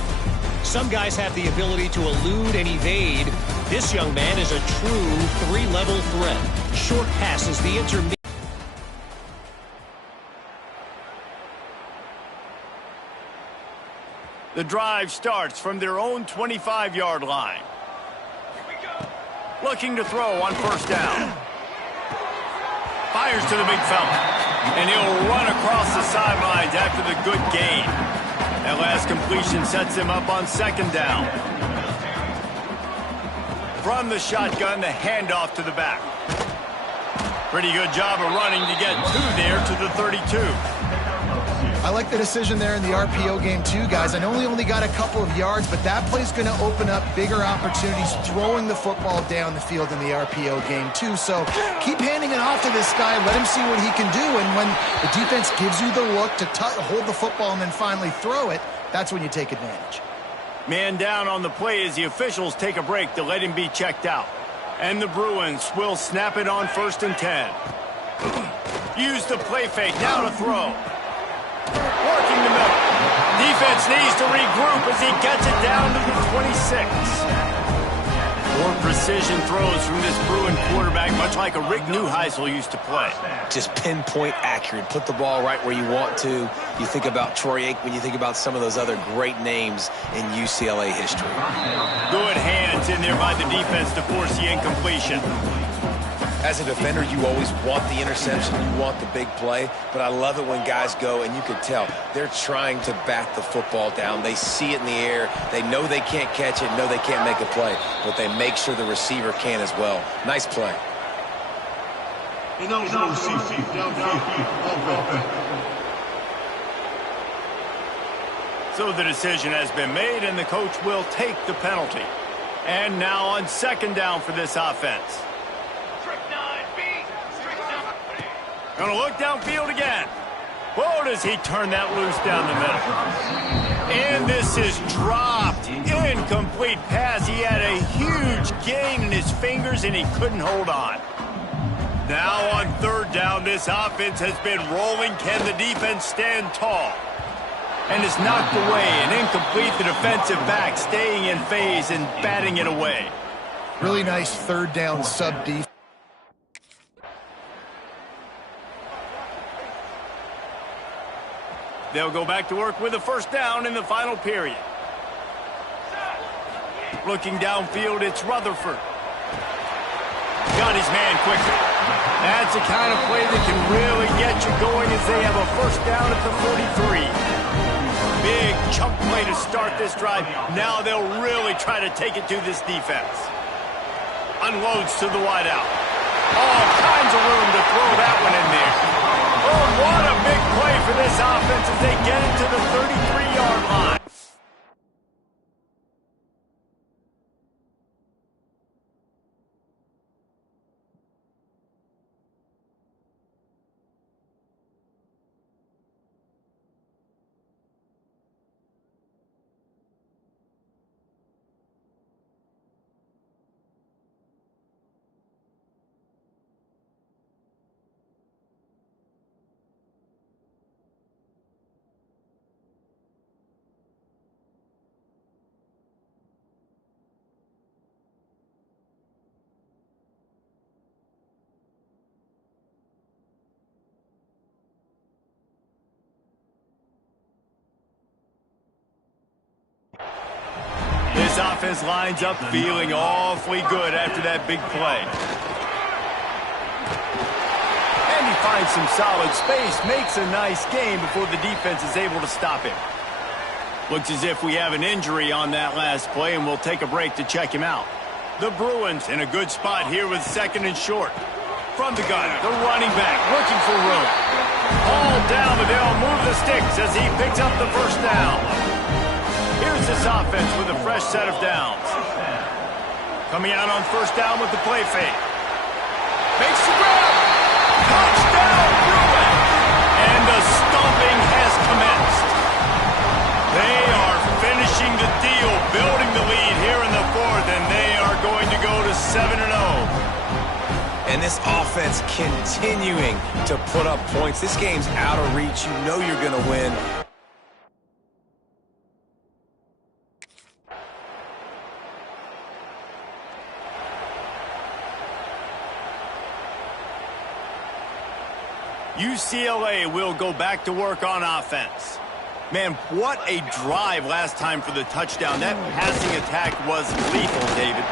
Some guys have the ability to elude and evade. This young man is a true three-level threat. Short passes, the intermediate. The drive starts from their own 25-yard line. Looking to throw on first down. Fires to the big fella. And he'll run across the sidelines after the good gain. That last completion sets him up on second down. From the shotgun, the handoff to the back. Pretty good job of running to get two there to the 32. I like the decision there in the RPO game too, guys. I know he only got a couple of yards, but that play's going to open up bigger opportunities throwing the football down the field in the RPO game too. So keep handing it off to this guy. Let him see what he can do. And when the defense gives you the look to hold the football and then finally throw it, that's when you take advantage. Man down on the play as the officials take a break to let him be checked out. And the Bruins will snap it on 1st and 10. Use the play fake, now to throw. Working the middle. Defense needs to regroup as he gets it down to the 26. More precision throws from this Bruin quarterback, much like a Rick Neuheisel used to play. Just pinpoint accurate. Put the ball right where you want to. You think about Troy Aikman, you think about some of those other great names in UCLA history. Good hands in there by the defense to force the incompletion. As a defender, you always want the interception, you want the big play, but I love it when guys go, and you can tell, they're trying to bat the football down. They see it in the air. They know they can't catch it, know they can't make a play, but they make sure the receiver can as well. Nice play. So the decision has been made, and the coach will take the penalty. And now on second down for this offense. Gonna look downfield again. Whoa, does he turn that loose down the middle. And this is dropped. Incomplete pass. He had a huge gain in his fingers, and he couldn't hold on. Now on third down, this offense has been rolling. Can the defense stand tall? And it's knocked away and incomplete. The defensive back staying in phase and batting it away. Really nice third down sub-defense. They'll go back to work with a first down in the final period. Looking downfield, it's Rutherford. Got his man quickly. That's the kind of play that can really get you going as they have a first down at the 43. Big chunk play to start this drive. Now they'll really try to take it to this defense. Unloads to the wideout. All kinds of room to throw that one in there. Oh, what a big play for this offense as they get it to the 33-yard line. This offense lines up feeling awfully good after that big play. And he finds some solid space, makes a nice gain before the defense is able to stop him. Looks as if we have an injury on that last play, and we'll take a break to check him out. The Bruins in a good spot here with 2nd and short. From the gun, the running back looking for room. All down, but they'll move the sticks as he picks up the first down. Here's this offense with a fresh set of downs. Coming out on first down with the play fake. Makes the grab. Touchdown, Bruins! And the stomping has commenced. They are finishing the deal, building the lead here in the 4th, and they are going to go to 7-0. And this offense continuing to put up points. This game's out of reach. You know you're going to win. UCLA will go back to work on offense. Man, what a drive last time for the touchdown. That passing attack was lethal, David.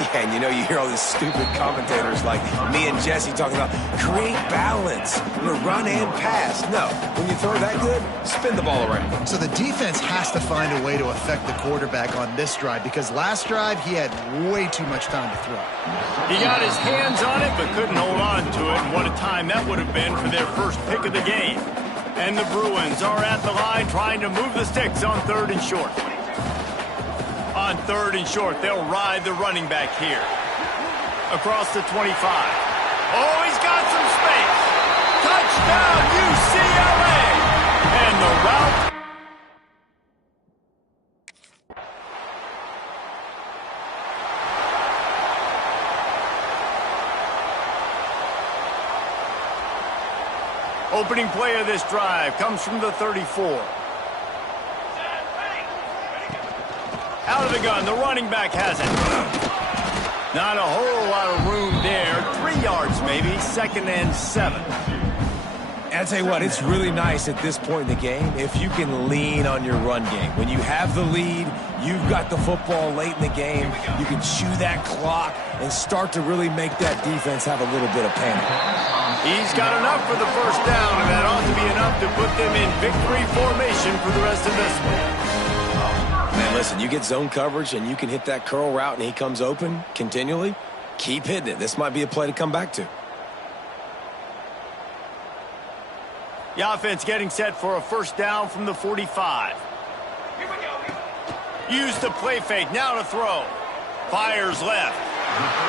Yeah, and you hear all these stupid commentators like me and Jesse talking about create balance, run and pass. No, when you throw that good, spin the ball around. So the defense has to find a way to affect the quarterback on this drive because last drive he had way too much time to throw. He got his hands on it but couldn't hold on to it. And what a time that would have been for their first pick of the game. And the Bruins are at the line trying to move the sticks on 3rd and short. On 3rd and short, they'll ride the running back here. Across the 25. Oh, he's got some space. Touchdown, UCLA! And the route. Opening play of this drive comes from the 34. Out of the gun, the running back has it. Not a whole lot of room there. 3 yards maybe, 2nd and 7. And I'll tell you what, it's really nice at this point in the game if you can lean on your run game. When you have the lead, you've got the football late in the game, you can chew that clock and start to really make that defense have a little bit of panic. He's got enough for the first down, and that ought to be enough to put them in victory formation for the rest of this one. Man, listen, you get zone coverage and you can hit that curl route and he comes open continually, keep hitting it. This might be a play to come back to. The offense getting set for a first down from the 45. Here we go. Use the play fake, now to throw. Fires left.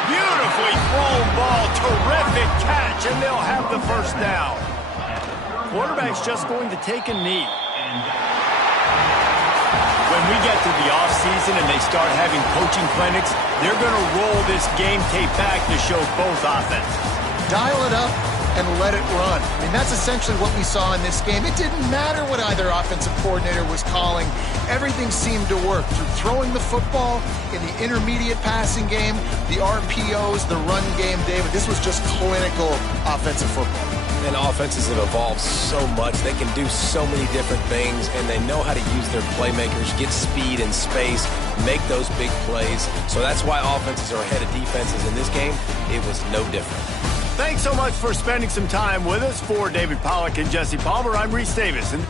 Beautifully thrown ball, terrific catch, and they'll have the first down. Quarterback's just going to take a knee. When we get to the offseason and they start having coaching clinics, they're going to roll this game tape back to show both offenses. Dial it up and let it run. I mean, that's essentially what we saw in this game. It didn't matter what either offensive coordinator was calling. Everything seemed to work through throwing the football in the intermediate passing game, the RPOs, the run game, David. This was just clinical offensive football. And offenses have evolved so much. They can do so many different things, and they know how to use their playmakers, get speed and space, make those big plays. So that's why offenses are ahead of defenses in this game. It was no different. Thanks so much for spending some time with us. For David Pollack and Jesse Palmer, I'm Reese Davis. And